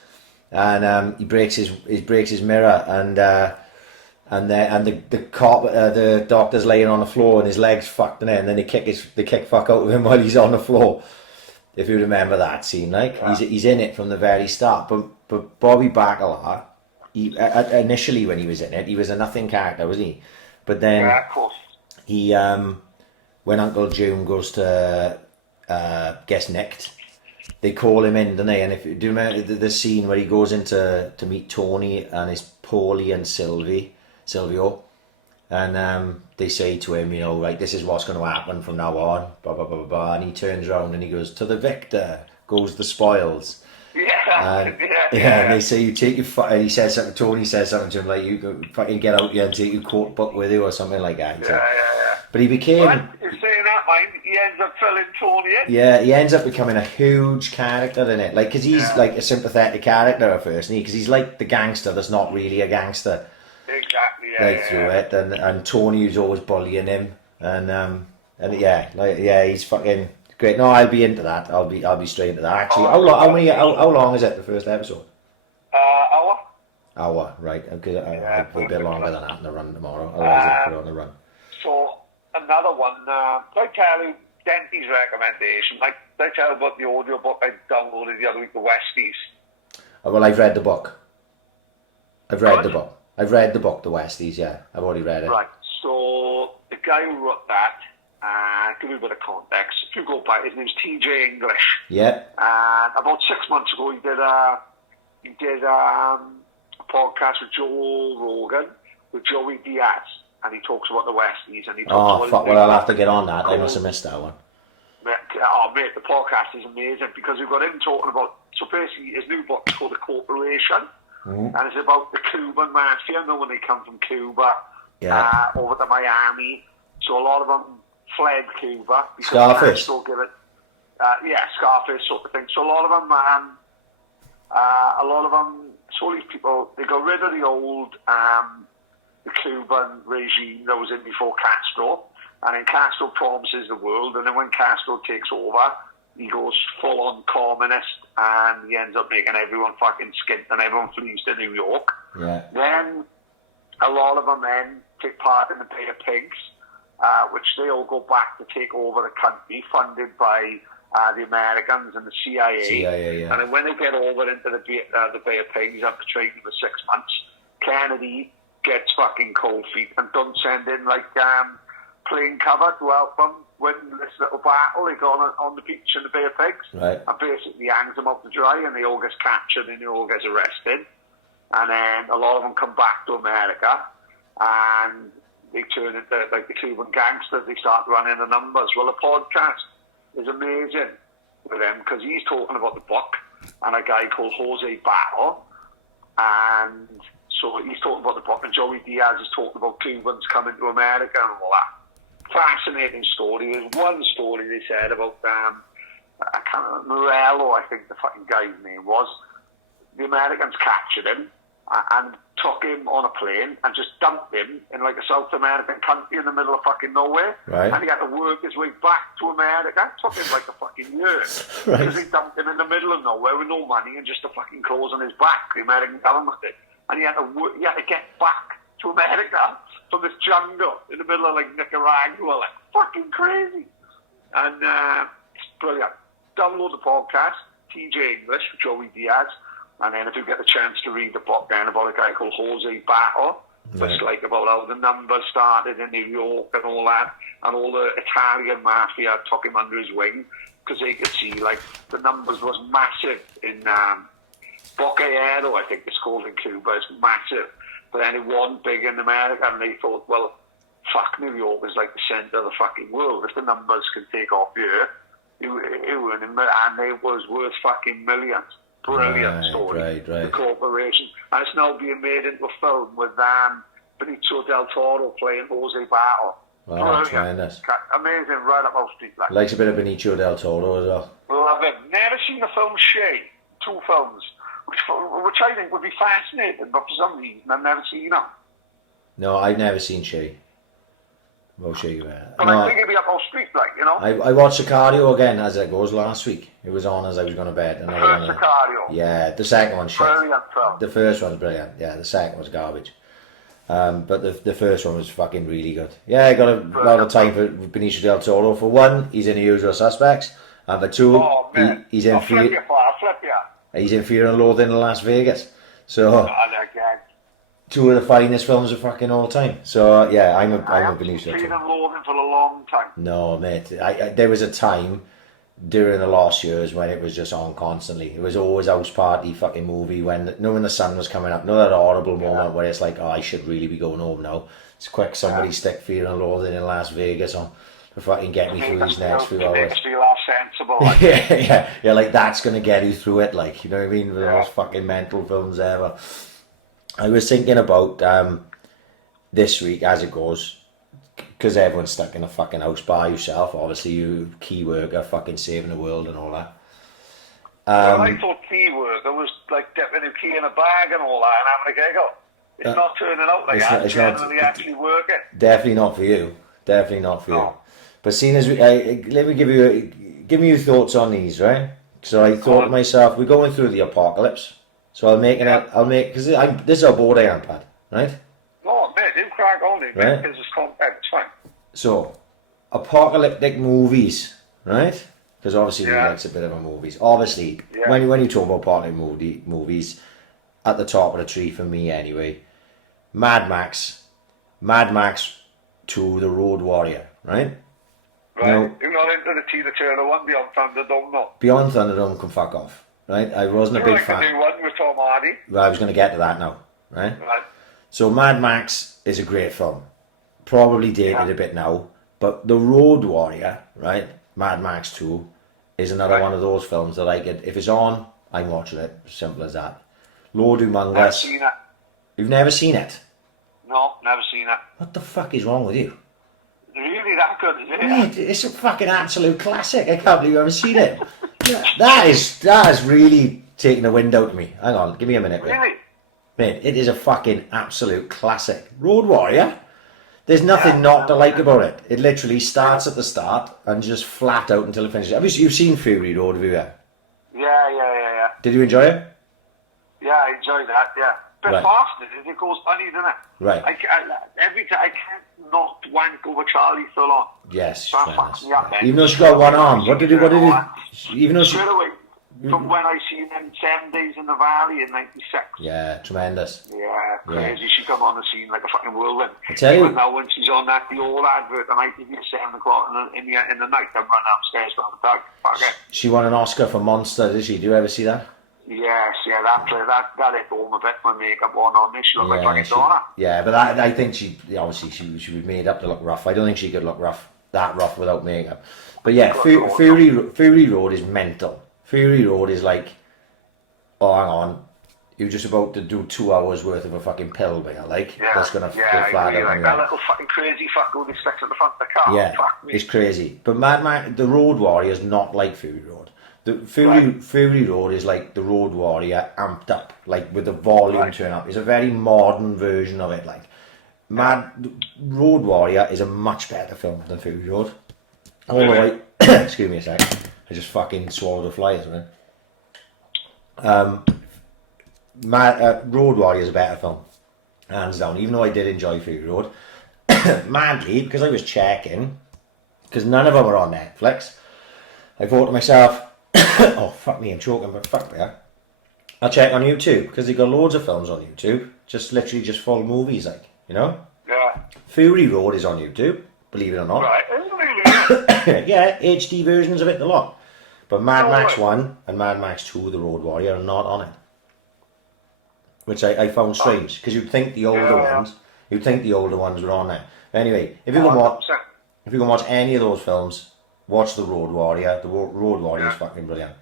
and he breaks his mirror, and the cop, the doctor's laying on the floor and his legs fucked in it, and then they kick fuck out of him while he's on the floor. If you remember that scene, he's in it from the very start. But Bobby Bacala, initially when he was in it, he was a nothing character, wasn't he? But then of course. He when Uncle June goes to gets nicked, they call him in, don't they? And do you remember the scene where he goes in to meet Tony and it's Paulie and Silvio, and they say to him, right, this is what's going to happen from now on, blah blah blah blah blah, and he turns around and he goes, to the victor goes the spoils. And they say you take your and he says something. Tony says something to him like, you go fucking get out here and take your coat book with you or something like that. But he became. Well, you're saying that, mind. He ends up filling Tony in. Yeah, he ends up becoming a huge character in it. Like, because he's like a sympathetic character at first, because he's like the gangster that's not really a gangster. Exactly. Through it, and Tony who's always bullying him, and he's fucking. Great. No, I'll be into that. I'll be straight into that. Actually, how long is it? The first episode? Hour. Right. I'll be a bit longer than that in the run tomorrow. Otherwise, I'll put it on the run. So another one. I tell you Denty's recommendation. Did I tell you about the audio book I downloaded the other week, The Westies? Oh, well, I've read the book. I've read the book, The Westies. Yeah, I've already read it. Right. So the guy who wrote that. Give me a bit of context. If you go back, his name's TJ English. Yeah. And about 6 months ago, he did a podcast with Joe Rogan with Joey Diaz, and he talks about the Westies. And he talks about Well, I'll have to get on that. I must have missed that one. Mate, the podcast is amazing because we've got him talking about. So basically, his new book is called The Corporation, and it's about the Cuban mafia. When they come from Cuba over to Miami, so a lot of them fled Cuba because Scarface. Still give it, Scarface sort of thing. So a lot of them, so these people, they got rid of the old the Cuban regime that was in before Castro, and then Castro promises the world, and then when Castro takes over, he goes full on communist, and he ends up making everyone fucking skint, and everyone flees to New York. Yeah. Then a lot of them then take part in the Bay of Pigs. Which they all go back to take over the country, funded by the Americans and the CIA. And then when they get over into the Bay of Pigs after training for 6 months, Kennedy gets fucking cold feet and don't send in plane cover to help them win this little battle they got on the beach in the Bay of Pigs. Right. And basically hangs them up to dry, and they all get captured and they all get arrested. And then a lot of them come back to America, and they turn into like the Cuban gangsters. They start running the numbers. Well, the podcast is amazing with him because he's talking about the book and a guy called Jose Battle, and so he's talking about the book, and Joey Diaz is talking about Cubans coming to America and all that. fascinating story. There's one story they said about, I can't remember, Morello, I think the fucking guy's name was. The Americans captured him and took him on a plane and just dumped him in like a South American country in the middle of fucking nowhere. Right. And he had to work his way back to America. It took him like a fucking year. Right. Because they dumped him in the middle of nowhere with no money and just the fucking clothes on his back. The American government did. And he had to get back to America from this jungle in the middle of like Nicaragua. Like fucking crazy. And it's brilliant. Download the podcast, TJ English with Joey Diaz. And then if you get the chance to read the book then about a guy called Jose Battle, it's like about how the numbers started in New York and all that, and all the Italian mafia took him under his wing because they could see like the numbers was massive in Bocaero, I think it's called in Cuba. It's massive, but then it wasn't big in America, and they thought, well, fuck, New York is like the centre of the fucking world. If the numbers can take off here, and it was worth fucking millions. Brilliant story. Right. The corporation. And it's now being made into a film with Benicio del Toro playing Jose Battle. Wow, tremendous. Amazing, right up our street. Like. Likes a bit of Benicio del Toro as well. Love it. Never seen the film Shay. 2 films. Which I think would be fascinating, but for some reason I've never seen them. No, I've never seen Shay. Well, Shay, But I think it'd be up our street, like, you know. I watched Sicario again as it goes last week. It was on as I was going to bed. The first Sicario. Yeah, the second one's shit. Brilliant film. The first one's brilliant. Yeah, the second one's garbage. But the first one was fucking really good. Yeah, I got a lot of time for Benicio del Toro. For one, he's in The Usual Suspects, and for two, he's in Fear and Loathing in Las Vegas. So. Two of the finest films of fucking all time. So yeah, I'm a Benicio. Fear and Loathing for a long time. No, mate. There was a time during the last years when it was just on constantly. It was always house party fucking movie when the sun was coming up. You know that horrible moment where it's like, oh, I should really be going home now. It's quick, somebody stick Fear and Loathing in Las Vegas on to fucking get me through these next few hours. Makes me laugh sensible. Like. yeah, like that's gonna get you through it. Like, you know what I mean? The most fucking mental films ever. I was thinking about this week as it goes, because everyone's stuck in a fucking house by yourself. Obviously, you key worker, fucking saving the world and all that. Well, I thought key worker was like dipping a key in a bag and all that and having a giggle. It's not turning out like that. It's generally actually working. Definitely not for you. Definitely not for you. But seeing as let me give me your thoughts on these, right? So I thought to myself, we're going through the apocalypse. So because this is how bored I am, Pad, right? No, mate, you crack on it, right? Because it's content, it's fine. So, apocalyptic movies, right? Because obviously he likes a bit of a movies. Obviously, when you talk about apocalyptic movies, at the top of the tree for me anyway, Mad Max 2, The Road Warrior, right? Right, you're not into the Tina Turner one, Beyond Thunderdome, no? Beyond Thunderdome can fuck off. Right, I wasn't a big fan. The new one with Tom Hardy. Well, I was going to get to that now, right? So Mad Max is a great film, probably dated a bit now, but The Road Warrior, right? Mad Max 2 is another one of those films that I could, if it's on, I'm watching it. Simple as that. Lord Humongous. Never seen it. You've never seen it? No, never seen it. What the fuck is wrong with you? Really that good, is it? Mate, it's a fucking absolute classic. I can't believe you haven't seen it. That is really taking the wind out of me. Hang on, give me a minute. Really? Mate, it is a fucking absolute classic. Road Warrior. There's nothing not to like about it. It literally starts at the start and just flat out until it finishes. You've seen Fury Road, have you? Yeah. Did you enjoy it? Yeah, I enjoyed that, yeah. Bit faster, it goes funny, doesn't it? Right. Every time, I can't not wank over Charlie so long. Yes. Even though she got one arm. What did it? Even though she... Straight away, from when I seen them 7 Days in the Valley in '96. Yeah, tremendous. Yeah, crazy. Yeah. She come on the scene like a fucking whirlwind. I tell you. Now when she's on the old advert, and I think it's 7 o'clock in the night, I'm running upstairs from the dog. Fuck it. She won an Oscar for Monster, did she? Do you ever see that? Yes, that hit home a bit when makeup on this. She looked like fucking Donna. Yeah, but I think she was made up to look rough. I don't think she could look that rough without makeup. But yeah, Fury Road is mental. Fury Road is like, oh hang on, you're just about to do 2 hours worth of a fucking pill, mate, like. Yeah, That's going to yeah, go flat I agree, out. like that little fucking crazy fuck who sticks at the front of the car. Yeah, Fuck me. it's crazy. But Mad Max, the Road Warrior is not like Fury Road. The Fury Road is like the Road Warrior amped up, like with the volume turn up. It's a very modern version of it, like. Road Warrior is a much better film than Fury Road. Although excuse me a sec, I just fucking swallowed a fly or something. Road Warrior is a better film, hands down. Even though I did enjoy Fury Road, madly, because I was checking, because none of them are on Netflix. I thought to myself, oh fuck me, I'm choking, but fuck yeah. I'll check on YouTube because they've got loads of films on YouTube, just literally just full movies, like, you know. Yeah. Fury Road is on YouTube, believe it or not. Right. Yeah, HD versions of it, a lot. But Mad Max 1 and Mad Max 2, The Road Warrior, are not on it. Which I found strange, because you'd think the older ones were on there. Anyway, if you can watch any of those films, watch The Road Warrior. The Road Warrior is fucking brilliant.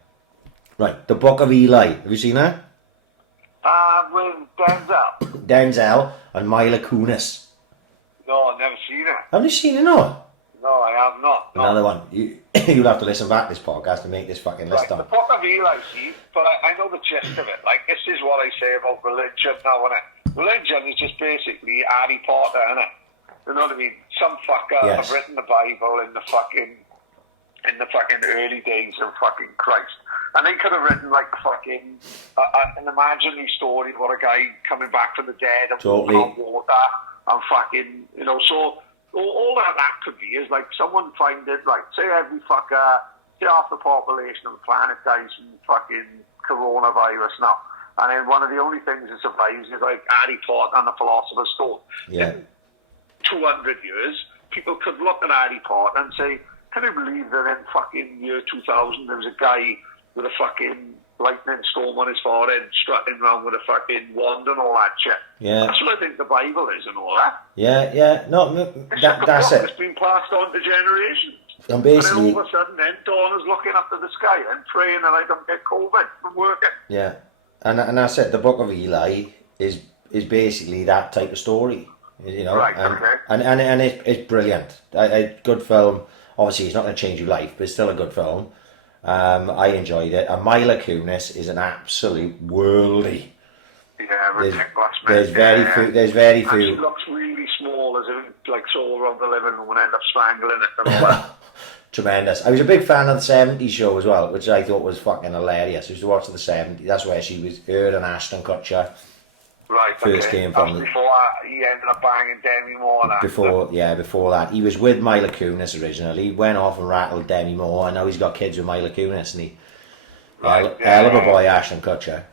Right, The Book of Eli. Have you seen that? With Denzel. Denzel and Mila Kunis. No, I've never seen it. Haven't you seen it, no? No, I have not. No. Another one. You'll have to listen back to this podcast to make this fucking list Right, up. The Book of Eli, see, but I know the gist of it. Like, this is what I say about religion now, innit? Religion is just basically Harry Potter, innit? You know what I mean? Some fucker have written the Bible in the fucking early days of fucking Christ. And they could have written like fucking an imaginary story about a guy coming back from the dead and walking on water and fucking, you know, so all that could be is like someone find it, like say every fucker, say half the population of the planet dies from fucking coronavirus now. And then one of the only things that survives is like Harry Potter and the Philosopher's Stone. Yeah. In 200 years, people could look at Harry Potter and say, can you believe that in fucking year 2000 there was a guy with a fucking lightning storm on his forehead, strutting around with a fucking wand and all that shit. Yeah. That's what I think the Bible is and all that. Yeah. No, that's it. It's been passed on to generations. And basically... And then all of a sudden then Dawn is looking up to the sky and praying that I don't get COVID from working. Yeah. And that's it. The Book of Eli is basically that type of story. You know? Right, and it's brilliant. A good film. Obviously, it's not going to change your life, but it's still a good film. I enjoyed it. And Mila Kunis is an absolute worldie. Yeah, ridiculous, There's very few. And she looks really small, as if like all around the living room and end up strangling it and all that. Tremendous. I was a big fan of the 70s show as well, which I thought was fucking hilarious. I used to watch the 70s. That's where she was, her and Ashton Kutcher. Right, first came from. Before he ended up banging Demi Moore. Before that. He was with Mila Kunis originally. He went off and rattled Demi Moore, and now he's got kids with Mila Kunis, and he... hell of a boy, Ashton Kutcher.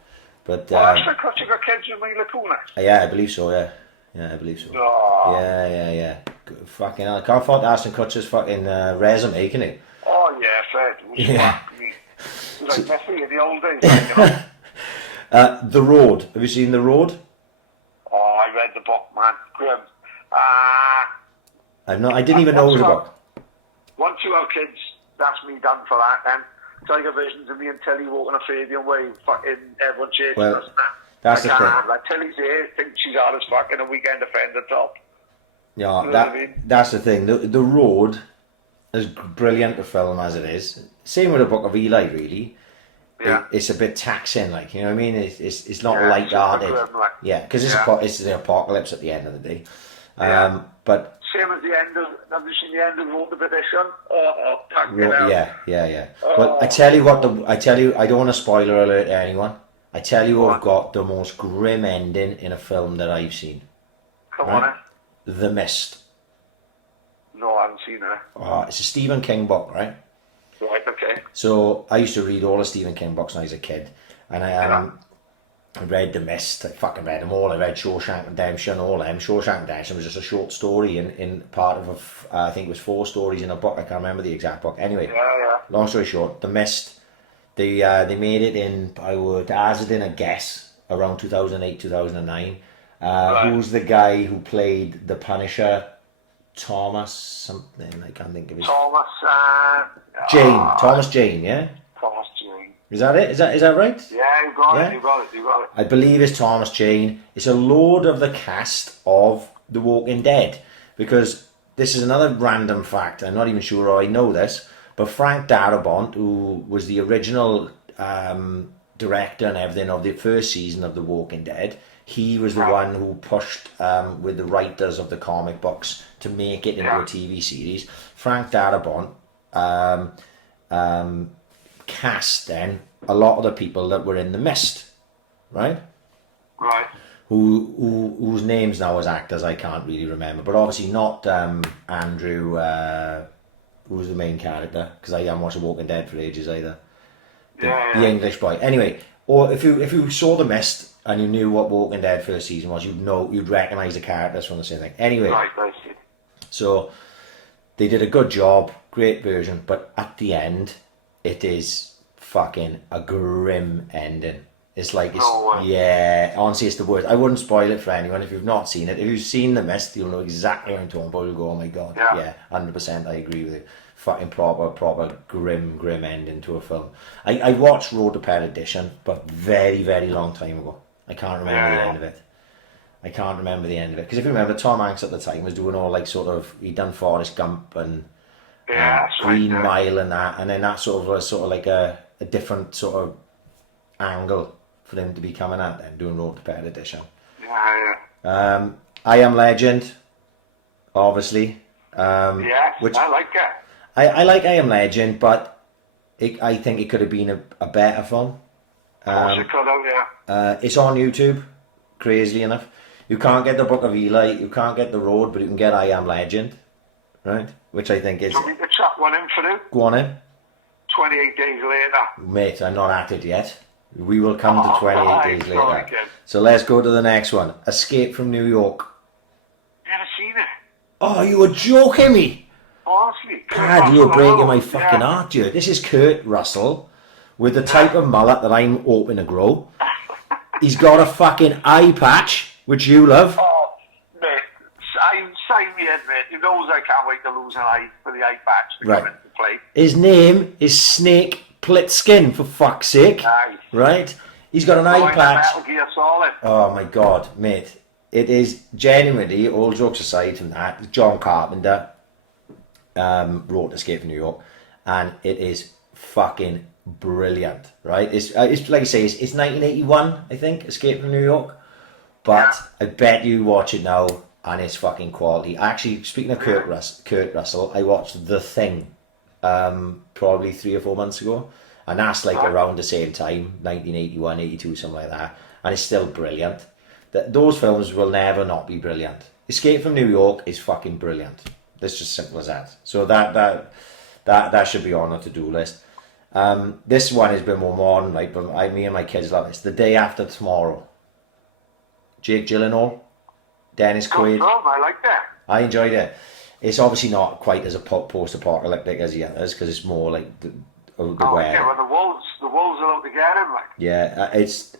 But, Ashton Kutcher got kids with Mila Kunis? Yeah, I believe so, yeah. Yeah, I believe so. Oh. Yeah. Fucking hell. I can't fault Ashton Kutcher's fucking resume, can he? Oh, yeah, fair. It was like Messi in the old days, you know? The Road. Have you seen The Road? Oh, I read the book, man. Grim. I didn't even know it was a book. Once you have kids, that's me done for that then. Tiger Visions of me and Tilly walking a Fabian way, fucking everyone chasing us. That's the thing. Like Tilly's here, thinks she's hard as fucking a weekend offender top. Yeah, you know that's the thing. The Road is brilliant to film as it is. Same with the Book of Eli, really. Yeah. It's a bit taxing, like, you know what I mean? It's not light-hearted. Like, yeah, because it's the apocalypse at the end of the day. But same as the end of. Have you seen the end of Road of Edition? Yeah. Well, I tell you, I don't want to spoiler alert to anyone. I tell you, I've got the most grim ending in a film that I've seen. Come on, The Mist. No, I haven't seen it. Oh, it's a Stephen King book, right? Right, okay. So I used to read all the Stephen King books when I was a kid, and I read The Mist. I fucking read them all. I read Shawshank Redemption, all them. Shawshank Redemption was just a short story in part of I think it was 4 stories in a book. I can't remember the exact book. Anyway, long story short, The Mist. They made it in, I would hazard in a guess, around 2008, 2009. Who's the guy who played the Punisher? Thomas something, I can't think of his... Thomas Jane, yeah? Thomas Jane. Is that it? Is that right? Yeah, you got it. I believe it's Thomas Jane. It's a load of the cast of The Walking Dead. Because this is another random fact. I'm not even sure I know this. But Frank Darabont, who was the original director and everything of the first season of The Walking Dead, he was the one who pushed with the writers of the comic books to make it into a TV series. Frank Darabont cast then a lot of the people that were in The Mist, right? Right. Whose names now as actors I can't really remember, but obviously not Andrew, who's the main character, because I haven't watched The Walking Dead for ages either. The English boy. Anyway, or if you saw The Mist and you knew what Walking Dead first season was, you'd recognise the characters from the same thing. Anyway, right, I see. So they did a good job, great version, but at the end, it is fucking a grim ending. It's like, honestly, it's the worst. I wouldn't spoil it for anyone if you've not seen it. If you've seen The Mist, you'll know exactly what I'm talking about. You'll go, oh my god, 100%, I agree with you. Fucking proper grim ending to a film. I watched Road to Perdition, but very, very long time ago. I can't remember the end of it. Because if you remember, Tom Hanks at the time was doing all like sort of, he'd done Forrest Gump and Green Mile and that, and then that sort of was sort of like a different sort of angle for him to be coming at then, doing Road to Perdition. I Am Legend, obviously. Which I like that. I like I Am Legend, but I think it could have been a better film. It's on YouTube, crazily enough. You can't get the Book of Eli, you can't get The Road, but you can get I Am Legend, right? Which I think is... Do you want me to chuck one in for you? Go on in. 28 Days Later. Mate, I'm not at it yet. We will come to 28 Days Later. Sorry, so let's go to the next one. Escape from New York. Never seen it. Oh, you were joking me. Honestly. God, you're breaking my fucking heart, dude. This is Kurt Russell with the type of mullet that I'm hoping to grow. He's got a fucking eye patch, which you love. Oh, mate. Sign me in, mate. You know I can't wait to lose an eye for the eye patch to come into play. His name is Snake Plissken, for fuck's sake. Aye. Right? He's got an eye patch. Metal Gear Solid. Oh my god, mate. It is genuinely, all jokes aside from that, John Carpenter wrote Escape from New York, and it is fucking brilliant, right? It's like I say, it's 1981, I think, Escape from New York, but I bet you watch it now, and it's fucking quality. Actually, speaking of Kurt Russell, I watched The Thing probably 3 or 4 months ago, and that's like around the same time, 1981, 82, something like that, and it's still brilliant. Those films will never not be brilliant. Escape from New York is fucking brilliant. It's just simple as that. So that should be on our to-do list. This one has been more modern, right? But me and my kids love it. It's The Day After Tomorrow. Jake Gyllenhaal, Dennis Quaid. I like that. I enjoyed it. It's obviously not quite as a post-apocalyptic as the others, because it's more like the well, the wolves are out to get him, like. Yeah,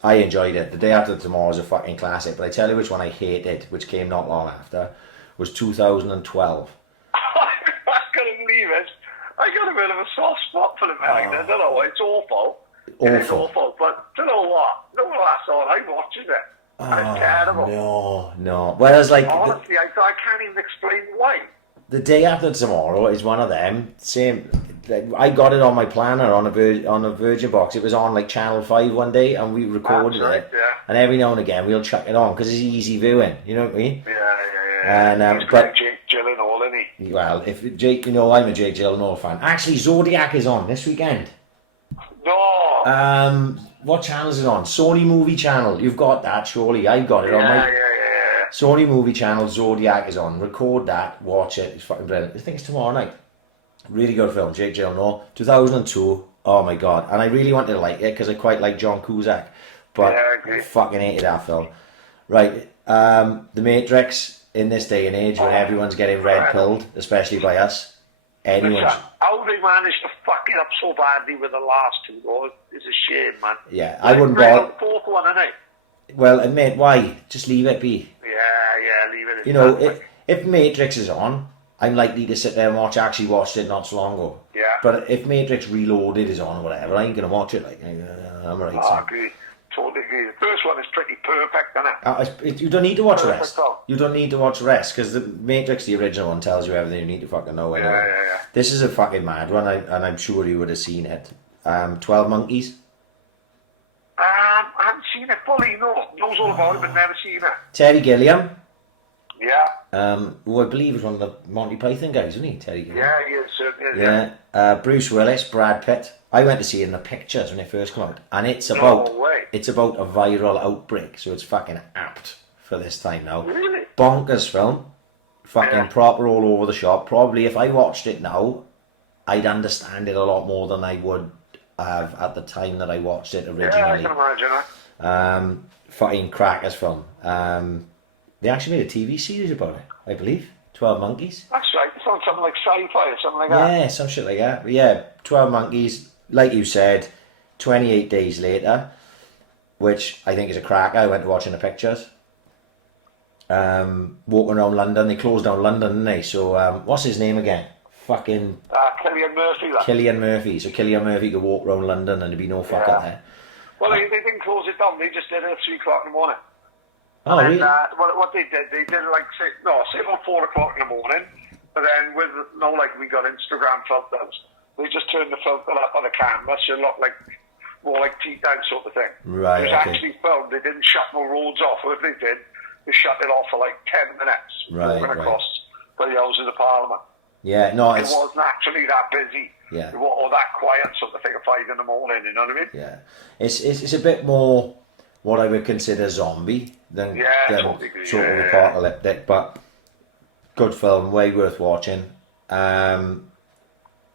I enjoyed it. The Day After Tomorrow is a fucking classic, but I tell you which one I hated, which came not long after, was 2012. I couldn't believe it. I got a bit of a soft spot for the American. I don't know, it's awful. It's awful, but you know what? No, that's all right watching it. It's terrible. No. Whereas, like... Honestly, I can't even explain why. The Day After Tomorrow is one of them. Same. I got it on my planner on a Virgin box. It was on like Channel 5 one day, and we recorded it. Yeah. And every now and again we'll chuck it on because it's easy viewing. You know what I mean? Yeah. And but Jake Gyllenhaal, isn't he? Well, if Jake, I'm a Jake Gyllenhaal fan. Actually, Zodiac is on this weekend. No. What channel is it on? Sony Movie Channel. You've got that, surely. I got it on my... Yeah. Sony Movie Channel, Zodiac is on. Record that, watch it. It's fucking brilliant. I think it's tomorrow night. Really good film. Jake Gyllenhaal, 2002. Oh my god! And I really wanted to like it because I quite like John Cusack, but I fucking hated that film. Right, The Matrix. In this day and age, when everyone's getting red pilled, especially by us, how they managed to fuck it up so badly with the last two goals is a shame, man. Yeah, I wouldn't bother. The fourth one, innit? Well, mate, why? Just leave it be. Yeah, leave it. You know, if Matrix is on, I'm likely to sit there and watch. I actually watched it not so long ago. Yeah. But if Matrix Reloaded is on or whatever, I ain't going to watch it. Like, I'm alright. I agree. Totally agree. The first one is pretty perfect, isn't it? You don't need to watch the Perfect rest. film. You don't need to watch the rest because the Matrix, the original one, tells you everything you need to fucking know. Anyway. Yeah. This is a fucking mad one, and I'm sure you would have seen it. 12 Monkeys. I haven't seen it fully, no. Knows all about it, but never seen it. Terry Gilliam. Yeah. Who I believe is one of the Monty Python guys, isn't he? Terry Gilliam. Yeah, he is, certainly is. Yeah. Bruce Willis, Brad Pitt. I went to see it in the pictures when it first came out, and it's about a viral outbreak, so it's fucking apt for this time now. Really? Bonkers film, fucking proper all over the shop. Probably if I watched it now, I'd understand it a lot more than I would have at the time that I watched it originally. Yeah, I can imagine that. Fucking crackers film. They actually made a TV series about it, I believe. 12 Monkeys. That's right. It's on something like sci-fi or something like that. Yeah, some shit like that. But yeah, 12 Monkeys, like you said, 28 Days Later, which I think is a cracker. I went to watch in the pictures. Walking around London. They closed down London, didn't they? So, what's his name again? Fucking... Cillian Murphy, that. Cillian Murphy. So Cillian Murphy could walk around London and there'd be no fucker there. Well, they didn't close it down. They just did it at 3 o'clock in the morning. Oh, and really? What they did like, say about 4 o'clock in the morning, but then with, we got Instagram filters, they just turned the filter up on the camera, so it looked like, more like tea time sort of thing. Right, It was actually filmed, they didn't shut no roads off, or if they did, they shut it off for like 10 minutes, walking across the Houses of Parliament. Yeah, no, It wasn't actually that busy. Yeah. Or that quiet sort of thing at 5 in the morning, you know what I mean? Yeah. It's a bit more what I would consider zombie than totally sort of apocalyptic, but good film, way worth watching. And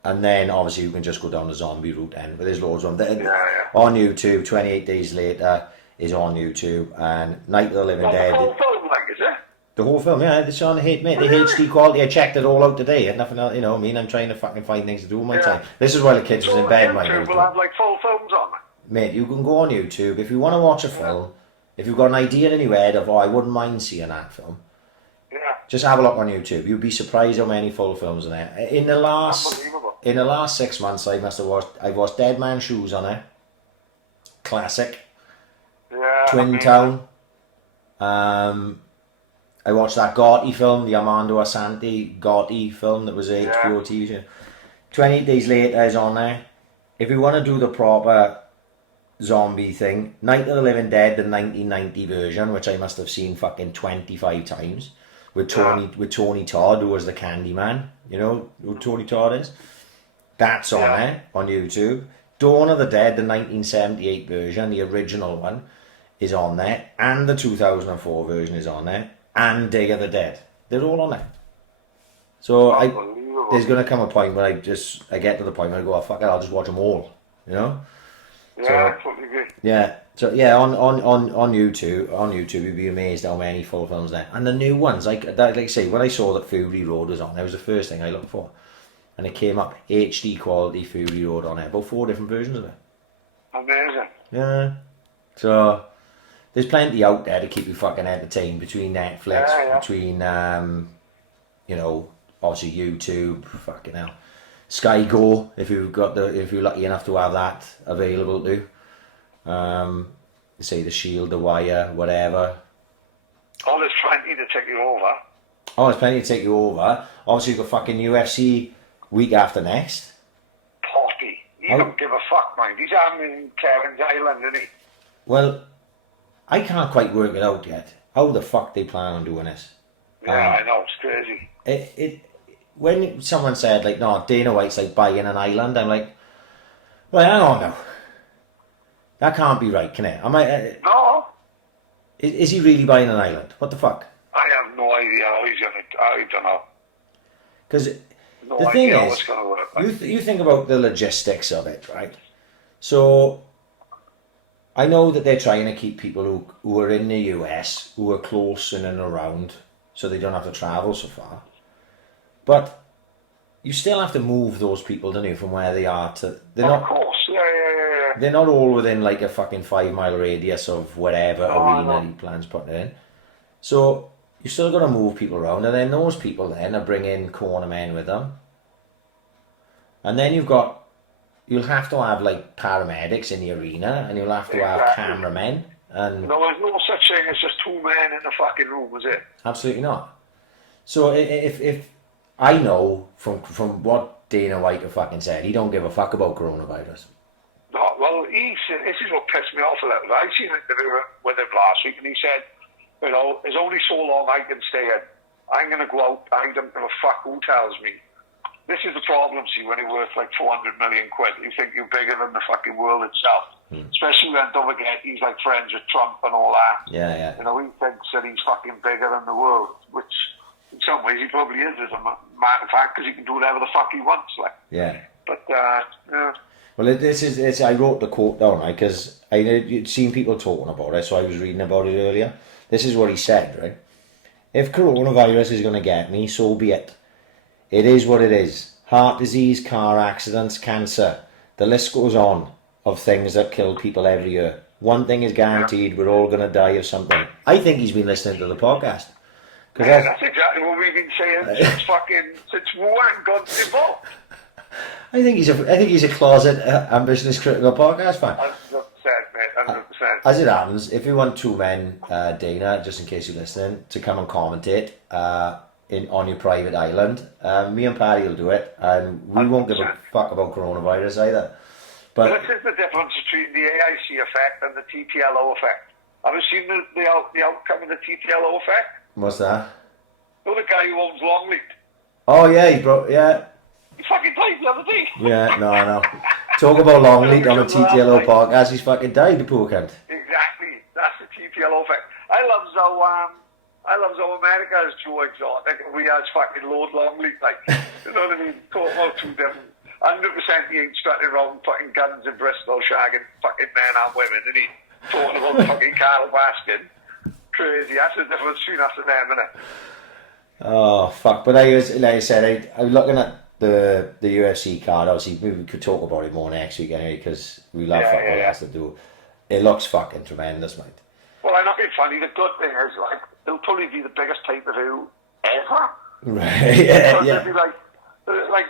then obviously you can just go down the zombie route then, but there's loads of them. On YouTube, 28 Days Later is on YouTube, and Night of the Living Dead. The whole film, is it? The whole film, yeah, it's on the HD quality. I checked it all out today, and nothing else, you know what I mean? I'm trying to fucking find things to do with my time. This is while the kids was in bed, my YouTube will have like full films on it. Mate, you can go on YouTube if you want to watch a film. If you've got an idea in your head of, I wouldn't mind seeing that film. Yeah. Just have a look on YouTube. You'd be surprised how many full films are there. In the last 6 months, I've watched Dead Man's Shoes on it. Classic. Yeah. Twin Town. I watched that Gotti film, the Armando Assante Gotti film that was a HBO TV show. 28 Days Later is on there. If you want to do the proper zombie thing, Night of the Living Dead, the 1990 version, which I must have seen fucking 25 times, with Tony Todd, who was the Candyman. You know who Tony Todd is? That's on there, on YouTube. Dawn of the Dead, the 1978 version, the original one, is on there. And the 2004 version is on there. And Day of the Dead. They're all on there. So there's going to come a point where I get to the point where I go, oh, fuck it, I'll just watch them all. You know? Yeah, totally agree. Yeah. So yeah, on YouTube, you'd be amazed how many full films there. And the new ones, like I say, when I saw that Fury Road was on, that was the first thing I looked for. And it came up HD quality Fury Road on it. About 4 different versions of it. Amazing. Yeah. So there's plenty out there to keep you fucking entertained between Netflix, between obviously YouTube, fucking hell. Sky Go, if you're lucky enough to have that available to. Say The Shield, The Wire, whatever. Oh, there's plenty to take you over. Oh, there's plenty to take you over. Obviously you've got fucking UFC week after next. Potty. He don't give a fuck, mind. He's having in Kevin's Island, isn't he? Well, I can't quite work it out yet. How the fuck they plan on doing this? Yeah, I know, it's crazy. When someone said, like, no, Dana White's like buying an island, I'm like, well, hang on now. That can't be right, can it? No. Is he really buying an island? What the fuck? I have no idea how he's going to, I don't know. Because the thing is, you think about the logistics of it, right? So, I know that they're trying to keep people who are in the US, who are close in and around, so they don't have to travel so far. But you still have to move those people, don't you, from where they are to... Of course, yeah. They're not all within like a fucking 5 mile radius of whatever arena he plans putting in. So you still got to move people around, and then those people then are bringing corner men with them, and then you'll have to have like paramedics in the arena, and you'll have to have cameramen, and no, there's no such thing as just 2 men in a fucking room, is it? Absolutely not. So if I know from what Dana White have fucking said, he don't give a fuck about coronavirus. No, well, he said, this is what pissed me off a little. I seen an interview with him last week, and he said, you know, there's only so long I can stay in. I'm going to go out. I don't give a fuck who tells me. This is the problem, see, when you're worth like 400 million quid. You think you're bigger than the fucking world itself. Especially when, don't forget, he's like friends with Trump and all that. Yeah. You know, he thinks that he's fucking bigger than the world, which in some ways he probably is, as a matter of fact, because he can do whatever the fuck he wants, like. Yeah. But, yeah. Well, I wrote the quote down, right, because you'd seen people talking about it, so I was reading about it earlier. This is what he said, right? If coronavirus is going to get me, so be it. It is what it is. Heart disease, car accidents, cancer. The list goes on of things that kill people every year. One thing is guaranteed, we're all going to die of something. I think he's been listening to the podcast. Yeah, that's exactly what we've been saying since war and God's involved. I think he's a closet ambitious critical podcast fan. 100%, mate, 100%. As it happens, if you want 2 men, Dana, just in case you're listening, to come and commentate on your private island, me and Paddy will do it, and we won't give a fuck about coronavirus either. But this is the difference between the AiC effect and the TTLO effect. Have you seen the outcome of the TTLO effect? What's that? You know the guy who owns Longleat? Oh yeah, He fucking died the other day. Yeah, no. Talk about Longleat on the TTLO podcast, he's fucking died, the poor cunt. Exactly, that's the TTLO effect. I love how America has Joe Exotic and we has fucking Lord Longleat, like, you know what I mean? Talk about 2 different. 100% he ain't strutting around fucking guns in Bristol, shagging fucking men and women, and he talking about fucking Carl Baskin. Crazy, that's the difference between us and them, innit? Oh fuck! But like I said, I was looking at the UFC card. Obviously, maybe we could talk about it more next week anyway, because we love football. It has to do. It looks fucking tremendous, mate. Well, I'm not being funny. The good thing is, like, it'll probably be the biggest pay-per-view ever. Right? Yeah. It'll be like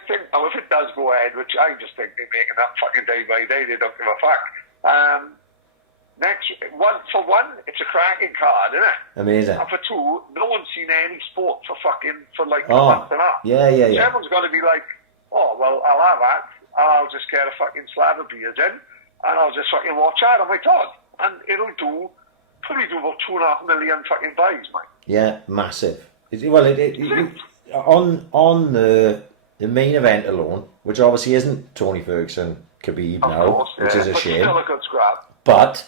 think now, if it does go ahead, which I just think they're making that fucking day by day, they don't give a fuck. For one, it's a cracking card, isn't it? Amazing. And for 2, no one's seen any sport for like a month and a half. Yeah. So everyone's got to be like, oh, well, I'll have that, and I'll just get a fucking slab of beers in, and I'll just fucking watch that on my Todd. And it'll probably do about 2.5 million fucking buys, mate. Yeah, massive. On the main event alone, which obviously isn't Tony Ferguson Khabib now, which is a shame. Still a good scrap. But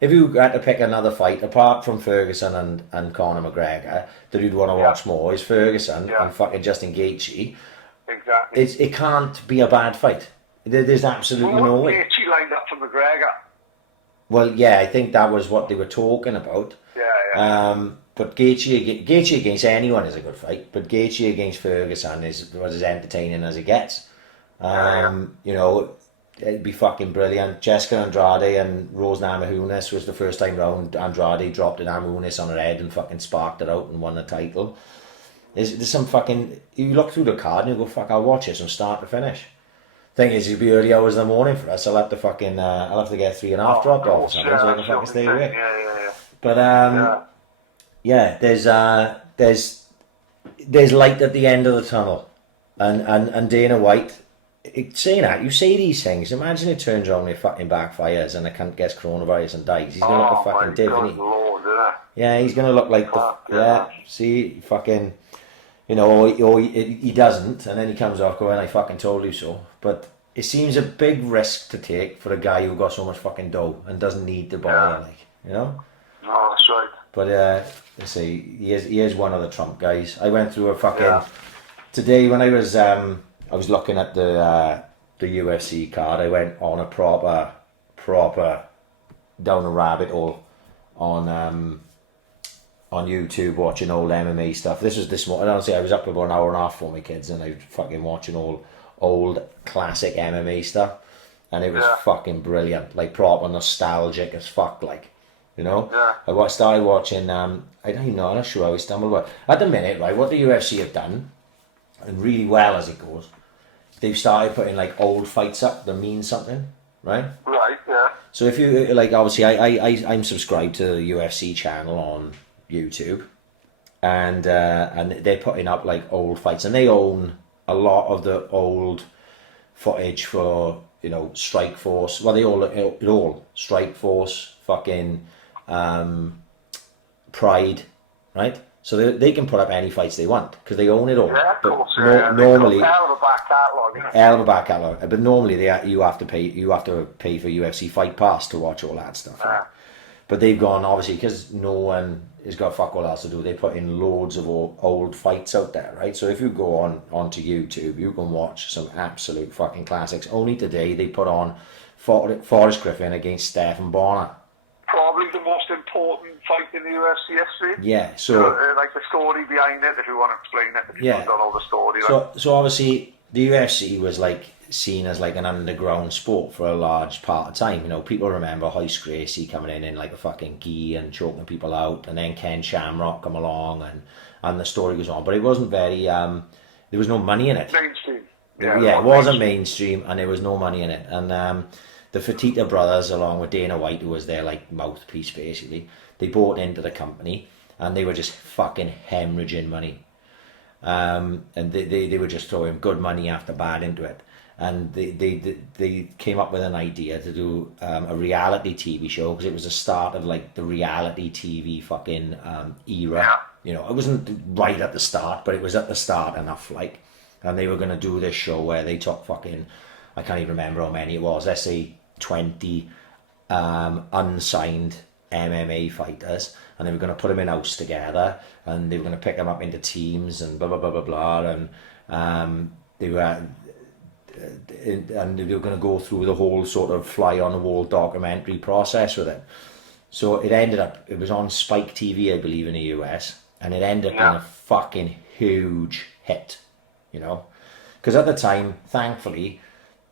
if you had to pick another fight apart from Ferguson and Conor McGregor that you'd want to watch more, is Ferguson and fucking Justin Gaethje. Exactly. It can't be a bad fight. There's absolutely no way. Gaethje lined up for McGregor. Well, yeah, I think that was what they were talking about. Yeah. But Gaethje against anyone is a good fight. But Gaethje against Ferguson was as entertaining as it gets. You know, it'd be fucking brilliant. Jessica Andrade and Rose Namajunas was the first time round. Andrade dropped an Namajunas on her head and fucking sparked it out and won the title. There's some fucking... You look through the card and you go, fuck, I'll watch this from start to finish. Thing is, it'll be early hours in the morning for us. I'll have to get 3.5 dropped off or something so I can fucking stay awake. Yeah. But there's light at the end of the tunnel, and Dana White saying that, you say these things. Imagine it turns around and it fucking backfires and the cunt gets coronavirus and dies. He's gonna look a fucking div, isn't he? Lord, yeah, he's gonna look like see, fucking, you know, he doesn't, and then he comes off going, I fucking told you so. But it seems a big risk to take for a guy who got so much fucking dough and doesn't need to bother, like, you know. No, that's right. But let's see, he is one of the Trump guys. I went through a fucking today when I was looking at the UFC card. I went on a proper down a rabbit hole on YouTube watching old MMA stuff. This was this morning. Honestly, I was up about an hour and a half for my kids, and I was fucking watching old classic MMA stuff, and it was fucking brilliant, like proper nostalgic as fuck, like. You know, Yeah. I started watching. I don't even know. I'm not sure how I stumbled. But at the minute, right, what the UFC have done, and really well as it goes, they've started putting like old fights up that mean something, right? Right. Yeah. So if you like, obviously, I'm subscribed to the UFC channel on YouTube, and they're putting up like old fights, and they own a lot of the old footage for, you know, Strike Force. Well, they all Strike Force, fucking Pride, right? So they can put up any fights they want because they own it all. Yeah, of But course. Yeah. normally, hell of a back catalogue. hell of a back catalog. But normally you have to pay for UFC Fight Pass to watch all that stuff. Right? But they've gone, obviously, because no one has got fuck all else to do, they put in loads of old fights out there, right? So if you go onto YouTube, you can watch some absolute fucking classics. Only today they put on Forrest Griffin against Stephen Bonner. Probably the most important fight in the UFC history. Yeah, so like the story behind it, if you want to explain it, if you don't know the story. So obviously the UFC was like seen as like an underground sport for a large part of time. You know, people remember Hoist Gracie coming in like a fucking gi and choking people out, and then Ken Shamrock come along, and the story goes on. But it wasn't very there was no money in it. Mainstream. Yeah, it wasn't mainstream, and there was no money in it. And the Fertitta brothers, along with Dana White, who was their like mouthpiece basically, they bought into the company, and they were just fucking hemorrhaging money. And they were just throwing good money after bad into it. And they came up with an idea to do a reality TV show, because it was the start of like the reality TV fucking era. You know, it wasn't right at the start, but it was at the start enough, like. And they were going to do this show where they took fucking, I can't even remember how many it was, let's say 20 unsigned MMA fighters, and they were going to put them in house together, and they were going to pick them up into teams and blah blah blah blah blah, and they were going to go through the whole sort of fly on the wall documentary process with it. So it was on Spike TV, I believe, in the US, and it ended up being a fucking huge hit, you know, because at the time, thankfully,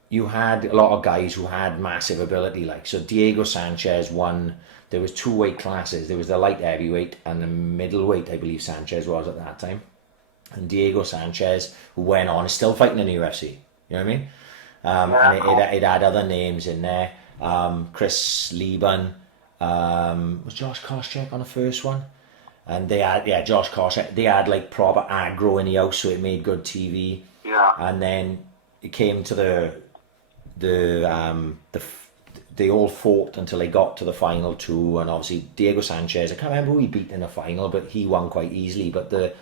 you had a lot of guys who had massive ability, like, so Diego Sanchez won. There was two weight classes. There was the light heavyweight and the middleweight, I believe Sanchez was at that time. And Diego Sanchez, who went on, is still fighting in the UFC. You know what I mean? And it had other names in there. Chris Lieben, was Josh Koscheck on the first one? And they had, Josh Koscheck. They had like proper aggro in the house, so it made good TV. Yeah. And then it came to they all fought until they got to the final two, and obviously Diego Sanchez, I can't remember who he beat in the final, but he won quite easily. But the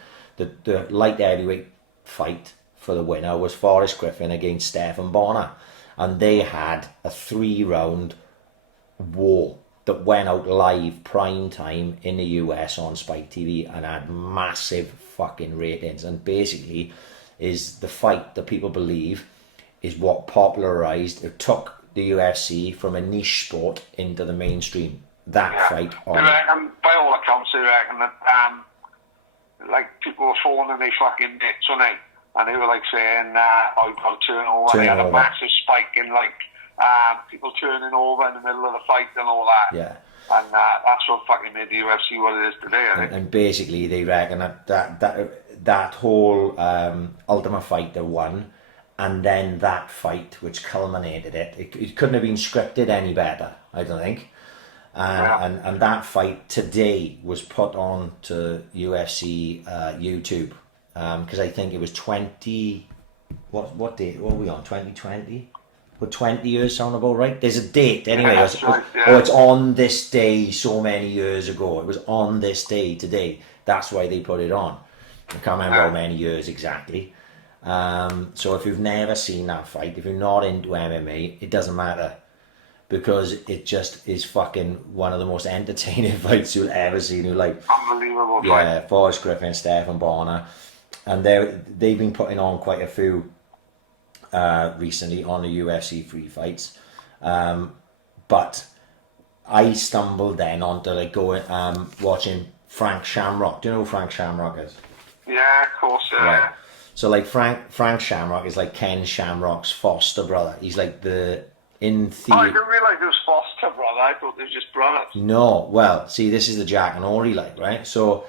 light heavyweight fight for the winner was Forrest Griffin against Stephen Bonner, and they had a 3-round war that went out live prime time in the US on Spike TV and had massive fucking ratings, and basically is the fight that people believe is what popularized, it took the UFC from a niche sport into the mainstream. That fight on. By all accounts, they reckon that like people were phoning their fucking nits, weren't they? And they were like saying, I've got to turn over. They had a massive spike in like people turning over in the middle of the fight and all that. Yeah. And that's what fucking made the UFC what it is today, I think. And basically they reckon that whole Ultimate Fighter won, and then that fight which culminated it couldn't have been scripted any better, I don't think. And that fight today was put on to UFC YouTube, because I think it was 20, what date, what were we on, 2020? Would 20 years sound about right? There's a date anyway. It's on this day so many years ago. It was on this day today. That's why they put it on. I can't remember how many years exactly. So if you've never seen that fight, if you're not into MMA, it doesn't matter, because it just is fucking one of the most entertaining fights you'll ever see in your life. Unbelievable fight. Yeah, Forrest Griffin, Stephen Bonner, and they've been putting on quite a few recently on the UFC free fights, but I stumbled then onto like going watching Frank Shamrock. Do you know who Frank Shamrock is? Yeah, of course. So like Frank Shamrock is like Ken Shamrock's foster brother. He's like in I theory. didn't realise it was foster brother. I thought they were just brothers. No, well, see, this is the Jack and Ori like, right? So,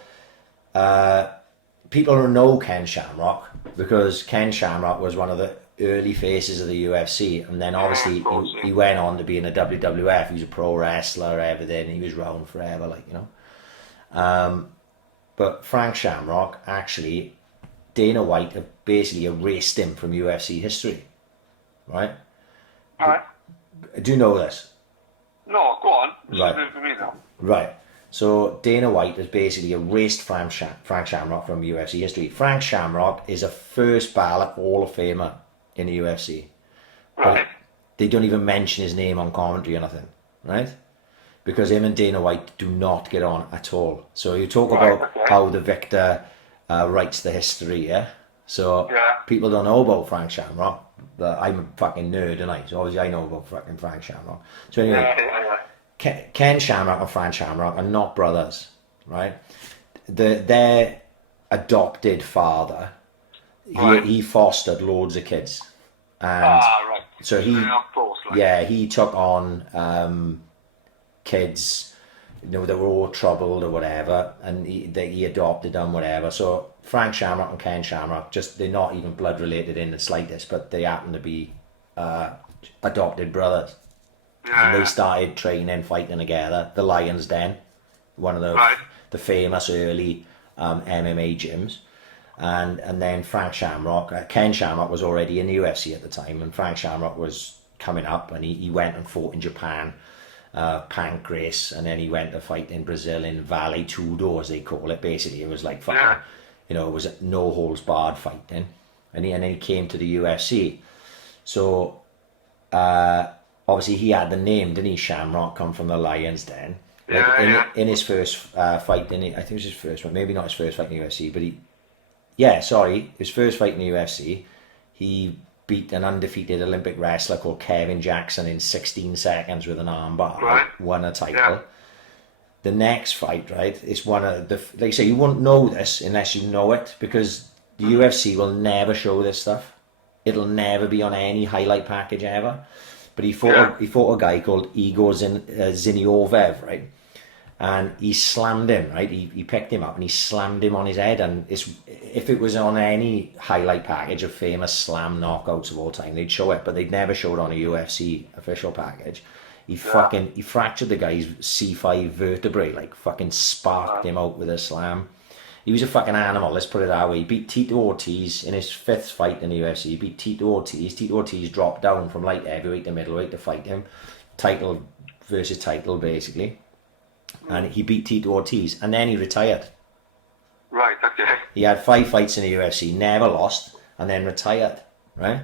people don't know Ken Shamrock because Ken Shamrock was one of the early faces of the UFC, and then obviously he went on to be in the WWF. He was a pro wrestler, everything. He was around forever, like, you know. But Frank Shamrock, actually, Dana White have basically erased him from UFC history, right? All right. Do you know this? No, go on. This Right. is new for me now. Right. So Dana White has basically erased Frank Shamrock from UFC history. Frank Shamrock is a first ballot Hall of Famer in the UFC. Right. But they don't even mention his name on commentary or nothing, right? Because him and Dana White do not get on at all. So you talk about how the victor writes the history, yeah? So people don't know about Frank Shamrock. But I'm a fucking nerd, and so obviously I know about fucking Frank Shamrock. So anyway, Ken Shamrock and Frank Shamrock are not brothers, right? Their adopted father, he fostered loads of kids, and so he took on kids, you know, that were all troubled or whatever, and he adopted them, whatever. So Frank Shamrock and Ken Shamrock, they're not even blood related in the slightest, but they happen to be adopted brothers. And they started training, fighting together. The Lions Den, one of the famous early MMA gyms. And then Frank Shamrock, Ken Shamrock was already in the UFC at the time, and Frank Shamrock was coming up, and he went and fought in Japan, Pancrase, and then he went to fight in Brazil in Vale Tudo, as they call it. Basically, it was like fucking, you know, it was no holds barred fighting, and then he came to the UFC. So obviously he had the name, didn't he? Shamrock, come from the Lions Den. In his first fight, I think it was his first one, maybe not his first fight in the UFC, but his first fight in the UFC, he beat an undefeated Olympic wrestler called Kevin Jackson in 16 seconds with an armbar, won a title. The next fight, right, is one of the, like I say, you won't know this unless you know it, because the UFC will never show this stuff. It'll never be on any highlight package ever. But he fought a guy called Igor Ziniovev, right? And he slammed him, right? He picked him up and he slammed him on his head. And if it was on any highlight package of famous slam knockouts of all time, they'd show it, but they'd never show it on a UFC official package. He fractured the guy's C5 vertebrae, like fucking sparked him out with a slam. He was a fucking animal, let's put it that way. He beat Tito Ortiz in his 5th fight in the UFC. He beat Tito Ortiz. Tito Ortiz dropped down from light heavyweight to middleweight to fight him. Title versus title, basically. And he beat Tito Ortiz, and then he retired. Right, okay. He had 5 fights in the UFC, never lost, and then retired, right?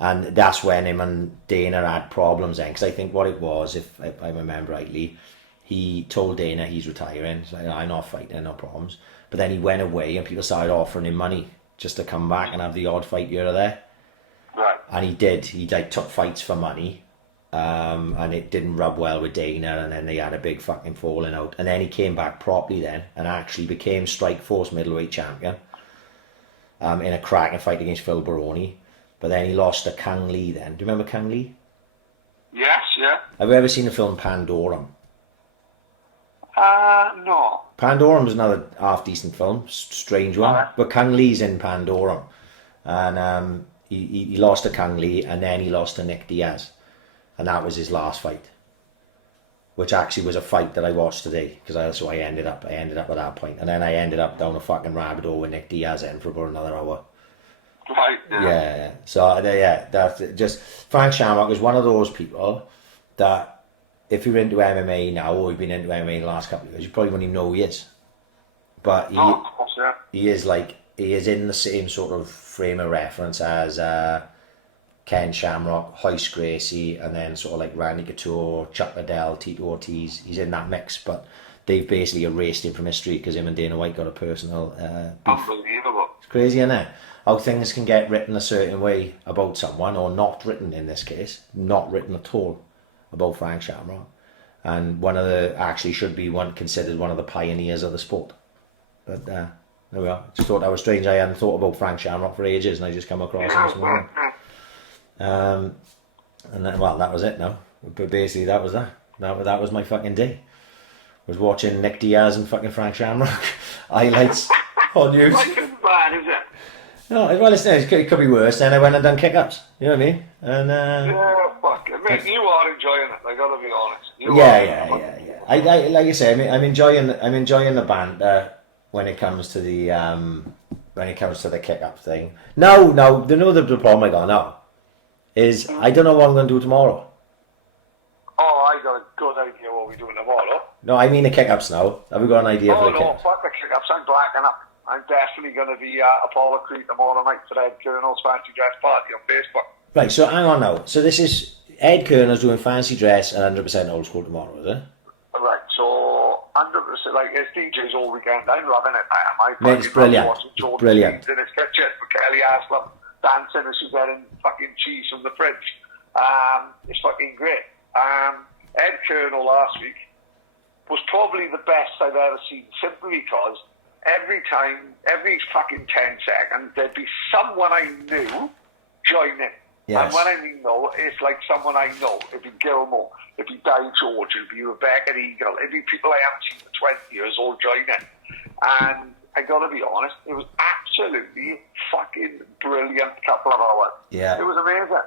And that's when him and Dana had problems then, because I think what it was, if I remember rightly, he told Dana he's retiring. He's like, I'm not fighting, no problems. But then he went away and people started offering him money just to come back and have the odd fight here or there. Right. And he did. He like took fights for money. And it didn't rub well with Dana, and then they had a big fucking falling out. And then he came back properly then and actually became Strikeforce middleweight champion in a cracking fight against Phil Baroni. But then he lost to Kang Lee then. Do you remember Kang Lee? Yes, yeah. Have you ever seen the film Pandorum? No. Pandorum's another half-decent film, strange one. But Kang Lee's in Pandorum. And he lost to Kang Lee, and then he lost to Nick Diaz. And that was his last fight. Which actually was a fight that I watched today, because I ended up at that point. And then I ended up down a fucking rabbit hole with Nick Diaz in for about another hour. Right, yeah. So, that's just... Frank Shamrock is one of those people that if you're into MMA now, or you've been into MMA the last couple of years, you probably wouldn't even know who he is. But he is in the same sort of frame of reference as Ken Shamrock, Hoist Gracie, and then sort of like Randy Couture, Chuck Liddell, Tito Ortiz. He's in that mix, but they've basically erased him from history because him and Dana White got a personal beef. Unbelievable. It's crazy, isn't it? How things can get written a certain way about someone, or not written in this case, not written at all about Frank Shamrock. And should be considered one of the pioneers of the sport. But there we are. Just thought that was strange. I hadn't thought about Frank Shamrock for ages, and I just come across him this morning. And then, well, that was it now. But basically, that was that. That was my fucking day. Was watching Nick Diaz and fucking Frank Shamrock highlights on news. Like, it's bad, is it? No, well, it could be worse. Then I went and done kick-ups. You know what I mean? And yeah, fuck it. Mate, you are enjoying it. I gotta be honest. Yeah. I like I say, I'm enjoying the banter when it comes to the kick-up thing. No, the problem I got now is I don't know what I'm going to do tomorrow. Oh, I got a good idea what we're doing tomorrow. No, I mean the kick-ups now. Have we got an idea for the kick-ups? Fuck the kick-ups. I'm blacking up. I'm definitely going to be at Apollo Creek tomorrow night for Ed Colonel's fancy dress party on Facebook. Right, so hang on now. So this is Ed Colonel's doing fancy dress and 100% old school tomorrow, is it? Right, so 100%, like, it's DJs all weekend. I'm loving it. Mate, it's brilliant. It's brilliant. In his kitchen with Kelly Aslam dancing as she's getting fucking cheese from the fridge. It's fucking great. Ed Colonel last week was probably the best I've ever seen, simply because every fucking 10 seconds, there'd be someone I knew joining. Yes. And when I mean know, it's like someone I know. It'd be Gilmore, it'd be Di George, it'd be Rebecca Eagle, it'd be people I haven't seen for 20 years all joining. And I gotta be honest, it was absolutely fucking brilliant couple of hours. Yeah. It was amazing.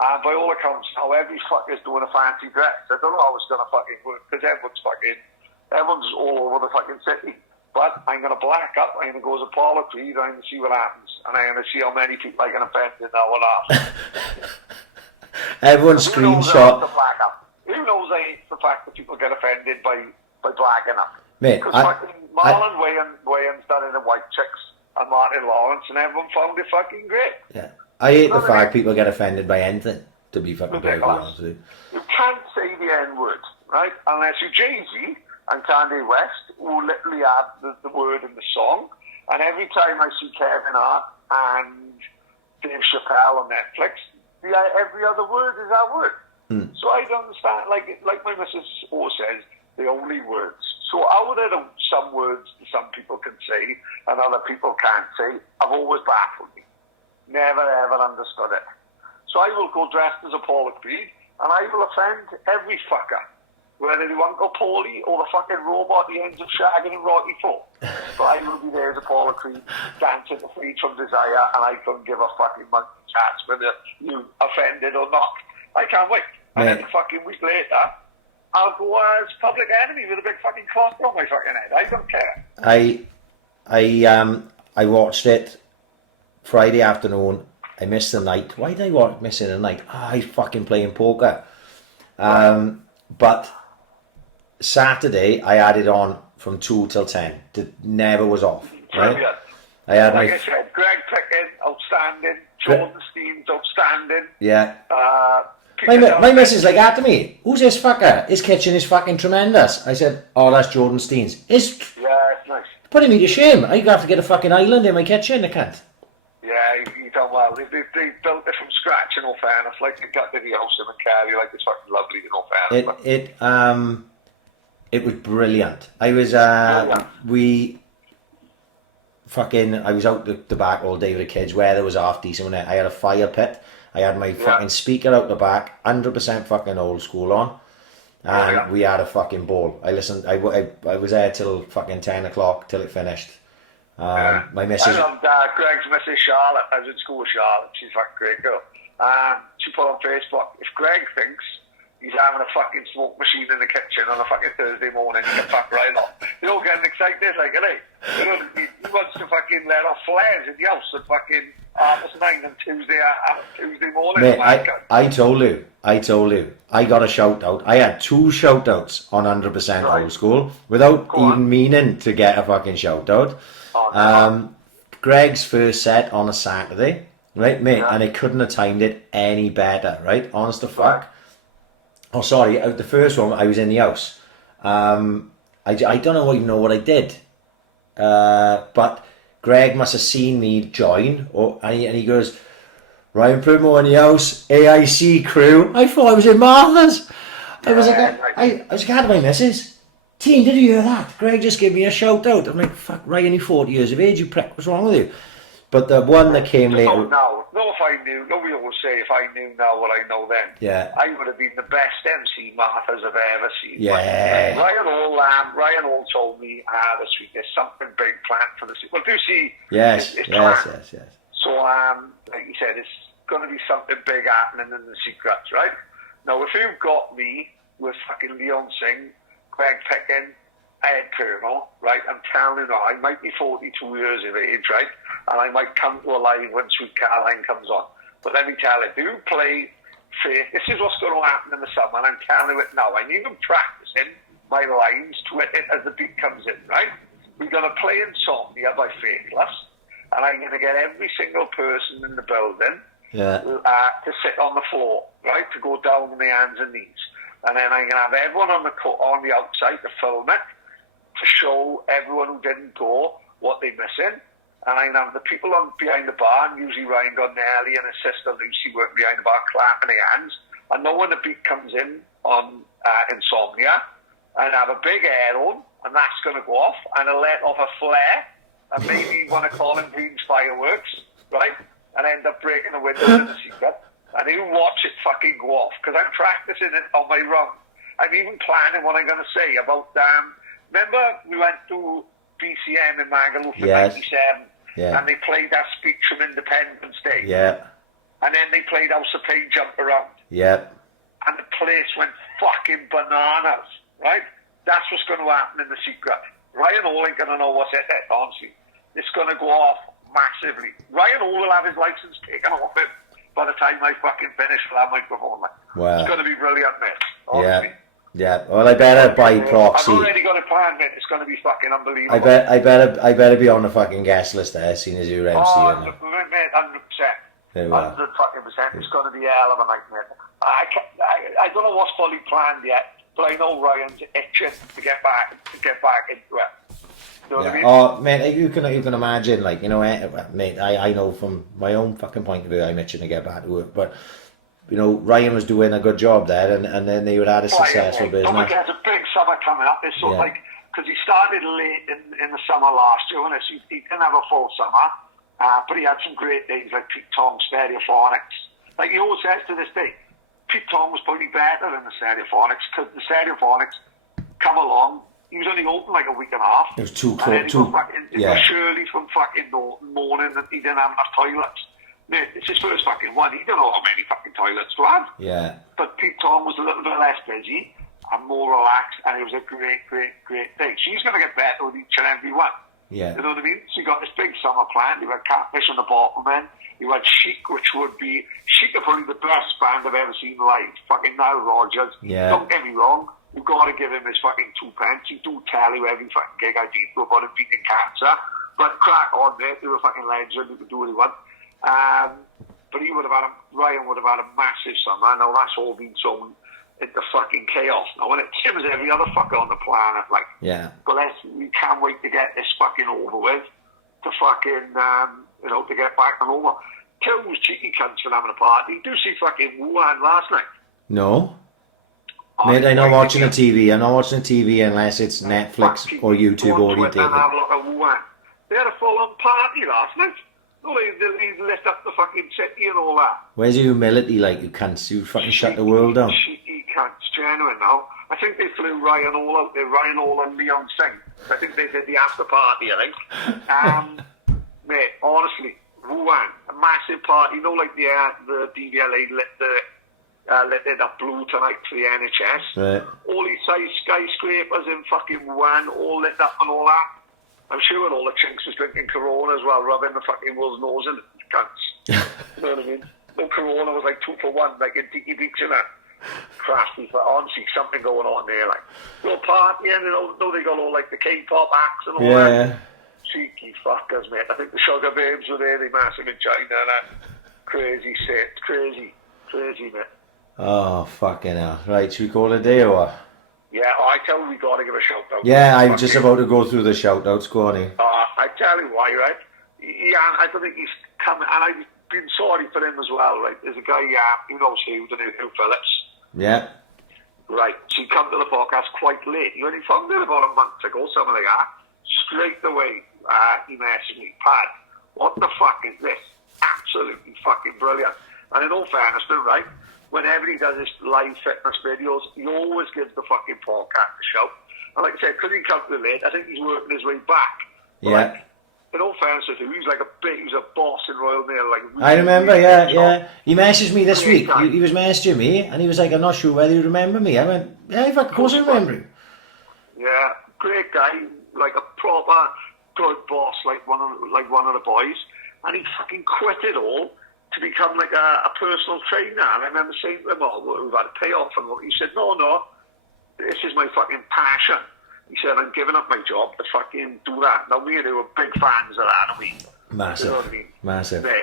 And by all accounts, now every fucker's doing a fancy dress. I don't know how it's gonna fucking work, because everyone's all over the fucking city. But I'm going to black up, I'm going to go to Apollo Creed, I'm going to see what happens, and I'm going to see how many people I can offend in now and after. Everyone screenshot. Who knows I hate the fact that people get offended by blacking up? Mate, because fucking Marlon Wayans done it in White Chicks and Martin Lawrence, and everyone found it fucking great. Yeah, I hate the fact people get offended by anything, to be fucking very honest with you. You can't say the N-word, right? Unless you're Jay-Z and Kanye West, who literally add the word in the song. And every time I see Kevin Hart and Dave Chappelle on Netflix, every other word is that word. So I don't understand, like my missus always says, the only words. So how would I know some words that some people can say and other people can't say? I've always baffled me. Never ever understood it. So I will go dressed as Apollo Creed and I will offend every fucker. Whether you Uncle Paulie or the fucking robot he ends up shagging in Rocky IV. But I will be there as Apollo Creed, dancing to Free From Desire, and I couldn't give a fucking monkey cats whether you offended or not. I can't wait. And then a fucking week later, I'll go as Public Enemy with a big fucking cloth on my fucking head. I don't care. I watched it Friday afternoon. I missed the night. Why did I miss it the night? I was fucking playing poker. But Saturday I had it on from 2 till 10. It never was off. Right? I had I said, Greg Pickett, outstanding. Jordan Steens, outstanding. Yeah. My missus like that to me. Who's this fucker? His kitchen is fucking tremendous. I said, oh, that's Jordan Steens. It's nice. Putting me to shame. I have to get a fucking island in my kitchen. I can't. Yeah, you done well. They built it from scratch, in all fairness. Like they got the house in Macquarie, like it's fucking lovely, in all fairness. It was brilliant. I was I was out the back all day with the kids. Weather was half decent. I had a fire pit. I had my fucking speaker out the back, 100% fucking old school on, and we had a fucking ball. I listened. I was there till fucking 10 o'clock till it finished. My missus. I loved Greg's missus Charlotte. I was in school with Charlotte. She's a fucking great girl. She put on Facebook, if Greg thinks he's having a fucking smoke machine in the kitchen on a fucking Thursday morning, he can fuck right off. They're all getting excited, like, he wants to fucking let off flares in the house at fucking 9:30 on Tuesday morning. Mate, I told you. I got a shout out. I had 2 shout outs on 100% old school without even meaning to get a fucking shout out. Greg's first set on a Saturday, right, mate, and I couldn't have timed it any better, right? Honest to fuck. Oh, sorry, the first one, I was in the house. I don't even know what I did. But Greg must have seen me join, and he goes, Ryan Primo in the house, AiC crew. I thought I was in Martha's. I was like, how do I miss this? Team, did you hear that? Greg just gave me a shout out. I'm like, fuck, Ryan, you're 40 years of age, you prick, what's wrong with you? But the one that came later... No, if I knew, nobody will say if I knew now what I know then. Yeah. I would have been the best MC Martha's I've ever seen. Yeah. Ryan Hall told me this week there's something big planned for the season. Well, do you see? Yes. So, like you said, it's going to be something big happening in the secrets, right? Now, if you've got me with fucking Leon Singh, Greg Pickin, Ed Colonel, right, I'm telling you now, I might be 42 years of age, right, and I might come to a live when Sweet Caroline comes on. But let me tell you, do play faith. This is what's going to happen in the summer, and I'm telling you it now. I'm even practicing my lines to it as the beat comes in, right? We're going to play Insomnia by Faithless, and I'm going to get every single person in the building to sit on the floor, right, to go down on their hands and knees. And then I'm going to have everyone on the outside to film it, to show everyone who didn't go what they're missing. And I'm going to have the people behind the bar, and usually Ryan Donnelly and his sister Lucy work behind the bar, clapping their hands. And know when the beat comes in on Insomnia, and have a big air on, and that's going to go off, and I'll let off a flare, and maybe one of Colin Green's fireworks, right? And end up breaking the window in the secret. And you watch it fucking go off, because I'm practicing it on my run. I'm even planning what I'm going to say about, remember we went to BCM in Magaluf in 97, and they played that speech from Independence Day. Yeah. And then they played House of Pain Jump Around. Yeah. And the place went fucking bananas, right? That's what's going to happen in the secret. Ryan Hall ain't going to know what's it, honestly. It's going to go off massively. Ryan Hall will have his license taken off him by the time I fucking finish with that microphone. Wow. It's going to be brilliant, mate. Honestly. Yeah. Well, I better buy proxy. I've already got a plan, mate. It's going to be fucking unbelievable. I better be on the fucking guest list there, seeing as you're MC. Mate, 100%. 100 fucking percent. It's going to be a hell of a night, mate. I don't know what's fully planned yet, but I know Ryan's itching to get back into it. You know what I mean? Oh, mate, you can imagine, like, you know, mate, I know from my own fucking point of view, I'm itching to get back to it, but, you know, Ryan was doing a good job there, and then they would have a successful business. There's a big summer coming up. It's sort of like, because he started late in the summer last year, and he didn't have a full summer, but he had some great days like Pete Tong's Stereophonics. Like he always says to this day, Pete Tong was probably better than the Stereophonics, because the Stereophonics come along. He was only open like a week and a half. It was too close. Shirley from fucking mourning that he didn't have enough toilets. Mate, it's his first fucking one. He don't know how many fucking toilets to have. Yeah. But Pete Tong was a little bit less busy and more relaxed, and it was a great thing. She's going to get better with each and every one. Yeah. You know what I mean? So you got this big summer planned. You had Catfish on the bottom end. You had Chic, which would be... Chic are probably the best band I've ever seen live. Fucking Nile Rodgers. Yeah. Don't get me wrong. You've got to give him his fucking 2 pence. You do tell you every fucking gig I've been to about him beating cancer. But crack on, mate. They were fucking legend. He could do what he want. But Ryan would have had a massive summer. Now that's all been thrown into fucking chaos now. And it's him as every other fucker on the planet. Like, yeah. But we can't wait to get this fucking over with. To fucking, to get back and over. Two cheeky cunts for having a party. Do you see fucking Wuhan last night? No. Mate, I'm not watching the TV. I'm not watching the TV unless it's Netflix or YouTube oriented. And have a look at Wuhan. They had a full-on party last night. No, they lit up the fucking city and all that. Where's your humility, like, you cunts? You fucking shut the world down. Cheeky cunts, genuine now. I think they flew Ryan Hall out there, Ryan Hall and Leon Singh. I think they did the after party, I think. Mate, honestly, Wuhan, a massive party. You know, like the DVLA lit it up blue tonight for the NHS. Right. All these skyscrapers in fucking Wuhan, all lit up and all that. I'm sure all the chinks was drinking Corona as well, rubbing the fucking world's nose in it, cunts. You know what I mean? No, Corona was like 2 for 1, like in Tiki Beach and that. Crafty, but honestly, something going on there, like. Little party, and they got all like the K-pop acts and all that. Cheeky fuckers, mate. I think the Sugar Babes were there, they massive in China and that. Crazy shit. Crazy, mate. Oh, fucking hell. Right, should we call it a day or what? Yeah, I tell you, we got to give a shout out. Yeah, I'm just about to go through the shout outs. Go on in. I tell you why, right? Yeah, I don't think he's coming, and I've been sorry for him as well, right? There's a guy, who knows who, Phillips. Yeah. Right, so he come to the podcast quite late. He only found it about a month ago, something like that. Straight away, he messaged me, Pad, what the fuck is this? Absolutely fucking brilliant. And in all fairness to him, right, whenever he does his live fitness videos, he always gives the fucking podcast a shout. And like I said, because he comes too late, I think he's working his way back. But Yeah. like, in all fairness to him, he's a boss in Royal Mail. Like, really, I remember, really yeah, good yeah. job. He messaged me this Great week. guy. He was messaging me, and he was like, I'm not sure whether you remember me. I went, yeah, of course I remember you. Yeah, great guy, like a proper good boss, like one of the boys. And he fucking quit it all to become like a personal trainer. And I remember saying to him, "Oh, we've had to pay off," and he said, "No, this is my fucking passion." He said, "I'm giving up my job to fucking do that." Now, me and him were big fans of that, and we... Massive. You know what I mean? Massive. Yeah,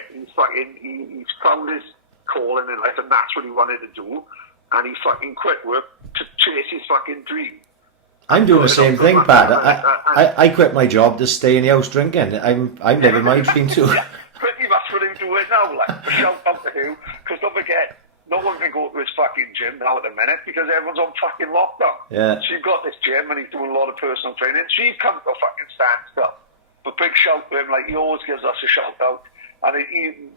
he's found his calling in life, and that's what he wanted to do. And he fucking quit work to chase his fucking dream. I'm doing the same thing, Pat. I quit my job to stay in the house drinking. I'm living my dream too. Yeah, pretty much what he's doing now, like, a shout out to who, because don't forget, no one can go to his fucking gym now at the minute because everyone's on fucking lockdown. Yeah. So you've got this gym and he's doing a lot of personal training. So you've come to a fucking standstill. But big shout to him, like, he always gives us a shout out. And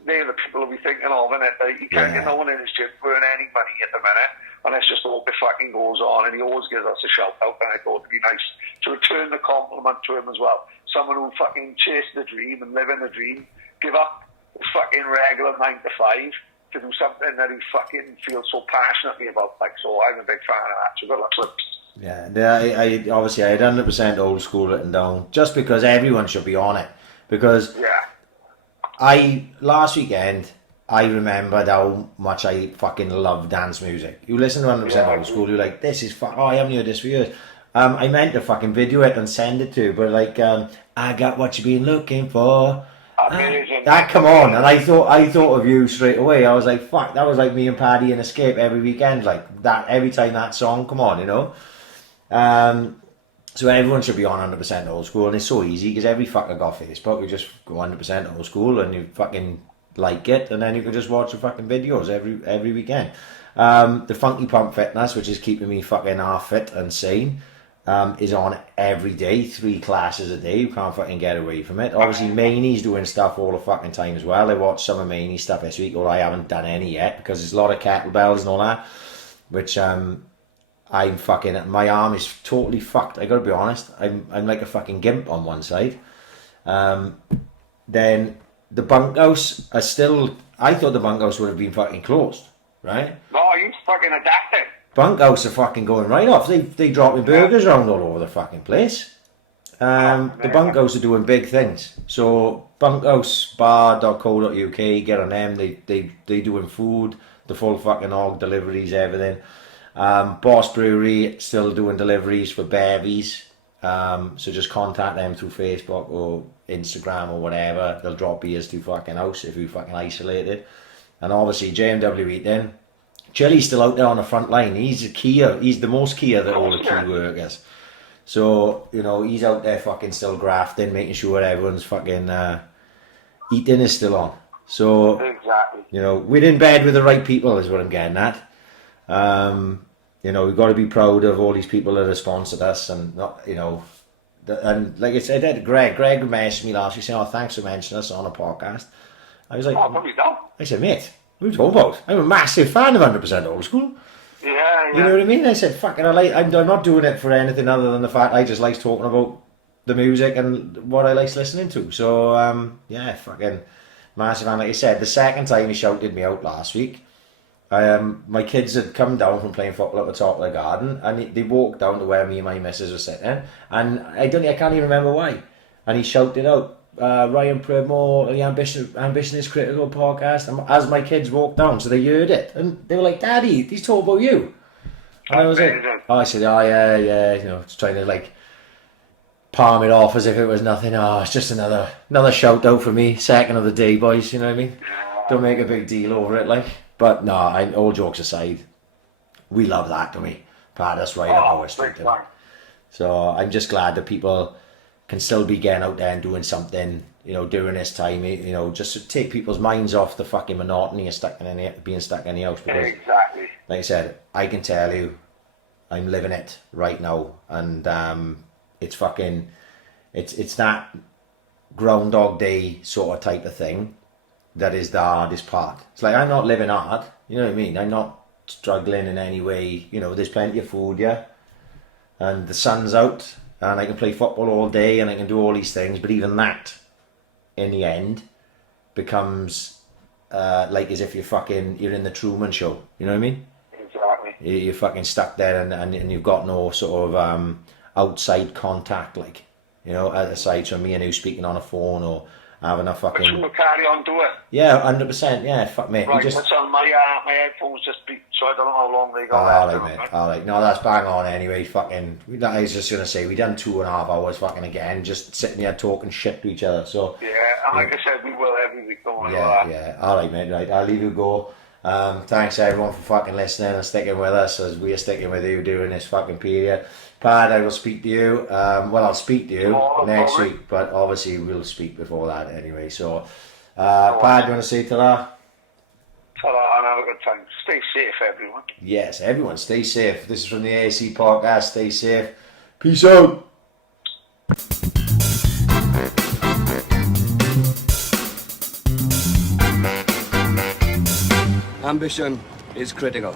they're the people who we thinking of, innit? He can't get no one in his gym to earn any money at the minute. And it's just all it fucking goes on. And he always gives us a shout out. And I thought it'd be nice to return the compliment to him as well. Someone who fucking chased the dream and living the dream, give up the fucking regular 9 to 5 to do something that he fucking feels so passionately about. Like, so I'm a big fan of that. So good luck with it. Yeah, I obviously I had 100% old school written down just because everyone should be on it. Because last weekend I remembered how much I fucking love dance music. You listen to 100% old school, you're like, this is I haven't heard this for years. I meant to fucking video it and send it to you, but like, I got what you've been looking for. Amazing. That come on, and I thought of you straight away. I was like, fuck, that was like me and Paddy in Escape every weekend, like that every time that song come on, you know. So everyone should be on 100% old school, and it's so easy because every fucker got Facebook. You just go 100% old school, and you fucking like it, and then you can just watch the fucking videos every weekend. The Funky Pump Fitness, which is keeping me fucking half fit and sane, is on every day, 3 classes a day. You can't fucking get away from it. Obviously, Mainie's doing stuff all the fucking time as well. I watched some of Mainie's stuff this week, or I haven't done any yet because there's a lot of kettlebells and all that, which I'm fucking, my arm is totally fucked. I gotta be honest. I'm like a fucking gimp on one side. Then the bunkhouse are still. I thought the bunkhouse would have been fucking closed, right? No, he's fucking adapting. Bunkhouse are fucking going right off. They dropping burgers around all over the fucking place. The bunkhouse are doing big things. So bunkhousebar.co.uk, get on them. They doing food, the full fucking hog deliveries, everything. Boss Brewery still doing deliveries for bevies. So just contact them through Facebook or Instagram or whatever. They'll drop beers to fucking house if you fucking isolated. And obviously JMW Eating. Chilly's still out there on the front line. He's a Kia. He's the most Kia than all the key workers. So, you know, he's out there fucking still grafting, making sure everyone's fucking eating is still on. So, exactly. You know, we're in bed with the right people is what I'm getting at. You know, we've got to be proud of all these people that have sponsored us and not, you know, and like I said, Greg messaged me last week saying, "Oh, thanks for mentioning us on a podcast." I was like, I said, "Mate, what are you talking about? I'm a massive fan of 100% old school." Yeah. You know what I mean? I said, "Fucking, I'm not doing it for anything other than the fact I just like talking about the music and what I like listening to." So, yeah, fucking massive fan. Like I said, the second time he shouted me out last week, my kids had come down from playing football at the top of the garden, and they walked down to where me and my missus were sitting, and I can't even remember why. And he shouted out, "Ryan Pridmore, the Ambition is Critical podcast," and as my kids walked down, so they heard it, and they were like, "Daddy, he's talking about you." And I was like, I said, "Oh yeah," you know, just trying to like palm it off as if it was nothing. Oh, it's just another shout out for me, second of the day, boys. You know what I mean? Don't make a big deal over it, like. But no, all jokes aside, we love that, don't we? Pat, that's right up our street. So I'm just glad that people can still be getting out there and doing something, you know, during this time, you know, just to take people's minds off the fucking monotony of being stuck in the house. Because, exactly. Like I said, I can tell you, I'm living it right now, and it's fucking, it's that Groundhog Day sort of type of thing that is the hardest part. It's like, I'm not living hard, you know what I mean? I'm not struggling in any way, you know, there's plenty of food, yeah, and the sun's out, and I can play football all day, and I can do all these things, but even that, in the end, becomes like as if you're in the Truman Show, you know what I mean? Exactly. You're fucking stuck there, and you've got no sort of outside contact, like, you know, aside from me and you speaking on a phone or having a fucking... But you will carry on to it. Yeah, 100%, yeah, fuck mate. Right, what's on my headphones just beat, so I don't know how long they go. Alright mate, alright. No, that's bang on anyway, fucking... I was just going to say, we done 2.5 hours fucking again, just sitting here talking shit to each other, so... Yeah, and like I said, we will every week, don't worry yeah, about that. Yeah, alright mate, right, I'll leave you go. Thanks everyone for fucking listening and sticking with us as we're sticking with you during this fucking period. Pad, I will speak to you. I'll speak to you next week, but obviously we'll speak before that anyway. So, Pad, do you want to say ta-ra? Ta-ra, and have a good time. Stay safe, everyone. Yes, everyone, stay safe. This is from the AiC Podcast. Stay safe. Peace out. Ambition is critical.